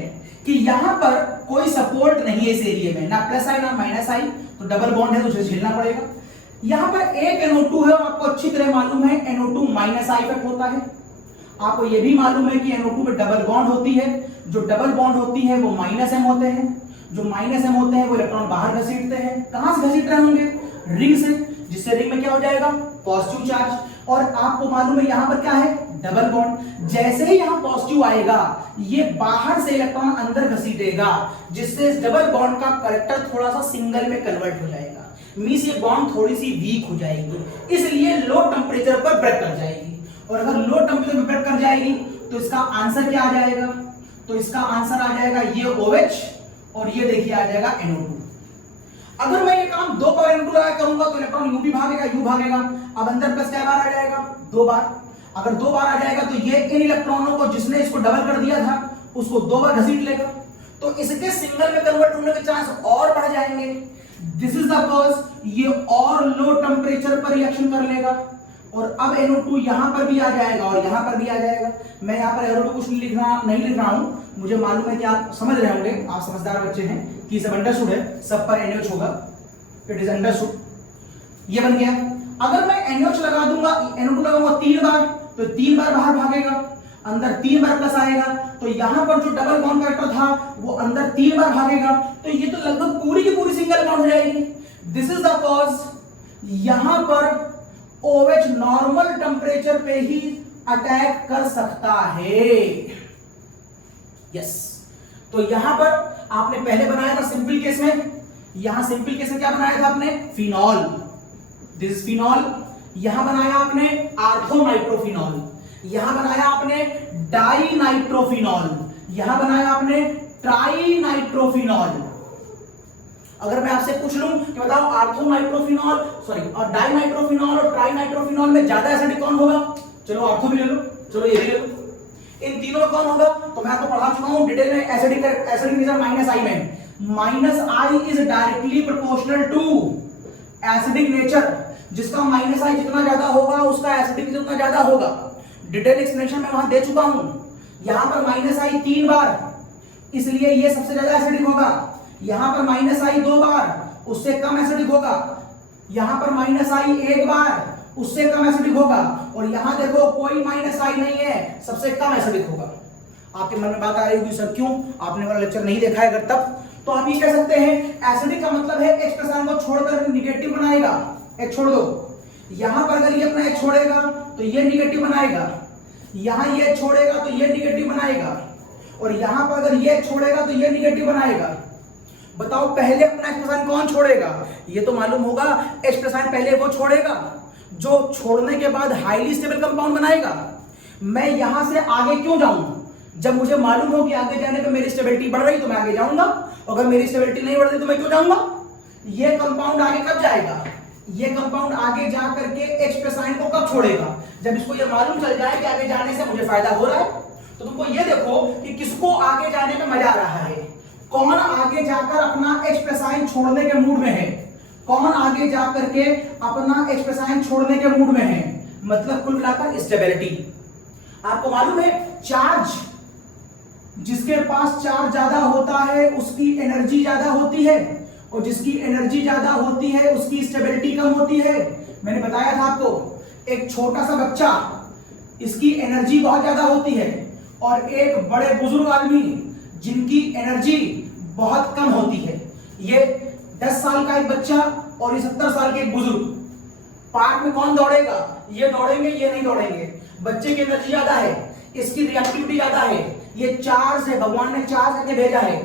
कि यहां पर कोई सपोर्ट नहीं है इस एरिया में, ना प्लस आई ना माइनस आई, तो डबल बॉन्ड है तो उसे झेलना पड़ेगा। यहां पर एक NO2 है और आपको अच्छी तरह मालूम है NO2 माइनस आई इफेक्ट होता है। आपको यह भी मालूम है कि NO2 में डबल बॉन्ड होती है, जो डबल बॉन्ड होती है वो माइनस M होते हैं, जो माइनस M होते हैं वो इलेक्ट्रॉन बाहर घसीटते हैं। कहां से घसीट रहे होंगे? रिंग से, जिससे रिंग में क्या हो जाएगा? Positive charge. और आपको मालूम है यहां पर क्या है? Double bond. जैसे ही यहां पॉजिटिव आएगा ये बाहर से इलेक्ट्रॉन अंदर घसीटेगा, जिससे इस डबल बॉन्ड का कैरेक्टर थोड़ा सा सिंगल में कन्वर्ट हो जाएगा, मींस ये बॉन्ड थोड़ी सी वीक हो जाएगी, इसलिए लो टेंपरेचर पर ब्रेक कर जाएगी। और अगर लो टेंपरेचर पर ब्रेक कर जाएगी तो इसका आंसर क्या आ जाएगा? तो इसका आंसर आ जाएगा ये OH और ये देखिए आ जाएगा NO2। अगर मैं ये काम 2 बार NO2 लगा करूंगा तो इलेक्ट्रॉन U भी भागेगा, U भागेगा। अब अंदर प्लस क्या बार आ जाएगा? 2 बार। अगर 2 बार आ जाएगा तो ये इन इलेक्ट्रॉनों को जिसने इसको डबल कर दिया था उसको 2 बार घसीट लेगा, तो इसके सिंगल में कन्वर्ट होने के चांस और बढ़ जाएंगे। दिस इज द कॉज ये और लो टेंपरेचर पर रिएक्शन कर लेगा। और अब NO2 यहां पर भी आ जाएगा और यहां पर भी आ जाएगा। मैं यहां पर एरो पे कुछ नहीं लिख रहा हूं, मुझे मालूम है कि आप समझ रहे होंगे, आप समझदार बच्चे हैं, कि सब अंडरस्टूड है, सब पर NH होगा, इट इज अंडरस्टूड। ये बन गया। अगर मैं NH लगा दूंगा, NO2 लगाऊंगा 3 बार तो 3 बार बाहर भागेगा, अंदर 3 बार प्लस आएगा, तो यहां पर जो डबल बॉन्ड कैरेक्टर था वो अंदर 3 बार भागेगा, तो ये तो लगभग पूरी की पूरी सिंगल बॉन्ड हो जाएगी। दिस इज द कॉज यहां पर OH नॉर्मल टेम्परेचर पे ही अटैक कर सकता है। यस, तो यहां पर आपने पहले बनाया था सिंपल केस में, यहां सिंपल केस में क्या बनाया था आपने, फिनॉल, दिस इज फिनॉल। यहां बनाया आपने आर्थोनाइट्रोफिनॉल, यहां बनाया आपने डाइनाइट्रोफिनॉल, यहां बनाया आपने ट्राइनाइट्रोफिनॉल। अगर मैं आपसे पूछ लूं कि बताओ आर्थोनाइट्रोफिनॉल और डाइनाइट्रोफिनॉल और ट्राइनाइट्रोफिनॉल में ज्यादा एसिडिक कौन होगा? चलो आर्थो भी ले लो, चलो ये भी ले लो, इन तीनों में कौन होगा? तो मैं आपको पढ़ा चुका हूं डिटेल में एसिडिक नेचर माइनस आई में। Minus I is directly proportional to acidic nature, जिसका माइनस आई जितना ज्यादा होगा उसका एसिडिक नेचर उतना ज्यादा होगा। डिटेल एक्सप्लेनेशन मैं वहां दे चुका हूं। यहां पर माइनस आई 3 बार, इसलिए ये सबसे ज्यादा एसिडिक होगा। यहां पर माइनस आई 2 बार, उससे कम एसिडिक होगा। यहां पर माइनस आई 1 बार, उससे कम एसिडिक होगा। और यहां देखो कोई माइनस आई नहीं है, सबसे कम एसिडिक होगा। आपके मन में बात आ रही होगी सर क्यों, आपने मेरा लेक्चर नहीं देखा है अगर तब, तो आप ये कह सकते हैं एसिडिक का मतलब है H प्रसारण को छोड़कर निगेटिव बनाएगा, H छोड़ दो। यहां पर अगर ये अपना H छोड़ेगा तो ये निगेटिव बनाएगा, यहां ये छोड़ेगा तो ये निगेटिव बनाएगा, और यहां पर अगर ये छोड़ेगा तो ये निगेटिव बनाएगा। बताओ पहले अपना H प्रसारण कौन छोड़ेगा? ये तो मालूम होगा H प्रसारण पहले वो छोड़ेगा जो छोड़ने के बाद हाईली स्टेबल कंपाउंड बनाएगा। मैं यहां से आगे क्यों जाऊं? जब मुझे मालूम हो कि आगे जाने पे मेरी स्टेबिलिटी बढ़ रही तो मैं आगे जाऊंगा, अगर मेरी स्टेबिलिटी नहीं बढ़ रही तो मैं क्यों जाऊंगा? ये कंपाउंड आगे कब जाएगा? ये कंपाउंड आगे जा करके H प्रसारण को कब छोड़ेगा? जब इसको ये मालूम चल जाए कि आगे जाने से मुझे फायदा हो रहा है। तो तुमको ये देखो कि किसको आगे जाने में मजा आ रहा है, कौन आगे जाकर अपना H प्रसारण छोड़ने के मूड में है, कौन आगे जाकर के अपना H प्रसारण छोड़ने के मूड में है, मतलब कुल मिलाकर स्टेबिलिटी। आपको मालूम है चार्ज, जिसके पास चार्ज ज्यादा होता है उसकी एनर्जी ज्यादा होती है, और जिसकी एनर्जी ज्यादा होती है उसकी स्टेबिलिटी कम होती है। मैंने बताया था आपको, एक छोटा सा बच्चा इसकी एनर्जी बहुत ज्यादा होती है, और एक बड़े बुजुर्ग आदमी जिनकी एनर्जी बहुत कम होती है। ये 10 साल का एक बच्चा और ये 70 साल के एक बुजुर्ग, पार्क में कौन दौड़ेगा? ये दौड़ेंगे, ये नहीं दौड़ेंगे। बच्चे की एनर्जी ज्यादा है, इसकी रिएक्टिविटी ज्यादा है, ये चार्ज है, भगवान ने चार्ज करके भेजा है,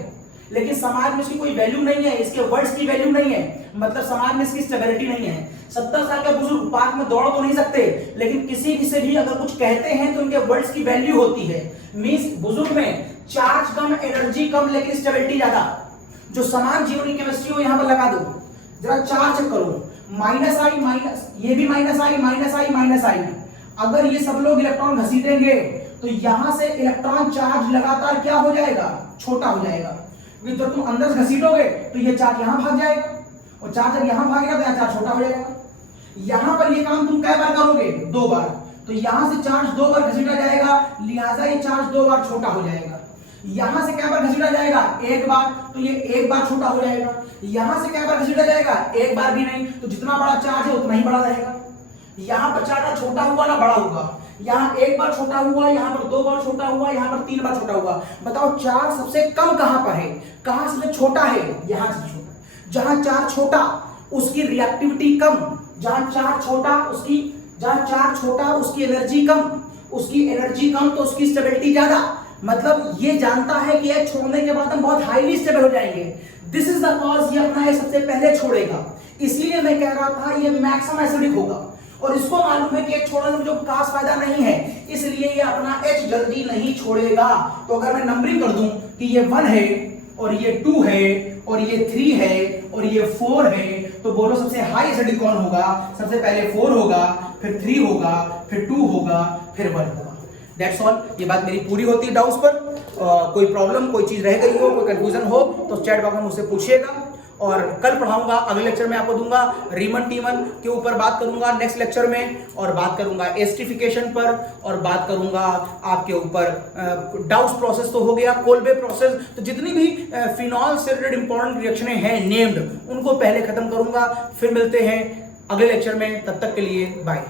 लेकिन समाज में इसकी कोई वैल्यू नहीं है, इसके वर्ड्स की वैल्यू नहीं है, मतलब समाज में इसकी स्टेबिलिटी नहीं है। 70 साल का बुजुर्ग पार्क में दौड़ तो नहीं सकते, लेकिन किसी से भी अगर कुछ कहते हैं तो उनके वर्ड्स की वैल्यू होती है। मींस बुजुर्ग में चार्ज कम, एनर्जी कम, लेकिन स्टेबिलिटी ज्यादा। जो समान जीवन की केमिस्ट्री हो यहां पर लगा दो, जरा चार्ज करो, माइनस आई माइनस, ये भी माइनस आई माइनस आई माइनस आई। अगर ये सब लोग इलेक्ट्रॉन घसीटेंगे तो यहां से इलेक्ट्रॉन चार्ज लगातार क्या हो जाएगा? छोटा हो जाएगा। क्योंकि जब तुम अंदर से घसीटोगे तो ये चार्ज यहां भाग जाएगा, और चार्ज जब यहां भागेगा तो यहां चार्ज छोटा हो जाएगा। यहां पर ये काम तुम कै बार करोगे? 2 बार। तो यहां से चार्ज 2 बार घसीटा जाएगा, लिहाजा ये चार्ज 2 बार छोटा हो जाएगा। यहां से कै बार घसीटा जाएगा? 1 बार, तो ये 1 बार छोटा हो जाएगा। यहां से कै बार घसीटा जाएगा? 1 बार भी नहीं, तो जितना बड़ा चार्ज है उतना ही बड़ा रहेगा। यहां पर चार्ज छोटा हुआ ना बड़ा होगा, यहां 1 बार छोटा हुआ, यहां पर 2 बार छोटा हुआ, यहां पर 3 बार छोटा हुआ। बताओ चार्ज सबसे कम कहां पर है, कहां सबसे छोटा है? यहां से छोटा। जहां चार्ज छोटा उसकी रिएक्टिविटी कम, जहां चार्ज छोटा उसकी एनर्जी कम, उसकी एनर्जी कम तो उसकी स्टेबिलिटी ज्यादा। मतलब ये जानता है कि H छोड़ने के बाद हम बहुत हाईली स्टेबल हो जाएंगे। दिस इज द कॉज ये अपना सबसे पहले छोड़ेगा, इसलिए मैं कह रहा था ये मैक्सिमम एसिडिक होगा। और इसको मालूम है कि H छोड़ने में जो खास फायदा नहीं है, इसलिए ये अपना H जल्दी नहीं छोड़ेगा। तो अगर मैं नंबरिंग कर दूं कि ये 1 है और ये 2 है और ये 3 है और ये 4 है, तो बोलो सबसे हाई एसिडिक कौन होगा? सबसे पहले 4 होगा, फिर 3 होगा, फिर 2 होगा, फिर 1 होगा। That's all. ये बात मेरी पूरी होती है डाउट्स पर। कोई प्रॉब्लम, कोई चीज रह गई हो, कोई कंफ्यूजन हो तो चैट बॉक्स में मुझसे पूछिएगा। और कल पढ़ाऊंगा, अगले लेक्चर में आपको दूंगा रीमन टीमन के ऊपर बात करूंगा नेक्स्ट लेक्चर में, और बात करूंगा एस्टिफिकेशन पर, और बात करूंगा आपके ऊपर डाउस प्रोसेस तो हो गया, कोल्बे प्रोसेस, तो जितनी भी फिनॉल से रिलेटेड इंपॉर्टेंट रिएक्शनें हैं नेम्ड, उनको पहले खत्म करूंगा। फिर मिलते हैं अगले लेक्चर में, तब तक के लिए बाय।